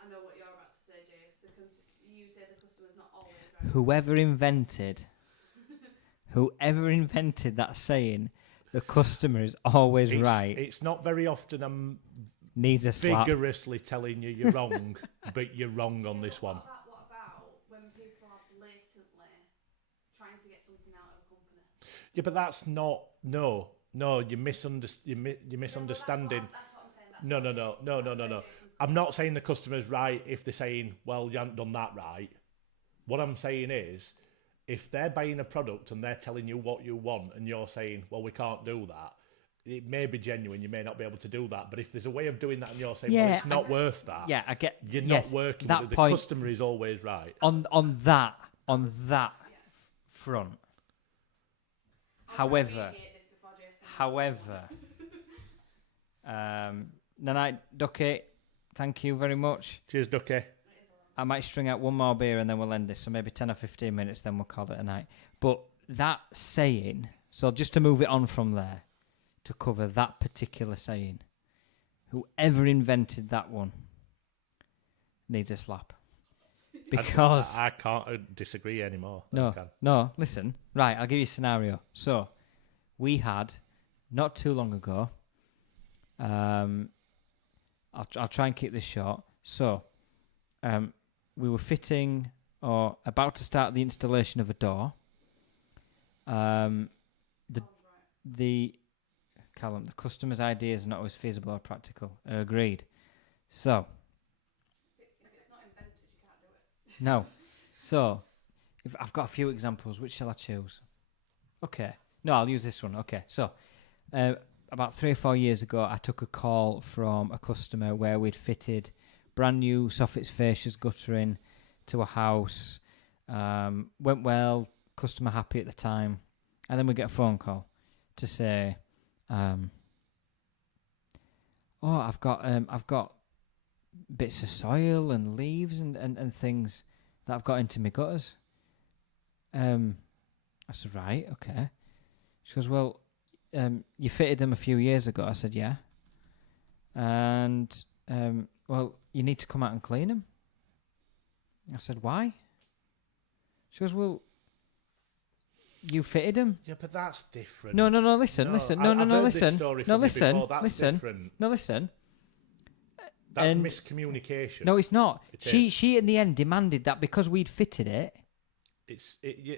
I know what you're about to say, Jace. You say the customer's not always right. Whoever invented that saying, the customer is always right. It's not very often needs a slap. Vigorously telling you you're wrong, but you're wrong on this one. What about when people are blatantly trying to get something out of a company? Yeah, but that's not... No, you're misunderstanding. That's what I'm saying. No. I'm not saying the customer's right if they're saying, well, you haven't done that right. What I'm saying is, if they're buying a product and they're telling you what you want and you're saying, well, we can't do that, it may be genuine, you may not be able to do that. But if there's a way of doing that and you're saying, well, it's not worth that, yeah, I get. You're not working. That the point, customer is always right. On that front. However, Nanite Ducky, thank you very much. Cheers, Ducky. I might string out one more beer and then we'll end this. So maybe 10 or 15 minutes, then we'll call it a night. But that saying, so just to move it on from there, to cover that particular saying, whoever invented that one needs a slap. Because... I can't disagree anymore. No, listen. Right, I'll give you a scenario. So, we had, not too long ago, I'll try and keep this short. So, we were fitting or about to start the installation of a door. Callum, the customer's ideas are not always feasible or practical. Agreed. So, if it's not invented, you can't do it. no. So, if I've got a few examples. Which shall I choose? Okay. No, I'll use this one. Okay. So, about 3 or 4 years ago, I took a call from a customer where we'd fitted brand new soffits, fascias, guttering to a house. Went well, customer happy at the time. And then we get a phone call to say, I've got bits of soil and leaves and things that I've got into my gutters. I said, right, okay. She goes, well, you fitted them a few years ago. I said, yeah. And, well, you need to come out and clean them. I said, why? She goes, well, you fitted them. Yeah, but that's different. No, listen. Listen. That's miscommunication. No, it's not. She in the end demanded that because we'd fitted it,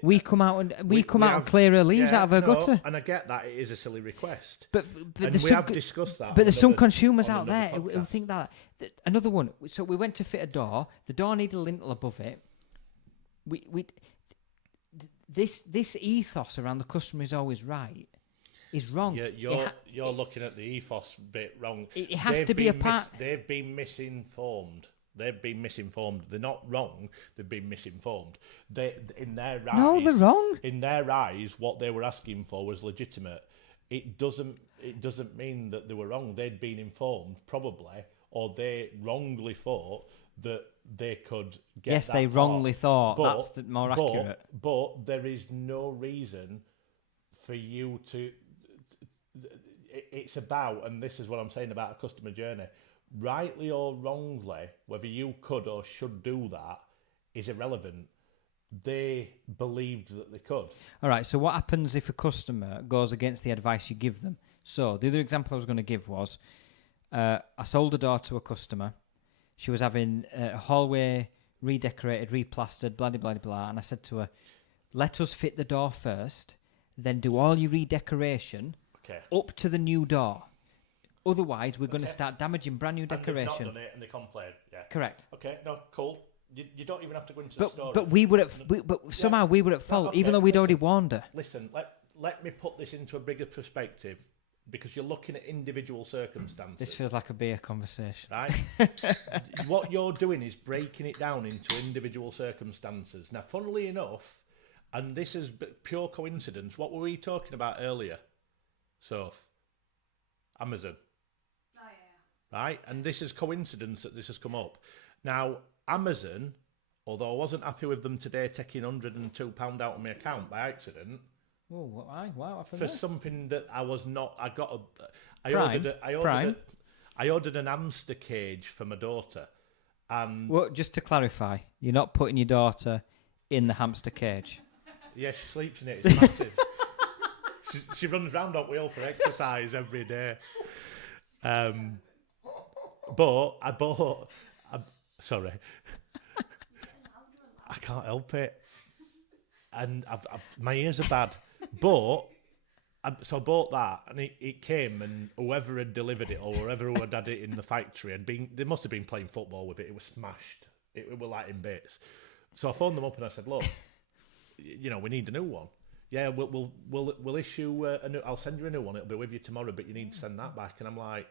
We come out and have- clear her leaves yeah, out of her no, gutter. and I get that it is a silly request. But And there's we some have discussed that. But on there's some another- consumers on out there another who podcast. think that. Another one. So we went to fit a door. The door needed a lintel above it. This ethos around the customer is always right is wrong. Yeah, you're looking at the ethos bit wrong. It has They've to be a been part. They've been misinformed. They've been misinformed. They're not wrong. They've been misinformed. In their eyes, No, they're wrong. In their eyes, what they were asking for was legitimate. It doesn't mean that they were wrong. They'd been informed probably, or they wrongly thought that they could get. Yes, that they part. wrongly thought. But- That's more accurate. But there is no reason for you to. It's about, and this is what I'm saying about a customer journey. Rightly or wrongly, whether you could or should do that is irrelevant. They believed that they could. All right. So what happens if a customer goes against the advice you give them? So the other example I was going to give was, I sold a door to a customer. She was having a hallway redecorated, replastered, blah, blah, blah, blah. And I said to her, let us fit the door first, then do all your redecoration Okay. up to the new door. Otherwise, we're going to Okay. start damaging brand new And they've decoration. not done it, and they complained. Yeah. Correct. Okay. No. Cool. You don't even have to go into the story. But we would somehow we were at fault, okay, even though we'd listen. already warned her. Listen. Let me put this into a bigger perspective, because you're looking at individual circumstances. This feels like a beer conversation. Right? What you're doing is breaking it down into individual circumstances. Now, funnily enough, and this is pure coincidence, what were we talking about earlier? Soph? Amazon, Oh, yeah. right? And this is coincidence that this has come up. Now, Amazon, although I wasn't happy with them today taking £102 out of my account by accident, Oh, why? What happened for there? something that I was not. I Prime. ordered an hamster cage for my daughter, and Well, just to clarify, you're not putting your daughter in the hamster cage. yeah, she sleeps in it. It's massive. she runs round on wheel for exercise every day. But I bought. Sorry, I can't help it, and my ears are bad. But so I bought that, and it came, and whoever had delivered it, or whoever who had it in the factory, they must have been playing football with it. It was smashed. It were like in bits. So I phoned them up and I said, "Look, we need a new one. Yeah, we'll issue a new. I'll send you a new one. It'll be with you tomorrow, but you need to send that back." And I'm like,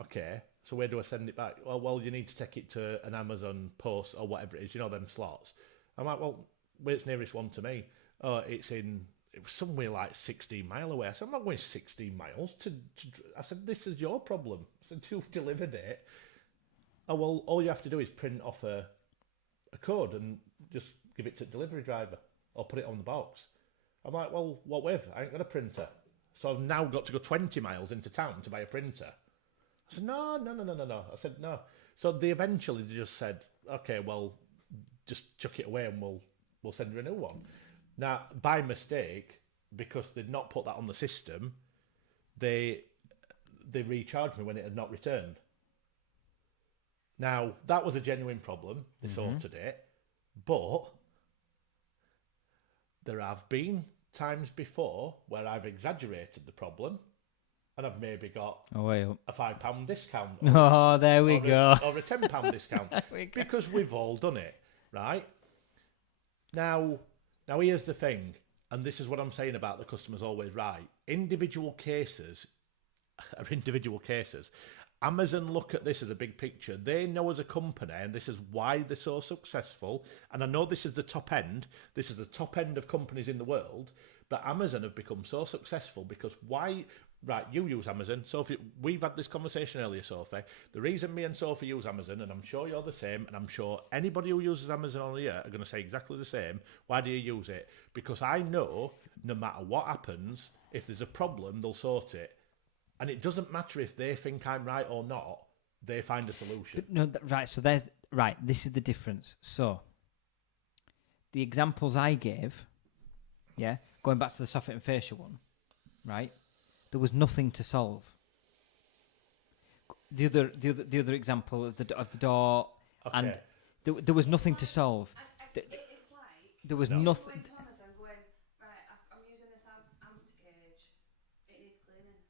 "Okay, so where do I send it back?" Well, you need to take it to an Amazon post or whatever it is. Them slots. I'm like, "Well, where's the nearest one to me?" "Oh, it was somewhere like 16 mile away." I said, "I'm not going 16 miles to." I said, "This is your problem." I said, "You've delivered it." "Oh, well, all you have to do is print off a code and just give it to the delivery driver or put it on the box." I'm like, "Well, what with? I ain't got a printer." So I've now got to go 20 miles into town to buy a printer. I said, no. I said, no. So they eventually just said, "Okay, well, just chuck it away and we'll send you a new one." Now, by mistake, because they'd not put that on the system, they recharged me when it had not returned. Now, that was a genuine problem. They sorted it. But there have been times before where I've exaggerated the problem and I've maybe got Oh, wait. a £5 discount. Oh, there we go. Or a £10 discount. Because we've all done it, right? Now here's the thing, and this is what I'm saying about the customer's always right. Individual cases are individual cases. Amazon look at this as a big picture. They know as a company, and this is why they're so successful, and I know this is the top end. This is the top end of companies in the world, but Amazon have become so successful because why... Right, you use Amazon. Sophie, we've had this conversation earlier, Sophie. The reason me and Sophie use Amazon, and I'm sure you're the same, and I'm sure anybody who uses Amazon on here are going to say exactly the same. Why do you use it? Because I know no matter what happens, if there's a problem, they'll sort it. And it doesn't matter if they think I'm right or not, they find a solution. But no, right. So there's right. This is the difference. So the examples I gave, yeah, going back to the soffit and fascia one, right? There was nothing to solve. The other example of the door, Okay. and there was nothing to solve. It's like There was No. nothing. Going to Amazon, going right. I'm using this hamster cage. It needs cleaning.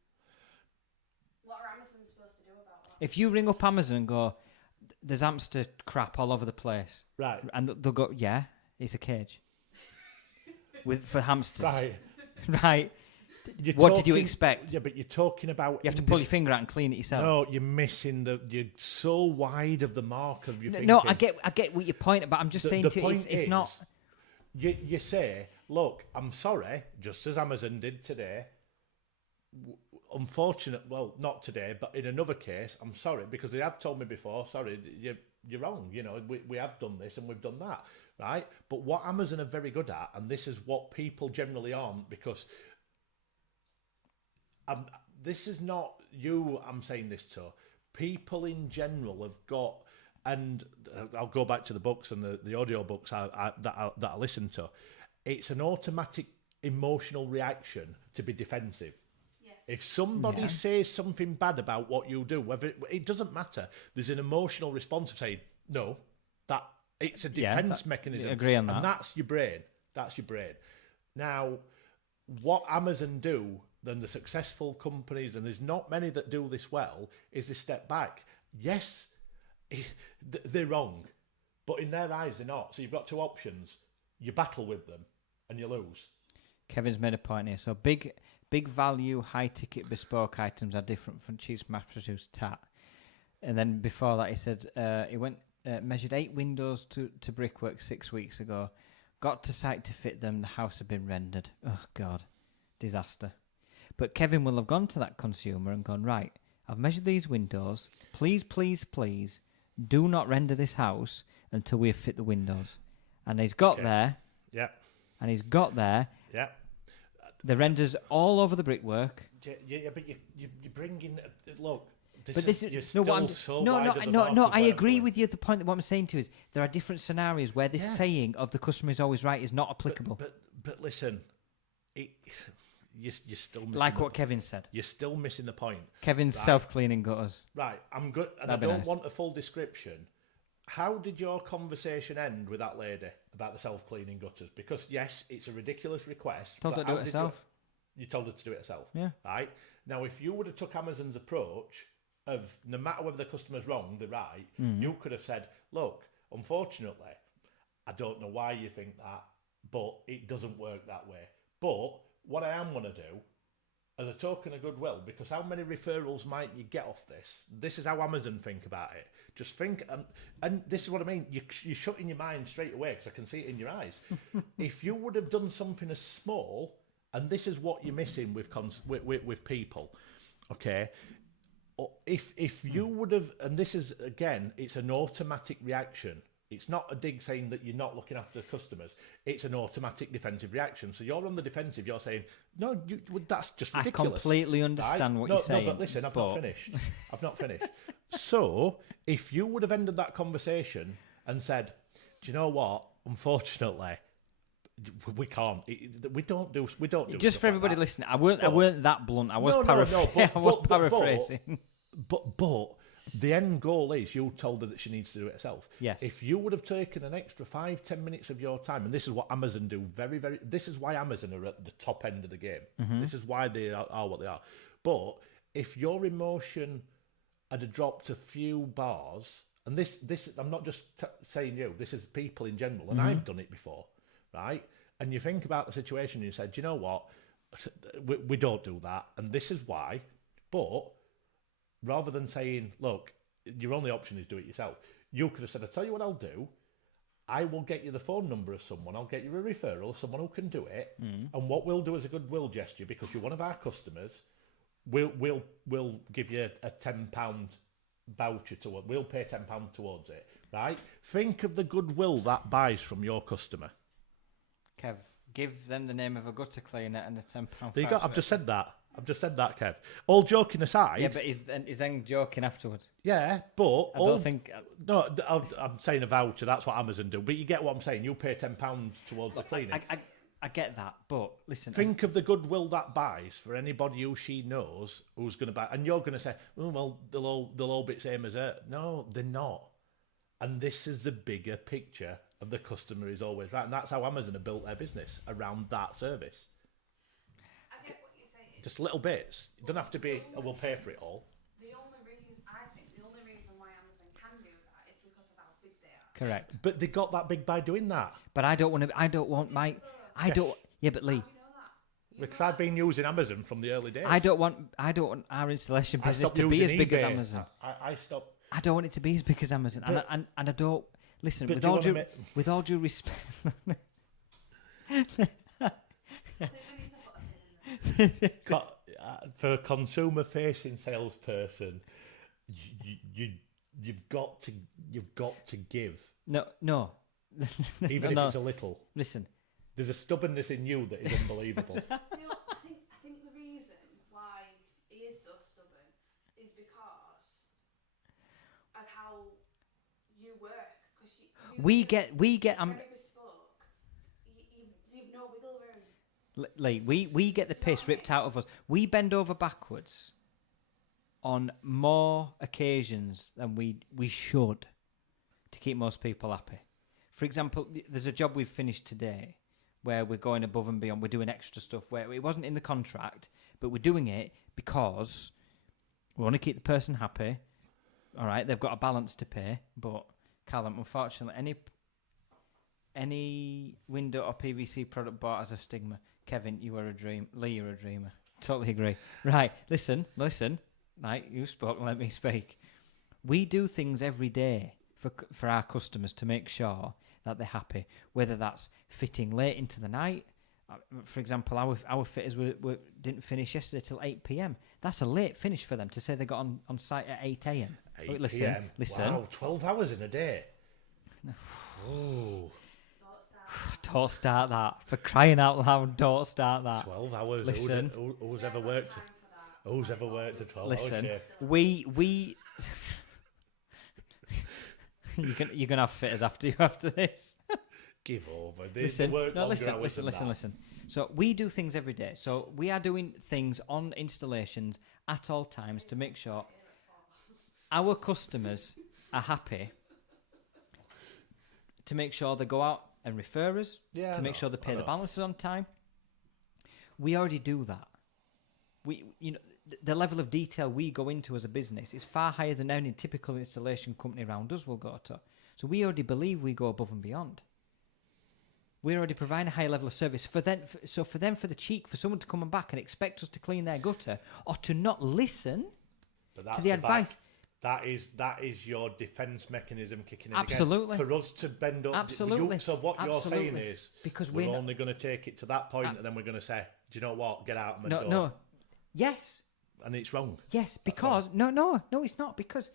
What are Amazon supposed to do about that? If you ring up Amazon and go, there's hamster crap all over the place, Right. and they'll go, yeah, it's a cage for hamsters, Right. right? You're What did you talking- expect? Yeah, but you're talking about. You have to pull your finger out and clean it yourself. No, you're missing the. You're so wide of the mark of your thinking. No, I get what your point about. I'm just saying The to you, point it's not. You say, look, I'm sorry, just as Amazon did today. Unfortunate, well, not today, but in another case, I'm sorry because they have told me before. Sorry, you're wrong. You know, we have done this and we've done that, right? But what Amazon are very good at, and this is what people generally aren't, because this is not you. I'm saying this to people in general have got, and I'll go back to the books and the audio books that I listen to. It's an automatic emotional reaction to be defensive. Yes. If somebody says something bad about what you do, whether it doesn't matter, there's an emotional response of saying no. That it's a defense mechanism. Agree on that. And that's your brain. That's your brain. Now, what Amazon do, then the successful companies, and there's not many that do this well, is they step back. Yes, they're wrong, but in their eyes they're not. So you've got two options: you battle with them, and you lose. Kevin's made a point here. So big value, high ticket, bespoke items are different from cheap mass-produced tat. And then before that, he said he went measured 8 windows to brickwork 6 weeks ago. Got to site to fit them. The house had been rendered. Oh God, disaster. But Kevin will have gone to that consumer and gone, right, I've measured these windows. Please, please, please, do not render this house until we have fit the windows. And he's got there. Yeah. And he's got there. Yeah. The renders all over the brickwork. Yeah, but you're bringing... Look, But this you're is still no, so no, wide no, of the no, mark no. of I where I'm agree going. with you. The point that what I'm saying to you is there are different scenarios where this saying of the customer is always right is not applicable. But listen, you're still missing Like what Kevin said. You're still missing the point. Kevin's Right. self-cleaning gutters. Right, I'm good, and That'd be I don't nice. want a full description. How did your conversation end with that lady about the self-cleaning gutters? Because yes, it's a ridiculous request. Told her but to do how it did herself. You told her to do it herself. Yeah. Right. Now, if you would have took Amazon's approach of no matter whether the customer's wrong, they're right, you could have said, look, unfortunately, I don't know why you think that, but it doesn't work that way. But what I am going to do, as a token of goodwill, because how many referrals might you get off this? This is how Amazon think about it. Just think, and this is what I mean. You're shutting your mind straight away because I can see it in your eyes. If you would have done something as small, and this is what you're missing with people, okay? If you would have, and this is again, it's an automatic reaction. It's not a dig saying that you're not looking after customers. It's an automatic defensive reaction. So you're on the defensive. You're saying, no, that's just ridiculous. I completely understand what you're saying. No, but listen, I've not finished. I've not finished. So if you would have ended that conversation and said, do you know what? Unfortunately, we can't. We don't do. Just stuff for everybody like that. listening, I weren't that blunt. I was but- paraphrasing. But the end goal is you told her that she needs to do it herself. Yes. If you would have taken an extra 5-10 minutes of your time, and this is what Amazon do very, very. This is why Amazon are at the top end of the game. This is why they are what they are. But if your emotion had dropped a few bars, and this I'm not just saying you. This is people in general, and I've done it before, right? And you think about the situation, and you said, do you know what? We don't do that, and this is why. But rather than saying, look, your only option is do it yourself, you could have said, I'll tell you what I'll do. I will get you the phone number of someone. I'll get you a referral of someone who can do it. And what we'll do as a goodwill gesture, because you're one of our customers, we'll give you a £10 voucher we'll pay £10 towards it, right? Think of the goodwill that buys from your customer. Kev, give them the name of a gutter cleaner and a £10. There you go. I've just said that, Kev. All joking aside. Yeah, but he's then joking afterwards. Yeah, but I don't think. No, I'm saying a voucher. That's what Amazon do. But you get what I'm saying. You pay £10 towards the cleaning. I get that, but listen. Think of the goodwill that buys for anybody who she knows who's going to buy, and you're going to say, "Oh well, they'll all be the same as her." No, they're not. And this is the bigger picture of the customer is always right. And that's how Amazon have built their business, around that service. I get what you're saying. Just little bits. It doesn't have to be, oh, we'll pay for it all. The only reason why Amazon can do that is because of how big they are. Correct. But they got that big by doing that. But I don't want to. I don't want my. I don't. Yeah, but Lee, How do you know that? Because I've been using Amazon from the early days. I don't want our installation I business stopped to be as using big as eBay. Amazon. I stopped. I don't want it to be as big as Amazon, and I don't listen. But With all due respect, I think we need to put a pin in this. For a consumer-facing salesperson, you've got to give, no. even No. if it's a little. Listen, There's a stubbornness in you that is unbelievable. I think the reason why he is so stubborn is because of how you work. Because we get. it's very bespoke. You've no wiggle room. Lee, we get the piss ripped out of us. We bend over backwards on more occasions than we should to keep most people happy. For example, there's a job we've finished today where we're going above and beyond. We're doing extra stuff where it wasn't in the contract, but we're doing it because we want to keep the person happy. All right, they've got a balance to pay, but Callum, unfortunately, any window or PVC product bought as a stigma. Kevin, you are a dream. Lee, you're a dreamer. Totally agree. Right, listen. Right, you spoke, let me speak. We do things every day for our customers to make sure that they're happy, whether that's fitting late into the night. For example, our fitters didn't finish yesterday till 8 p.m. That's a late finish for them to say they got on site at 8 a.m. 8 Listen, PM. listen. Wow, 12 hours in a day. Oh, Don't start that. For crying out loud, don't start that. 12 hours. Listen. Who's ever worked? Who's ever worked a 12-hour Listen, shift? we you're gonna have fitters after this. Give over. Listen. So we do things every day. So we are doing things on installations at all times to make sure our customers are happy. To make sure they go out and refer us. Yeah, to make sure they pay the balances on time. We already do that. The level of detail we go into as a business is far higher than any typical installation company around us will go to. So we already believe we go above and beyond. We're already providing a high level of service for them. For the cheek, for someone to come back and expect us to clean their gutter or to not listen to the advice. That is your defence mechanism kicking in Absolutely. again. For us to bend up. Absolutely. So what you're saying Absolutely. is Because we're we're only going to take it to that point and then we're going to say, do you know what? Get out and go. No. Yes. And it's wrong. Yes, because no, it's not, because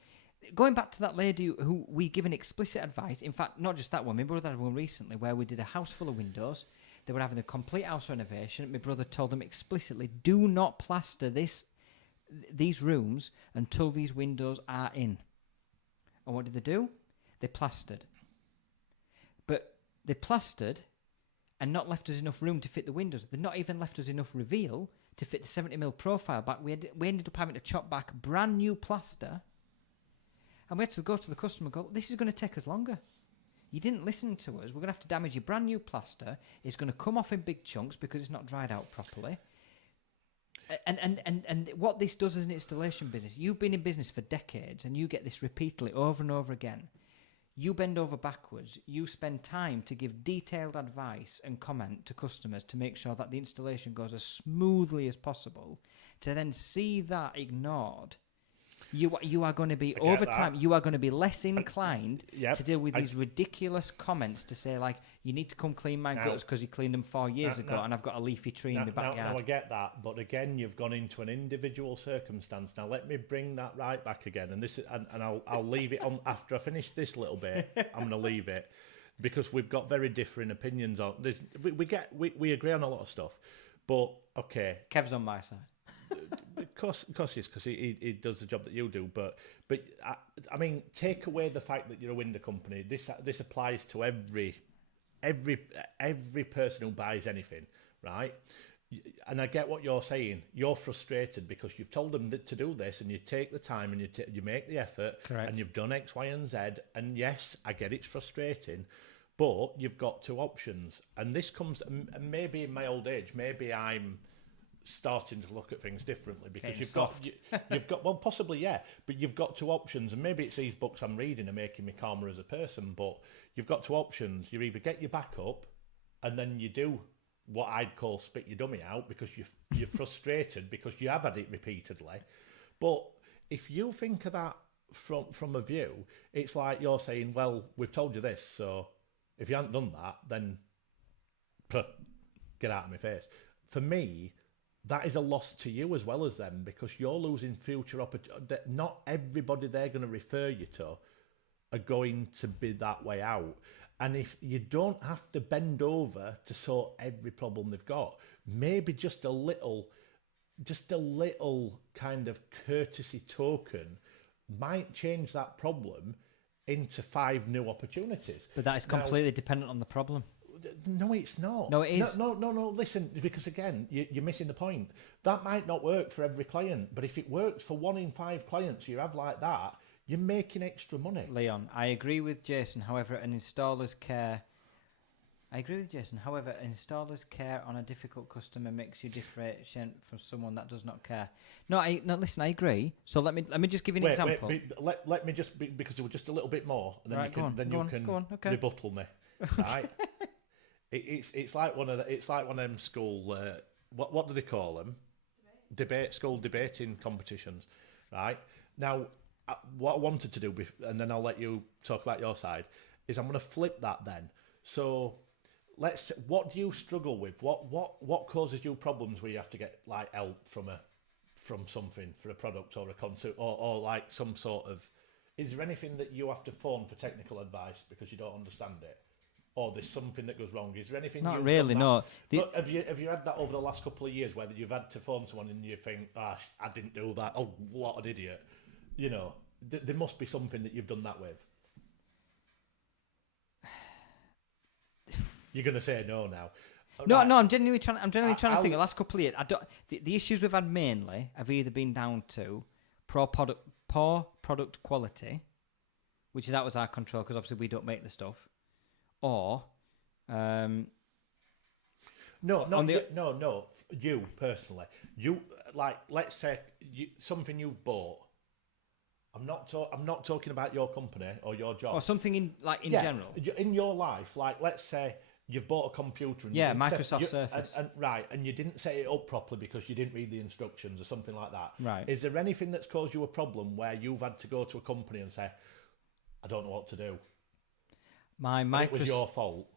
going back to that lady who we given explicit advice. In fact, not just that one. My brother had one recently where we did a house full of windows. They were having a complete house renovation. My brother told them explicitly, do not plaster these rooms until these windows are in. And what did they do? They plastered. But they plastered and not left us enough room to fit the windows. They've not even left us enough reveal to fit the 70mm profile back. We ended up having to chop back brand new plaster. And we had to go to the customer and go, this is going to take us longer. You didn't listen to us. We're going to have to damage your brand new plaster. It's going to come off in big chunks because it's not dried out properly. And what this does as an installation business, you've been in business for decades and you get this repeatedly over and over again. You bend over backwards. You spend time to give detailed advice and comment to customers to make sure that the installation goes as smoothly as possible. To then see that ignored, you are going to be, over time, you are going to be less inclined to deal with these ridiculous comments to say, like, you need to come clean my gutters because you cleaned them 4 years ago and I've got a leafy tree in my backyard. Now I get that, but again, you've gone into an individual circumstance. Now let me bring that right back again, and I'll leave it on after I finish this little bit. I'm going to leave it because we've got very differing opinions on this. We agree on a lot of stuff, but okay. Kev's on my side. Of course he is, because he does the job that you do. But I mean, take away the fact that you're a window company. This applies to every person who buys anything, right? and I get what you're saying. You're frustrated because you've told them to do this, and you take the time and you make the effort, Correct. and you've done X, Y, and Z. And yes, I get it's frustrating, but you've got two options. And this comes, and maybe in my old age, maybe I'm starting to look at things differently because Getting you've soft. you've got well, possibly, yeah, but you've got two options, and maybe it's these books I'm reading are making me calmer as a person. But you've got two options. You either get your back up, and then you do what I'd call spit your dummy out because you're frustrated because you have had it repeatedly. But if you think of that from a view, it's like you're saying, well, we've told you this, so if you haven't done that, then get out of my face. For me, that is a loss to you as well as them because you're losing future opportunities. Not everybody they're going to refer you to are going to be that way out. And if you don't have to bend over to sort every problem they've got, maybe just a little kind of courtesy token might change that problem into 5 new opportunities. But that is completely dependent on the problem. No, it's not. No, it is. No. Listen, because again, you're missing the point. That might not work for every client, but if it works for 1 in 5 clients you have like that, you're making extra money. Leon, I agree with Jason. However, an installer's care on a difficult customer makes you differentiate from someone that does not care. No, listen, I agree. So let me just give you an example. Let me just because it was just a little bit more, and then right, you can go on, okay. rebuttal me. Right? It's like one of them school. What do they call them? School debating competitions, right? Now, what I wanted to do, and then I'll let you talk about your side, is I'm going to flip that then. So, what do you struggle with? What causes you problems where you have to get like help from something for a product or a concept or like some sort of? Is there anything that you have to phone for technical advice because you don't understand it? Or there's something that goes wrong? Is there anything? Not really, no. But have you had that over the last couple of years, where you've had to phone someone and you think, I didn't do that. Oh, what an idiot! You know, there must be something that you've done that with. You're gonna say no now. No, Right. no, I'm genuinely trying to think. The last couple of years, the issues we've had mainly have either been down to poor product quality, which is out of our control because obviously we don't make the stuff, or No. You personally, let's say something you've bought. I'm not talking about your company or your job. or something in general. In your life, like let's say you've bought a computer. And Microsoft Surface. And you didn't set it up properly because you didn't read the instructions or something like that. Right. Is there anything that's caused you a problem where you've had to go to a company and say, I don't know what to do? It was your fault.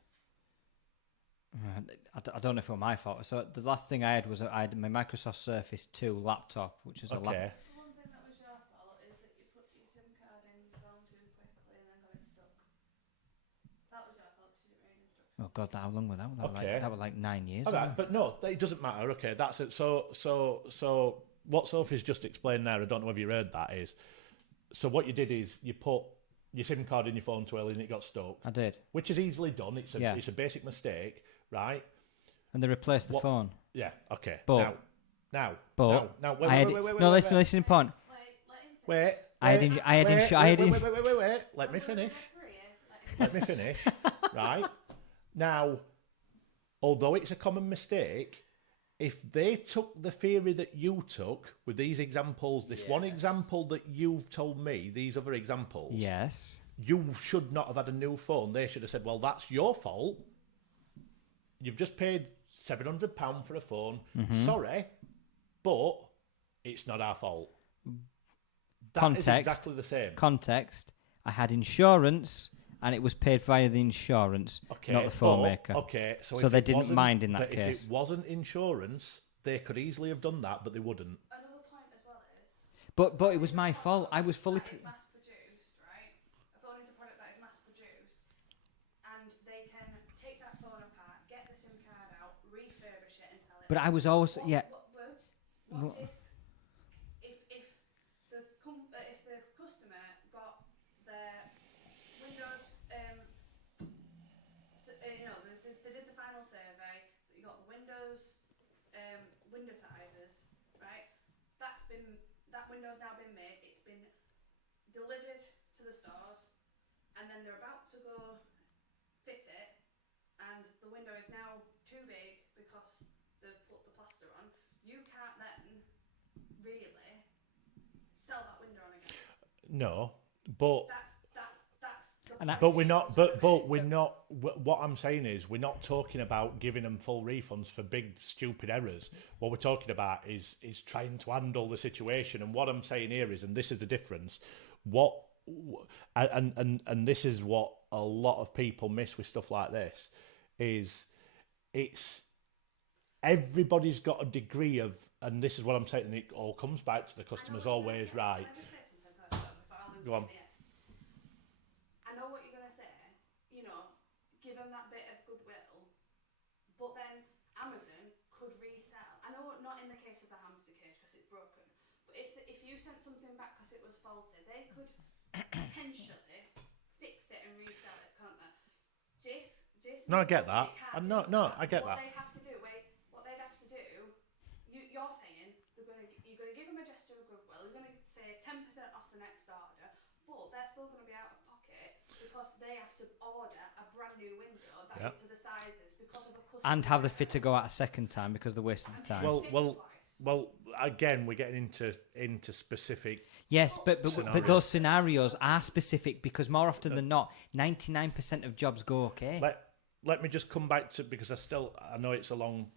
I don't know if it was my fault. So the last thing I had was I had my Microsoft Surface 2 laptop, which was a laptop. Okay. The one thing that was your fault is that you put your SIM card in the phone too quickly and then got it stuck. That was your fault because you didn't read instructions. Oh God, how long was that? Okay. That was like 9 years All ago. right, but no, it doesn't matter. Okay, that's it. So what Sophie's just explained there, I don't know if you heard that, is so what you did is you put your SIM card in your phone too early and it got stuck. I did. Which is easily done. It's a basic mistake, right? And they replaced the phone. Yeah, okay. But- now, Wait. Listen, point. wait. Let me finish. Let me finish. Right. Now, although it's a common mistake, if they took the theory that you took with these examples, this one example that you've told me, these other examples, Yes. you should not have had a new phone. They should have said, well, that's your fault. You've just paid £700 for a phone. Sorry, but it's not our fault. That is exactly the same. Context. I had insurance, and it was paid via the insurance, not the phone maker. Okay, so they didn't mind in that case. If it wasn't insurance, they could easily have done that, but they wouldn't. Another point as well is. But it was my fault. I was fully. It's mass produced, right? A phone is a product that is mass produced, and they can take that phone apart, get the SIM card out, refurbish it, and sell it. But I was always What if the customer got their Windows, they did the final survey. You got the Windows window sizes, right? That window's now been made. It's been delivered to the stores, and then they're about to go fit it, and the window is now too big because they've put the plaster on. You can't then really sell that window on again. No, but That's the And but we're not. But point. we're not. What I'm saying is, we're not talking about giving them full refunds for big stupid errors. What we're talking about is trying to handle the situation. And what I'm saying here is, and this is the difference. And this is what a lot of people miss with stuff like this, is it's everybody's got a degree of, and this is what I'm saying. And it all comes back to the customer's always right. Can I just say something first, though, before I lose Go on. it here? I know what you're going to say. You know, give them that bit of goodwill, but then Amazon could resell. I know not in the case of the hamster cage because it's broken, but if you sent something back because it was faulty, they could potentially fix it and resell it, can't they? Jason. No, I get that. They can't No, do no, that. I get What that. they'd have to do, what they'd have to do, you're saying you're going to give them a gesture of goodwill. You're going to say 10% off the next order, but they're still going to be out of pocket because they have to order a brand new window that is to the sizes because of a customer. And have the fitter go out a second time because they're wasting the time. Well, again, we're getting into specific. Yes, but Scenarios. those scenarios are specific because more often than not, 99% of jobs go okay. Let me just come back to, because I know it's a long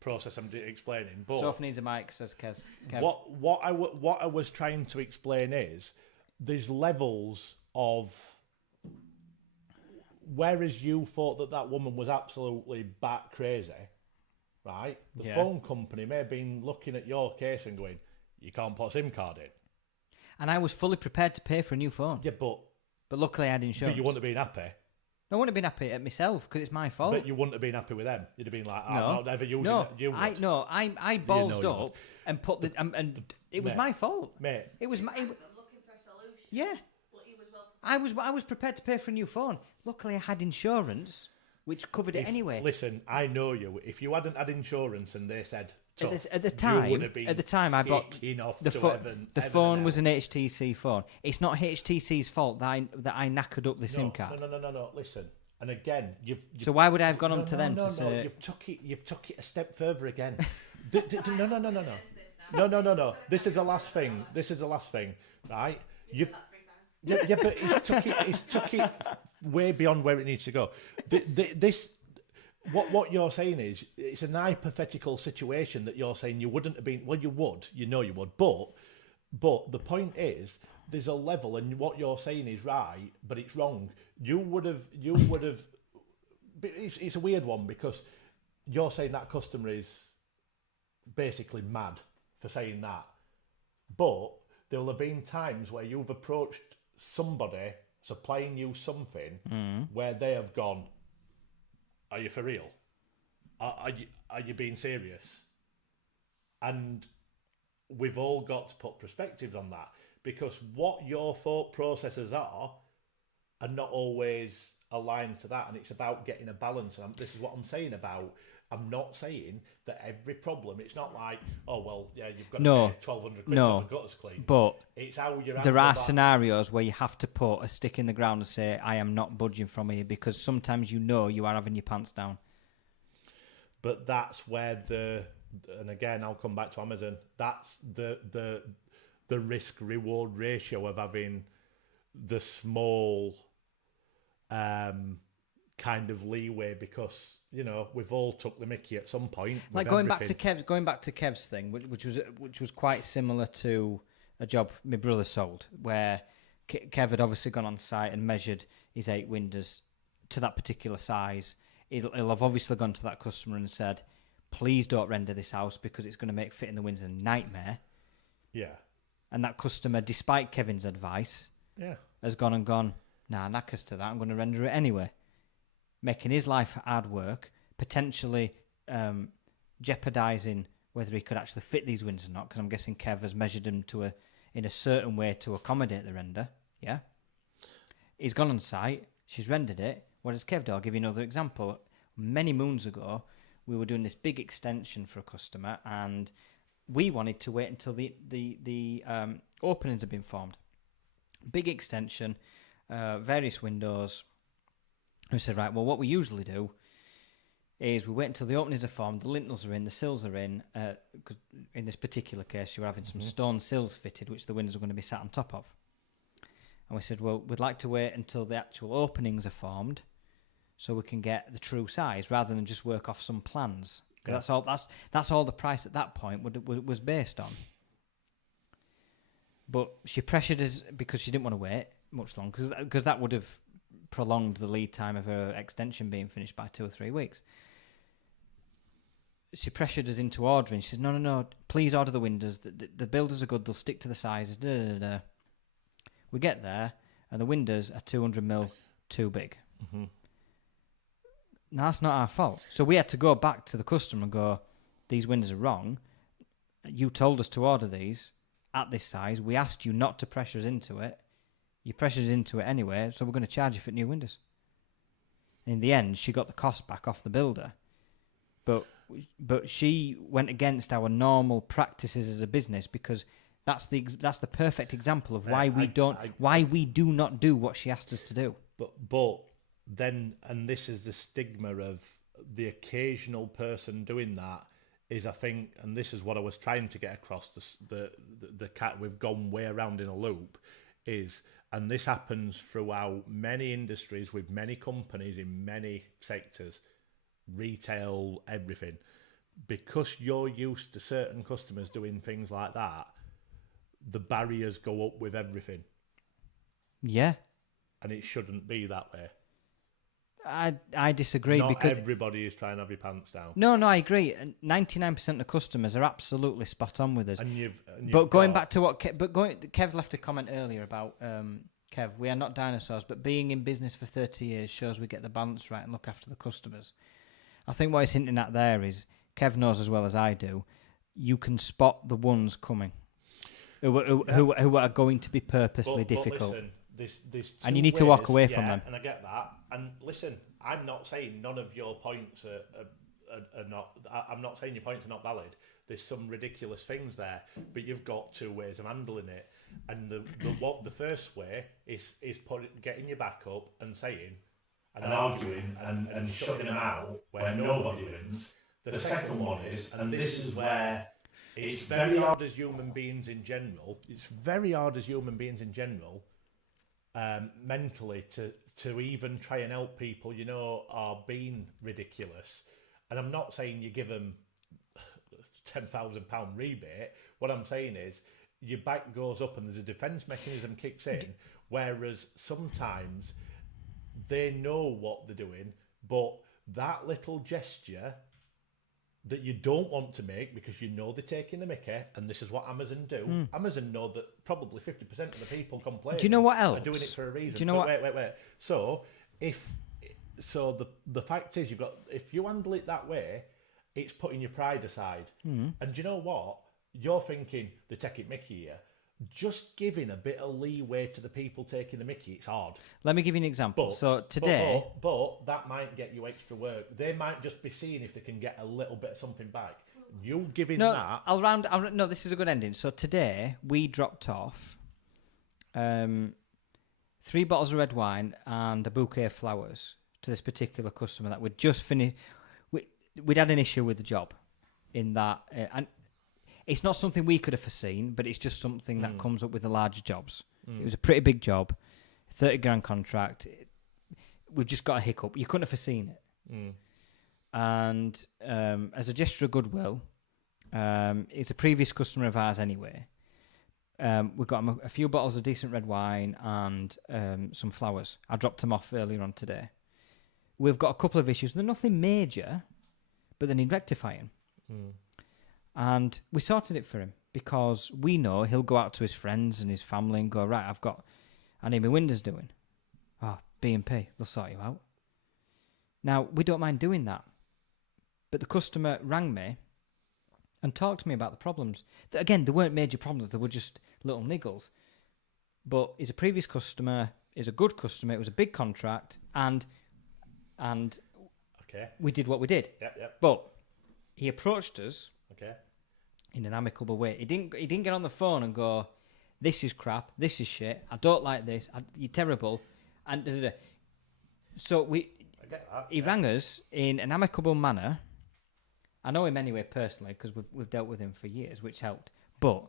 process I'm explaining, but Soph needs a mic, says Kev. what I was trying to explain is there's levels of, whereas you thought that woman was absolutely bat crazy, right? The phone company may have been looking at your case and going, you can't put a SIM card in. And I was fully prepared to pay for a new phone. Yeah, but Luckily I had insurance. But you wouldn't have been happy. I wouldn't have been happy at myself because it's my fault. But you wouldn't have been happy with them. You'd have been like, I'm No. not ever using No, it. You would. I ballsed you up would. and put the and it was Mate. my fault. Mate, It was my. I'm looking for a solution. Yeah, But he was well. I was prepared to pay for a new phone. Luckily, I had insurance, which covered it anyway. Listen, I know you. If you hadn't had insurance and they said tough, At the you would have been time, I bought kicking off the to phone. heaven, The heaven phone and was hell. an HTC phone. It's not HTC's fault that I knackered up the SIM card. No. Listen, and again, you've So why would I have gone on no, to no, them no, to say? You've took it a step further again. No. This is the last thing. Right? You've That 3 times. yeah, but he's took it way beyond where it needs to go. What you're saying is, it's an hypothetical situation that you're saying you wouldn't have been. Well, you would, you would, but the point is, there's a level, and what you're saying is right, but it's wrong. You would have. But it's a weird one because you're saying that customer is basically mad for saying that, but there will have been times where you've approached somebody supplying you something where they have gone, are you for real? Are you being serious? And we've all got to put perspectives on that, because what your thought processes are not always aligned to that, and it's about getting a balance. And this is what I'm saying about, I'm not saying that every problem, it's not like, oh, well, yeah, you've got to pay 1,200 quid to have a gutters clean. But It's how you're there are scenarios where you have to put a stick in the ground and say, I am not budging from here, because sometimes you are having your pants down. But that's where and again, I'll come back to Amazon, that's the risk reward ratio of having the small kind of leeway, because we've all took the mickey at some point. Like going back to Kev's thing, which was quite similar to a job my brother sold, where Kev had obviously gone on site and measured his 8 windows to that particular size. He'll have obviously gone to that customer and said, please don't render this house because it's going to make fitting the windows a nightmare. Yeah. And that customer, despite Kevin's advice, has gone, nah, knackers to that, I'm going to render it anyway. Making his life hard work, potentially jeopardising whether he could actually fit these windows or not, because I'm guessing Kev has measured them in a certain way to accommodate the render. Yeah. He's gone on site, she's rendered it. What does Kev do? I'll give you another example. Many moons ago, we were doing this big extension for a customer, and we wanted to wait until the openings had been formed. Big extension, various windows. We said, right, well, what we usually do is we wait until the openings are formed, the lintels are in, the sills are in. 'Cause in this particular case, you were having some stone sills fitted, which the windows were going to be sat on top of. And we said, well, we'd like to wait until the actual openings are formed so we can get the true size rather than just work off some plans. Yeah. That's all the price at that point was based on. But she pressured us because she didn't want to wait much longer, because that would have prolonged the lead time of her extension being finished by 2 or 3 weeks. She pressured us into ordering. She said, no, please order the windows. The builders are good. They'll stick to the sizes. We get there, and the windows are 200mm too big. Mm-hmm. Now, that's not our fault. So we had to go back to the customer and go, these windows are wrong. You told us to order these at this size. We asked you not to pressure us into it. You pressured us into it anyway, so we're going to charge you for new windows. In the end, she got the cost back off the builder. But she went against our normal practices as a business, because that's the perfect example of why we do not do what she asked us to do. But then, and this is the stigma of the occasional person doing that, is, I think, and this is what I was trying to get across, the cat we've gone way around in a loop, is, and this happens throughout many industries with many companies in many sectors, retail, everything, because you're used to certain customers doing things like that, the barriers go up with everything. Yeah. And it shouldn't be that way. I disagree. Not because everybody is trying to have your pants down. No, I agree. 99% of customers are absolutely spot on with us. And but going back to what Kev left a comment earlier about Kev, we are not dinosaurs, but being in business for 30 years shows we get the balance right and look after the customers. I think what he's hinting at there is, Kev knows as well as I do, you can spot the ones coming who are going to be purposely difficult. But listen, there's and you need to walk away from them. And I get that. And listen, I'm not saying none of your points are not. I'm not saying your points are not valid. There's some ridiculous things there, but you've got 2 ways of handling it. And the first way is getting your back up and saying and arguing and shutting them out where nobody wins. The second one is, and this is where it's very hard as human beings in general. It's very hard as human beings in general. Mentally to even try and help people, are being ridiculous. And I'm not saying you give them £10,000 rebate. What I'm saying is your back goes up and there's a defence mechanism kicks in, whereas sometimes they know what they're doing, but that little gesture that you don't want to make because they're taking the mickey, and this is what Amazon do. Amazon know that probably 50% of the people complaining. Do you know what else? Are doing it for a reason. Do you know what? Wait. So the fact is, if you handle it that way, it's putting your pride aside. And do you know what? You're thinking they're taking mickey here. Just giving a bit of leeway to the people taking the mickey, it's hard. Let me give you an example. So today... But that might get you extra work. They might just be seeing if they can get a little bit of something back. You giving that... No, this is a good ending. So today, we dropped off 3 bottles of red wine and a bouquet of flowers to this particular customer that we'd just finished... We'd had an issue with the job in that... and it's not something we could have foreseen, but it's just something that comes up with the larger jobs. It was a pretty big job, 30 grand contract. We've just got a hiccup. You couldn't have foreseen it. And as a gesture of goodwill, it's a previous customer of ours anyway. We've got him a few bottles of decent red wine and some flowers. I dropped them off earlier on today. We've got a couple of issues. They're nothing major, but they need rectifying. And we sorted it for him because we know he'll go out to his friends and his family and go, right, I need my windows doing. B&P, they'll sort you out. Now, we don't mind doing that. But the customer rang me and talked to me about the problems. Again, they weren't major problems, they were just little niggles. But he's a previous customer, he's a good customer, it was a big contract, and okay, we did what we did. Yep. But he approached us Okay. in an amicable way. He didn't get on the phone and go, "This is crap. This is shit. I don't like this. You're terrible." And da-da-da. So I get that. he rang us in an amicable manner. I know him anyway personally because we've dealt with him for years, which helped. But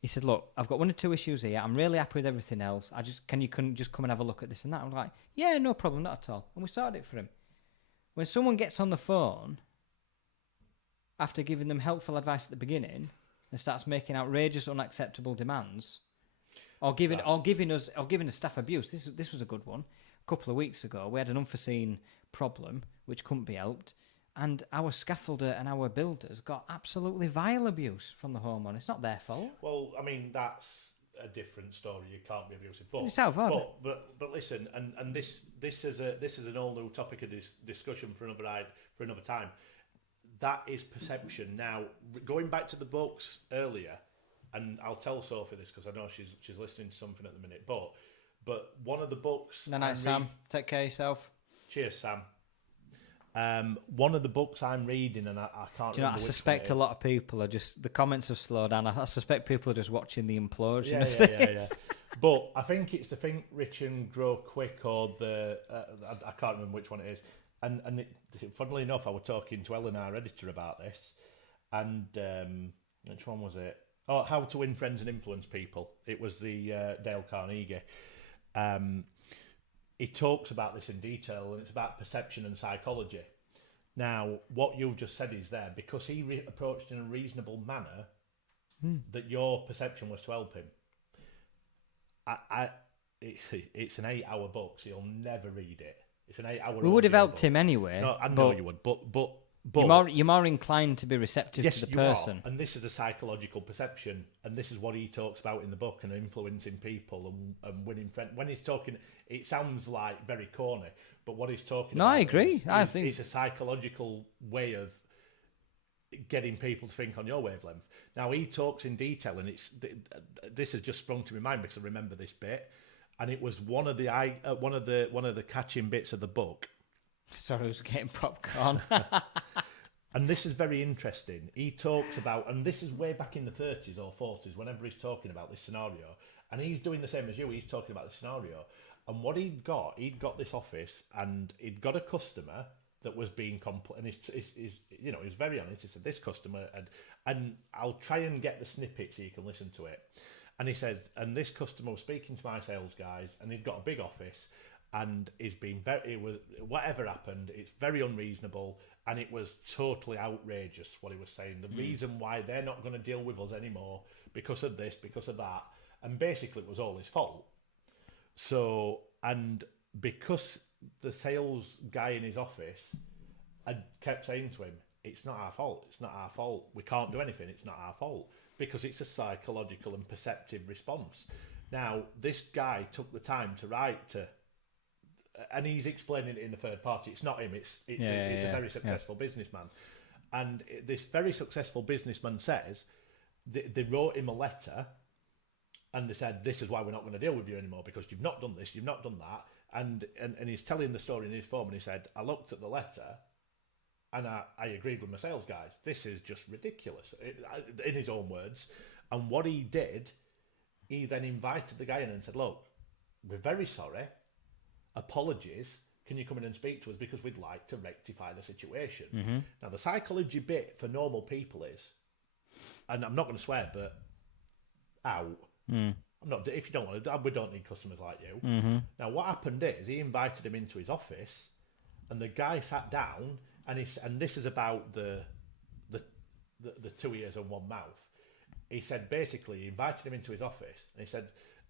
he said, "Look, I've got 1 or 2 issues here. I'm really happy with everything else. Can you just come and have a look at this and that?" I'm like, "Yeah, no problem, not at all." And we sorted it for him. When someone gets on the phone after giving them helpful advice at the beginning and starts making outrageous, unacceptable demands, or giving us staff abuse, this was a good one. A couple of weeks ago, we had an unforeseen problem which couldn't be helped. And our scaffolder and our builders got absolutely vile abuse from the homeowner. It's not their fault. Well, I mean, that's a different story. You can't be abusive. But It's out of order. but listen, and this is an all new topic of discussion for another time. That is perception. Now, going back to the books earlier, and I'll tell Sophie this because I know she's listening to something at the minute. But one of the books. No, night, Sam. Take care of yourself. Cheers, Sam. One of the books I'm reading, and I can't. Do you know? I suspect a lot of people are just the comments have slowed down. I suspect people are just watching the implosion of this. Yeah. But I think it's the Think Rich and Grow Quick, or the I can't remember which one it is. And funnily enough, I was talking to Ellen, our editor, about this. And which one was it? Oh, How to Win Friends and Influence People. It was the Dale Carnegie. He talks about this in detail, and it's about perception and psychology. Now, what you've just said is there, because he approached in a reasonable manner, that your perception was to help him. It's an 8-hour book, so you'll never read it. It's an 8-hour. We would have helped him anyway. No, I know you would, but you're more inclined to be receptive to the person. And this is a psychological perception, and this is what he talks about in the book, and influencing people and winning friends. When he's talking, it sounds like very corny, but what he's talking about. No, I agree. I think it's a psychological way of getting people to think on your wavelength. Now, he talks in detail, and this has just sprung to my mind because I remember this bit, and it was one of the catching bits of the book. Sorry, I was getting popcorn. And this is very interesting. He talks about, and this is way back in the 30s or 40s, whenever he's talking about this scenario, and he's doing the same as you. He's talking about the scenario, and what he'd got this office, and he'd got a customer that was being and he's very honest. He said, this customer, and I'll try and get the snippet so you can listen to it. And he says, and this customer was speaking to my sales guys, and he'd got a big office, and whatever happened, it's very unreasonable, and it was totally outrageous what he was saying. The reason why they're not going to deal with us anymore because of this, because of that, and basically it was all his fault. So, and because the sales guy in his office had kept saying to him, it's not our fault, it's not our fault, we can't do anything, it's not our fault, because it's a psychological and perceptive response. Now, this guy took the time to write to, and he's explaining it in the third party. It's not him. It's a very successful businessman, and this very successful businessman says they wrote him a letter, and they said, "This is why we're not going to deal with you anymore because you've not done this, you've not done that." And he's telling the story in his form, and he said, "I looked at the letter, and I agreed with my sales guys. This is just ridiculous," in his own words. And what he did, he then invited the guy in and said, "Look, we're very sorry. Apologies, can you come in and speak to us because we'd like to rectify the situation." Mm-hmm. Now, the psychology bit for normal people is, and I'm not going to swear, but out. I'm not. If you don't want to, we don't need customers like you. Mm-hmm. Now, what happened is he invited him into his office, and the guy sat down, and this is about the 2 ears and one mouth. He said basically he invited him into his office, and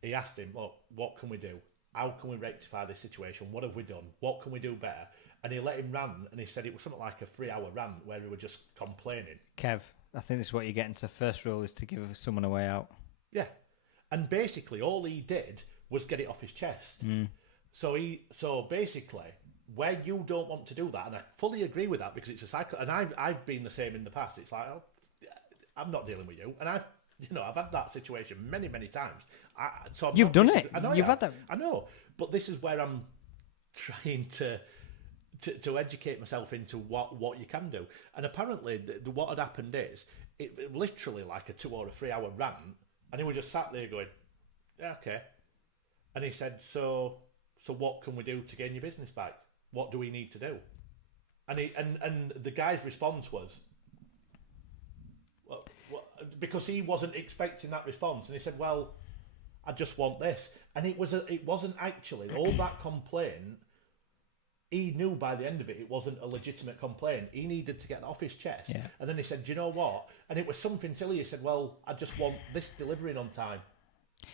he asked him, "Look, what can we do? How can we rectify this situation? What have we done? What can we do better?" And he let him rant, and he said it was something like a 3-hour rant where he was just complaining. Kev, I think this is what you're getting to. First rule is to give someone a way out. Yeah. And basically all he did was get it off his chest. So basically, where you don't want to do that, and I fully agree with that because it's a cycle, and I've been the same in the past. It's like, oh, I'm not dealing with you, and I've had that situation many, many times. You've done it. I know You've had that. I know, but this is where I'm trying to to educate myself into what you can do. And apparently, what had happened is it literally like a 2 or 3 hour rant, and he was just sat there going, "Yeah, okay." And he said, "So what can we do to gain your business back? What do we need to do?" And the guy's response was, well, because he wasn't expecting that response, and he said, "Well, I just want this." And it wasn't actually all that complaint. He knew by the end of it wasn't a legitimate complaint. He needed to get it off his chest. Yeah. And then he said, "Do you know what?" And it was something silly. He said, "Well, I just want this delivering on time."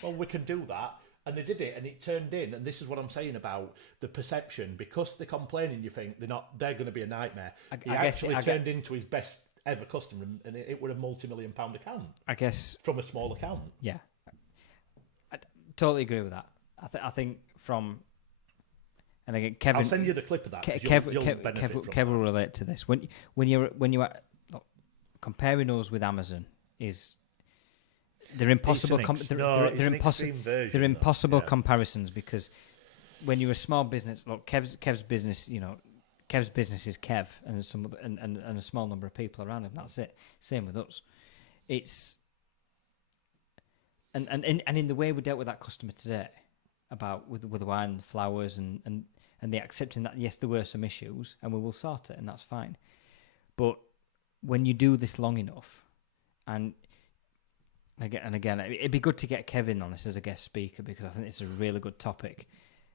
Well, we can do that. And they did it, and it turned in. And this is what I'm saying about the perception. Because they're complaining, you think they're going to be a nightmare. He actually turned into his best ever customer, and it was a multi-million-pound account. I guess from a small account. Yeah, I totally agree with that. I think from. And again, Kevin, I'll send you the clip of that. Kev will relate to this. When you're look, comparing us with Amazon is they're impossible. They're impossible comparisons because when you're a small business, look, Kev's business, Kev's business is Kev and a small number of people around him. That's it. Same with us. It's and in the way we dealt with that customer today about with the wine, the flowers, and the accepting that yes, there were some issues, and we will sort it, and that's fine. But when you do this long enough, and again, it'd be good to get Kevin on this as a guest speaker because I think it's a really good topic.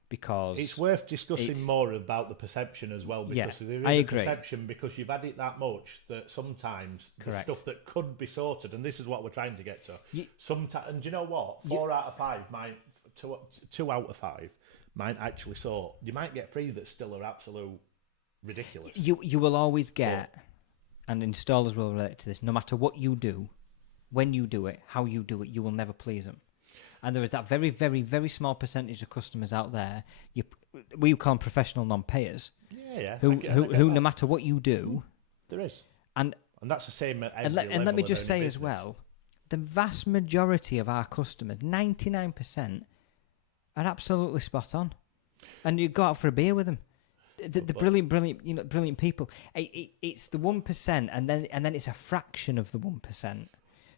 Because it's worth discussing more about the perception as well. Because there is a perception because you've had it that much that sometimes the stuff that could be sorted, and this is what we're trying to get to. Sometimes, and do you know what? 4 out of 5 might. 2 out of 5 might actually sort. You might get 3 that still are absolute ridiculous. You will always get, and installers will relate to this, no matter what you do, when you do it, how you do it, you will never please them. And there is that very, very, very small percentage of customers out there, we call them professional non-payers, who no matter what you do... There is. And that's the same at every level. And let me just say as well, the vast majority of our customers, 99%, are absolutely spot on, and you go out for a beer with them. The brilliant people. It's the 1%, and then it's a fraction of the 1%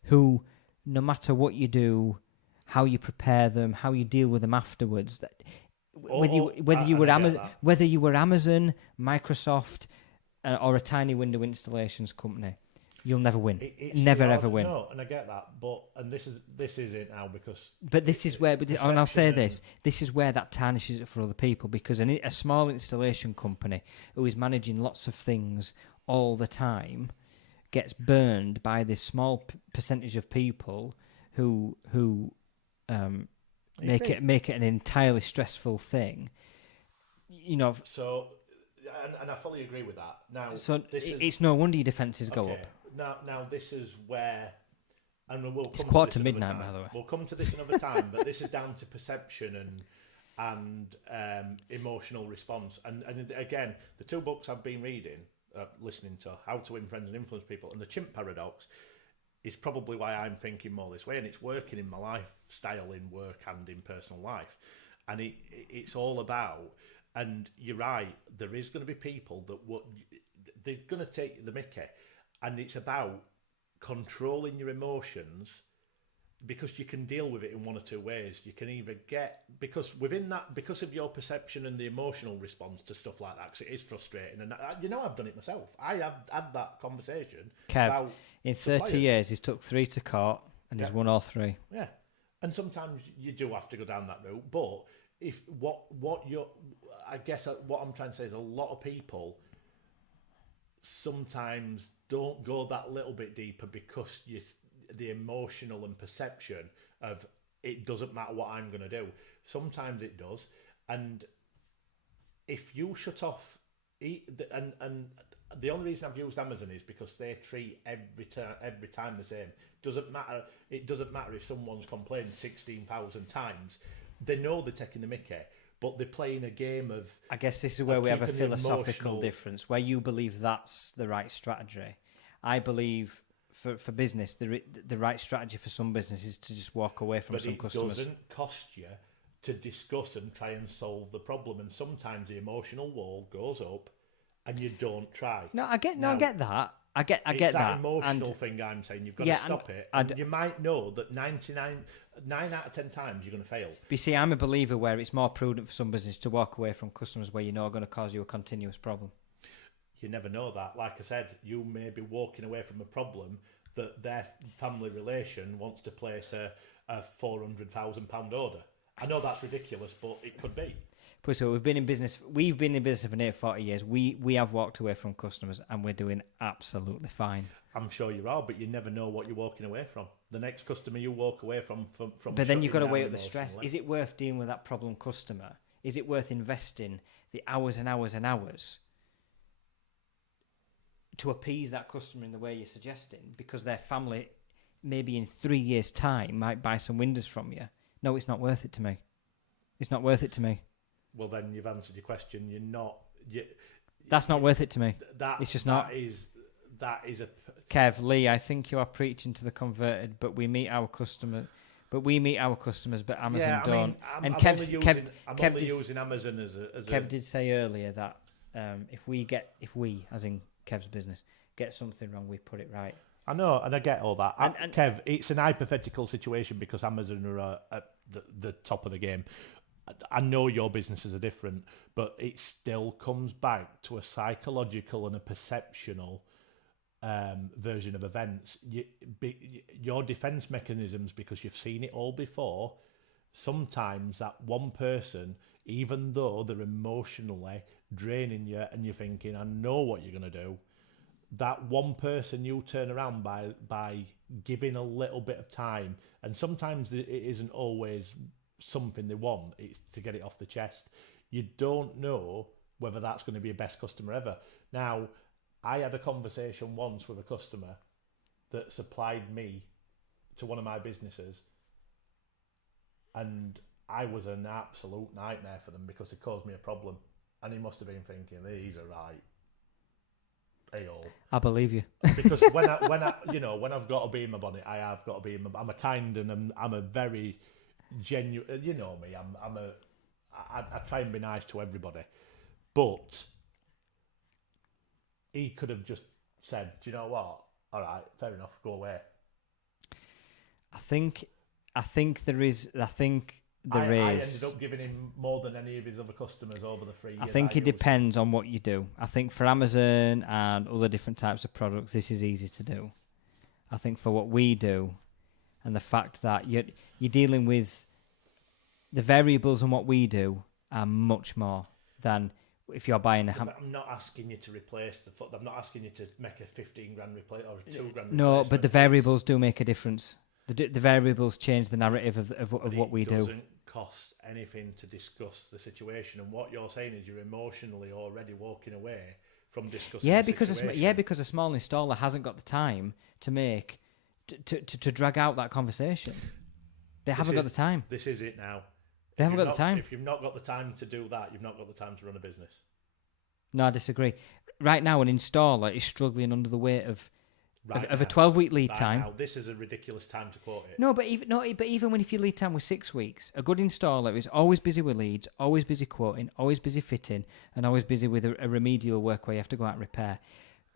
who, no matter what you do, how you prepare them, how you deal with them afterwards, whether you were Amazon, Microsoft, or a tiny window installations company. You'll never win. Ever win. No, and I get that, and this is it now because. But this is where, and I'll say this is where that tarnishes it for other people because a small installation company who is managing lots of things all the time gets burned by this small percentage of people who make it an entirely stressful thing. So, and I fully agree with that. Now, it's no wonder your defences go up. Now this is where, and we'll come. It's 12:45, by the way. We'll come to this another time, but this is down to perception and emotional response. And again, the 2 books I've been reading, listening to, How to Win Friends and Influence People, and The Chimp Paradox, is probably why I'm thinking more this way, and it's working in my lifestyle, in work and in personal life, and it's all about. And you're right, there is going to be people that they're going to take the mickey. And it's about controlling your emotions because you can deal with it in 1 or 2 ways. You can either because of your perception and the emotional response to stuff like that, because it is frustrating. And I've done it myself. I have had that conversation. Kev, in 30 years, he's took 3 to court and he's won all 3. Yeah. And sometimes you do have to go down that route. But I guess what I'm trying to say is a lot of people sometimes don't go that little bit deeper because the emotional and perception of it doesn't matter what I'm going to do. Sometimes it does, and if you shut off, and the only reason I've used Amazon is because they treat every time the same. It doesn't matter if someone's complained 16,000 times. They know they're taking the mickey. But they're playing a game of... I guess this is where we have a philosophical difference, where you believe that's the right strategy. I believe for business, the right strategy for some business is to just walk away from some customers. But it doesn't cost you to discuss and try and solve the problem. And sometimes the emotional wall goes up and you don't try. No, I get Now, that. I get it's that. emotional And thing I'm saying. You've got Yeah, to stop it. and And you might know that 9 out of 10 times you're going to fail. but you see, I'm a believer where it's more prudent for some business to walk away from customers where you know are going to cause you a continuous problem. You never know that. Like I said, you may be walking away from a problem that their family relation wants to place a £400,000 order. I know that's ridiculous, but it could be. But so we've been in business for nearly 40 years. We have walked away from customers and we're doing absolutely fine. I'm sure you are, but you never know what you're walking away from. The next customer you walk away from But then you've got to shutting weigh down up the stress. emotionally. Is it worth dealing with that problem customer? Is it worth investing the hours and hours and hours to appease that customer in the way you're suggesting? Because their family, maybe in 3 years' time, might buy some windows from you. No, it's not worth it to me. It's not worth it to me. Well, then you've answered your question. You're not. That's not worth it to me. It's just not. That is a. Kev, Lee, I think you are preaching to the converted, but we meet our customers. But Amazon don't. I'm only using Amazon as Kev did say earlier that if we, as in Kev's business, get something wrong, we put it right. I know, and I get all that. And Kev, it's an hypothetical situation because Amazon are at the top of the game. I know your businesses are different, but it still comes back to a psychological and a perceptional version of events. Your defense mechanisms, because you've seen it all before, sometimes that one person, even though they're emotionally draining you and you're thinking, I know what you're going to do, that one person you turn around by giving a little bit of time, and sometimes it isn't always something they want, it's to get it off the chest. You don't know whether that's going to be a best customer ever. Now, I had a conversation once with a customer that supplied me to one of my businesses, and I was an absolute nightmare for them because it caused me a problem, and he must have been thinking, these are right. I believe you. Because when I've got to be in my bonnet, I have got to be in my. I'm a kind and I'm a very genuine. You know me. I try and be nice to everybody, but he could have just said, "Do you know what? All right, fair enough. Go away." I think there is. I ended up giving him more than any of his other customers over the 3 years. I think it depends on what you do. I think for Amazon and other different types of products, this is easy to do. I think for what we do, and the fact that you're dealing with the variables on what we do are much more than if you're buying a. I'm not asking you to replace the foot. I'm not asking you to make a 15 grand replace or a 2 grand. No, but the variables do make a difference. The variables change the narrative of what we do. It doesn't cost anything to discuss the situation, and what you're saying is you're emotionally already walking away from discussing. Because a small installer hasn't got the time to make to drag out that conversation. They haven't got the time. This is it now. They haven't got the time. If you've not got the time to do that, you've not got the time to run a business. No, I disagree. Right now, an installer is struggling under the weight of a 12-week lead time. Now, this is a ridiculous time to quote it. No, but even when if your lead time was 6 weeks, a good installer is always busy with leads, always busy quoting, always busy fitting, and always busy with a remedial work where you have to go out and repair.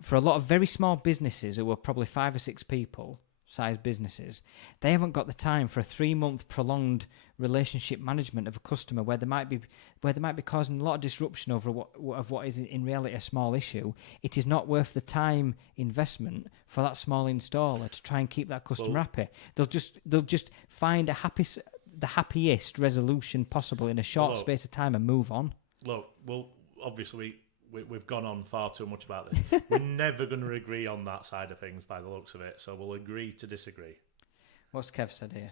For a lot of very small businesses who are probably 5 or 6 people size businesses, they haven't got the time for a 3-month prolonged relationship management of a customer where they might be causing a lot of disruption over what is in reality a small issue. It is not worth the time investment for that small installer to try and keep that customer happy. They'll just find the happiest resolution possible in a short space of time and move on. Look, well, obviously we've gone on far too much about this. We're never going to agree on that side of things by the looks of it, so we'll agree to disagree. What's Kev said here?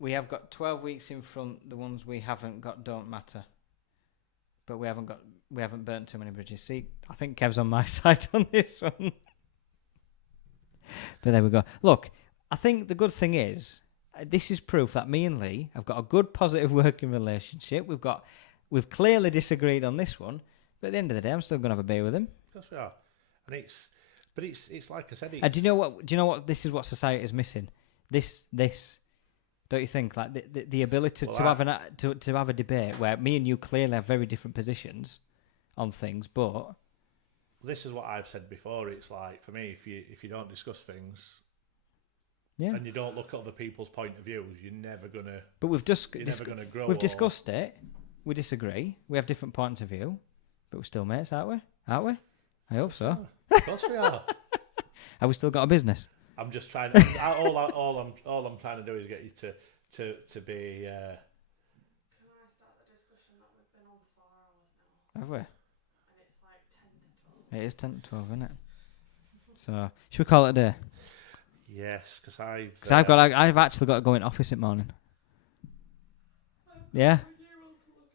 We have got 12 weeks in front. The ones we haven't got don't matter. But we haven't burnt too many bridges. See, I think Kev's on my side on this one. But there we go. Look, I think the good thing is, this is proof that me and Lee have got a good, positive working relationship. We've clearly disagreed on this one, but at the end of the day, I'm still going to have a beer with him. Of course we are. And it's like I said. And do you know what? This is what society is missing. This. Don't you think? Like the ability to have a debate where me and you clearly have very different positions on things, but this is what I've said before. It's like, for me, if you don't discuss things, Yeah. and you don't look at other people's point of views, you're never gonna But we've never gonna grow. we've or- discussed it. We disagree. We have different points of view, but we're still mates, aren't we? Aren't we? I hope so. Of course we are. Have we still got a business? I'm just trying. All I'm trying to do is get you to be. Can I start the discussion that we've been on 4 hours now? Have we? And it's like 10 to 12. It is 10 to 12, isn't it? So, should we call it a day? Yes, because I've actually got to go in office in the morning. Yeah.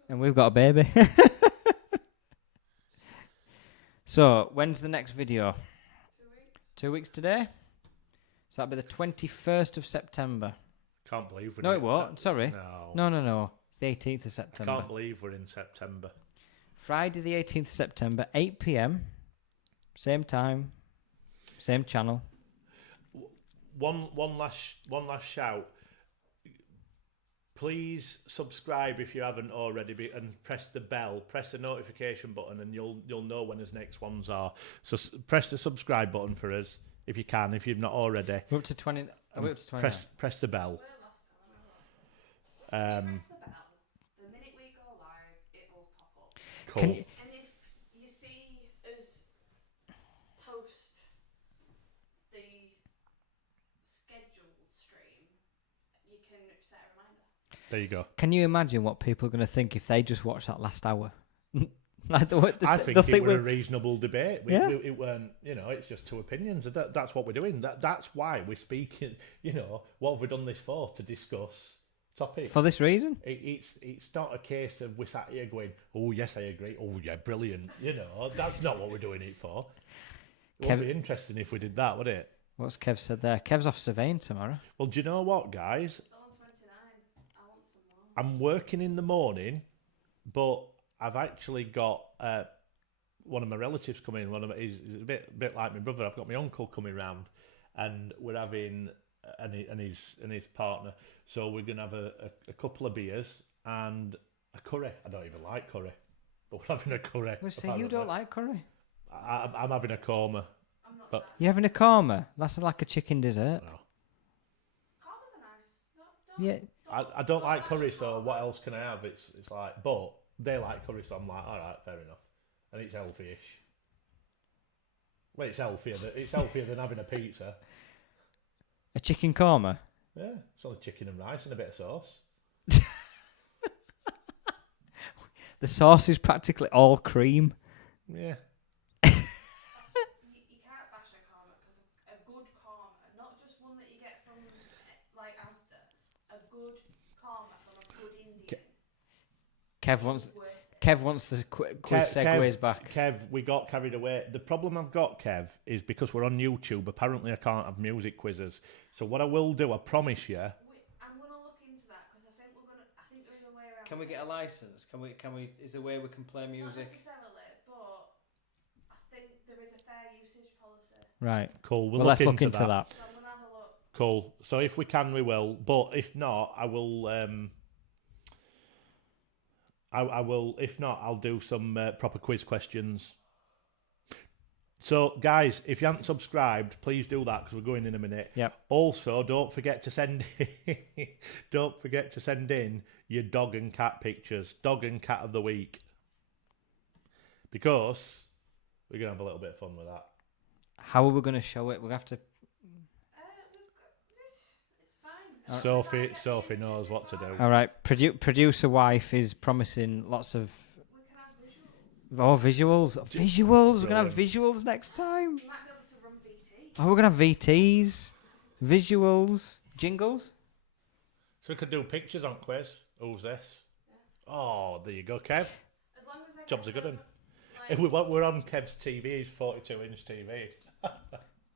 And we've got a baby. So, when's the next video? 2 weeks. 2 weeks today? So that'll be the 21st of September. Can't believe we're No, it won't. Sorry. No. No. It's the 18th of I September. can't believe we're in September. Friday the 18th of September, 8 p.m. Same time, same channel. One last shout. Please subscribe if you haven't already, and press the bell, press the notification button, and you'll know when his next ones are. So press the subscribe button for us if you can, if you've not already. We're up to 20. We're up to 29. Press the bell. Where last time? I Um, press the bell. The minute we go live, it will pop up. cool. Can you- And if you see us post the scheduled stream, you can set a reminder. There you go. Can you imagine what people are going to think if they just watch that last hour? Like I think they'll it was a we're- reasonable debate. Yeah. It weren't, it's just two opinions. That's what we're doing. That's why we're speaking. What have we done this for? To discuss topics. for this reason. It's not a case of we're sat here going, oh yes, I agree. Oh yeah, brilliant. That's not what we're doing it for. It would be interesting if we did that, would it? What's Kev said there? Kev's off surveying tomorrow. Well, do you know what, guys? Still on 29. I want some more. I'm working in the morning, but I've actually got one of my relatives coming. He's a bit like my brother. I've got my uncle coming round, and we're having and his partner. So we're gonna have a couple of beers and a curry. I don't even like curry, but we're having a curry. We say you don't like curry. I'm having a korma. I'm not But- sad. You're having a korma. That's like a chicken dessert. No. Kormas are nice. Yeah. I don't like curry, so what else can I have? It's like, but they like curry, so I'm like, all right, fair enough. And it's healthy-ish. Well, it's healthier than having a pizza. A chicken korma. Yeah, it's only chicken and rice and a bit of sauce. The sauce is practically all cream. Yeah. You can't bash a korma because a good korma, not just one that you get from like Asda, a good korma from a good Indian. Kev wants the quiz segues back. Kev, we got carried away. The problem I've got, Kev, is because we're on YouTube, apparently I can't have music quizzes. So what I will do, I promise you, I'm gonna look into that because I think there is a way around. Can we get a license? Can we? Is there a way we can play Not music? necessarily, but I think there is a fair usage policy. Right. cool. Well, let's look into that. So I'm gonna have a look. Cool. So if we can, we will. But if not, I will. I will. If not, I'll do some proper quiz questions. So, guys, if you haven't subscribed, please do that because we're going in a minute. Yep. Also, don't forget to send in your dog and cat pictures, dog and cat of the week, because we're gonna have a little bit of fun with that. How are we going to show it? We'll have to. We've got this. It's fine. Sophie knows what to do. All right. Producer wife is promising lots of. We can have visuals. Oh, visuals. We're going to have visuals next time. You might be able to run VT. Oh, we're going to have VTs, visuals, jingles. So we could do pictures on quiz. Who's this? Oh, there you go, Kev. As long as they Job's a good one. Like, We're on Kev's TV. He's 42-inch TV.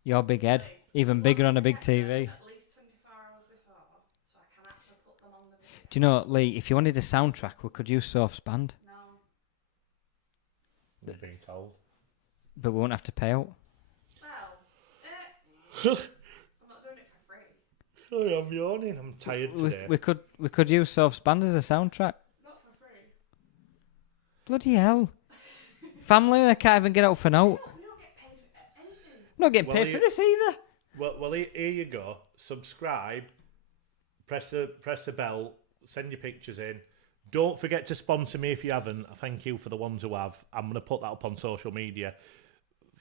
Your big head, even bigger on a big TV. At least 24 hours before, so I can actually put them on the video. Do you know, Lee? If you wanted a soundtrack, we could use Soph's band, No. We're being told. but we won't have to pay out. Well, I'm not doing it for free. Oh, I'm yawning. I'm tired today. We could use Soph's band as a soundtrack. Not for free. Bloody hell! Family, and I can't even get out for now. No, not getting paid for this either. Well, here you go. Subscribe. Press the bell. Send your pictures in. Don't forget to sponsor me if you haven't. I thank you for the ones who have. I'm going to put that up on social media.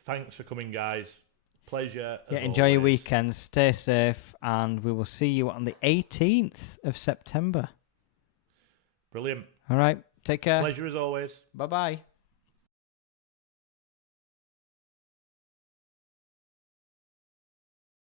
Thanks for coming, guys. Pleasure. Yeah, enjoy your weekend. Stay safe, and we will see you on the 18th of September. Brilliant. All right. Take care. Pleasure as always. Bye-bye.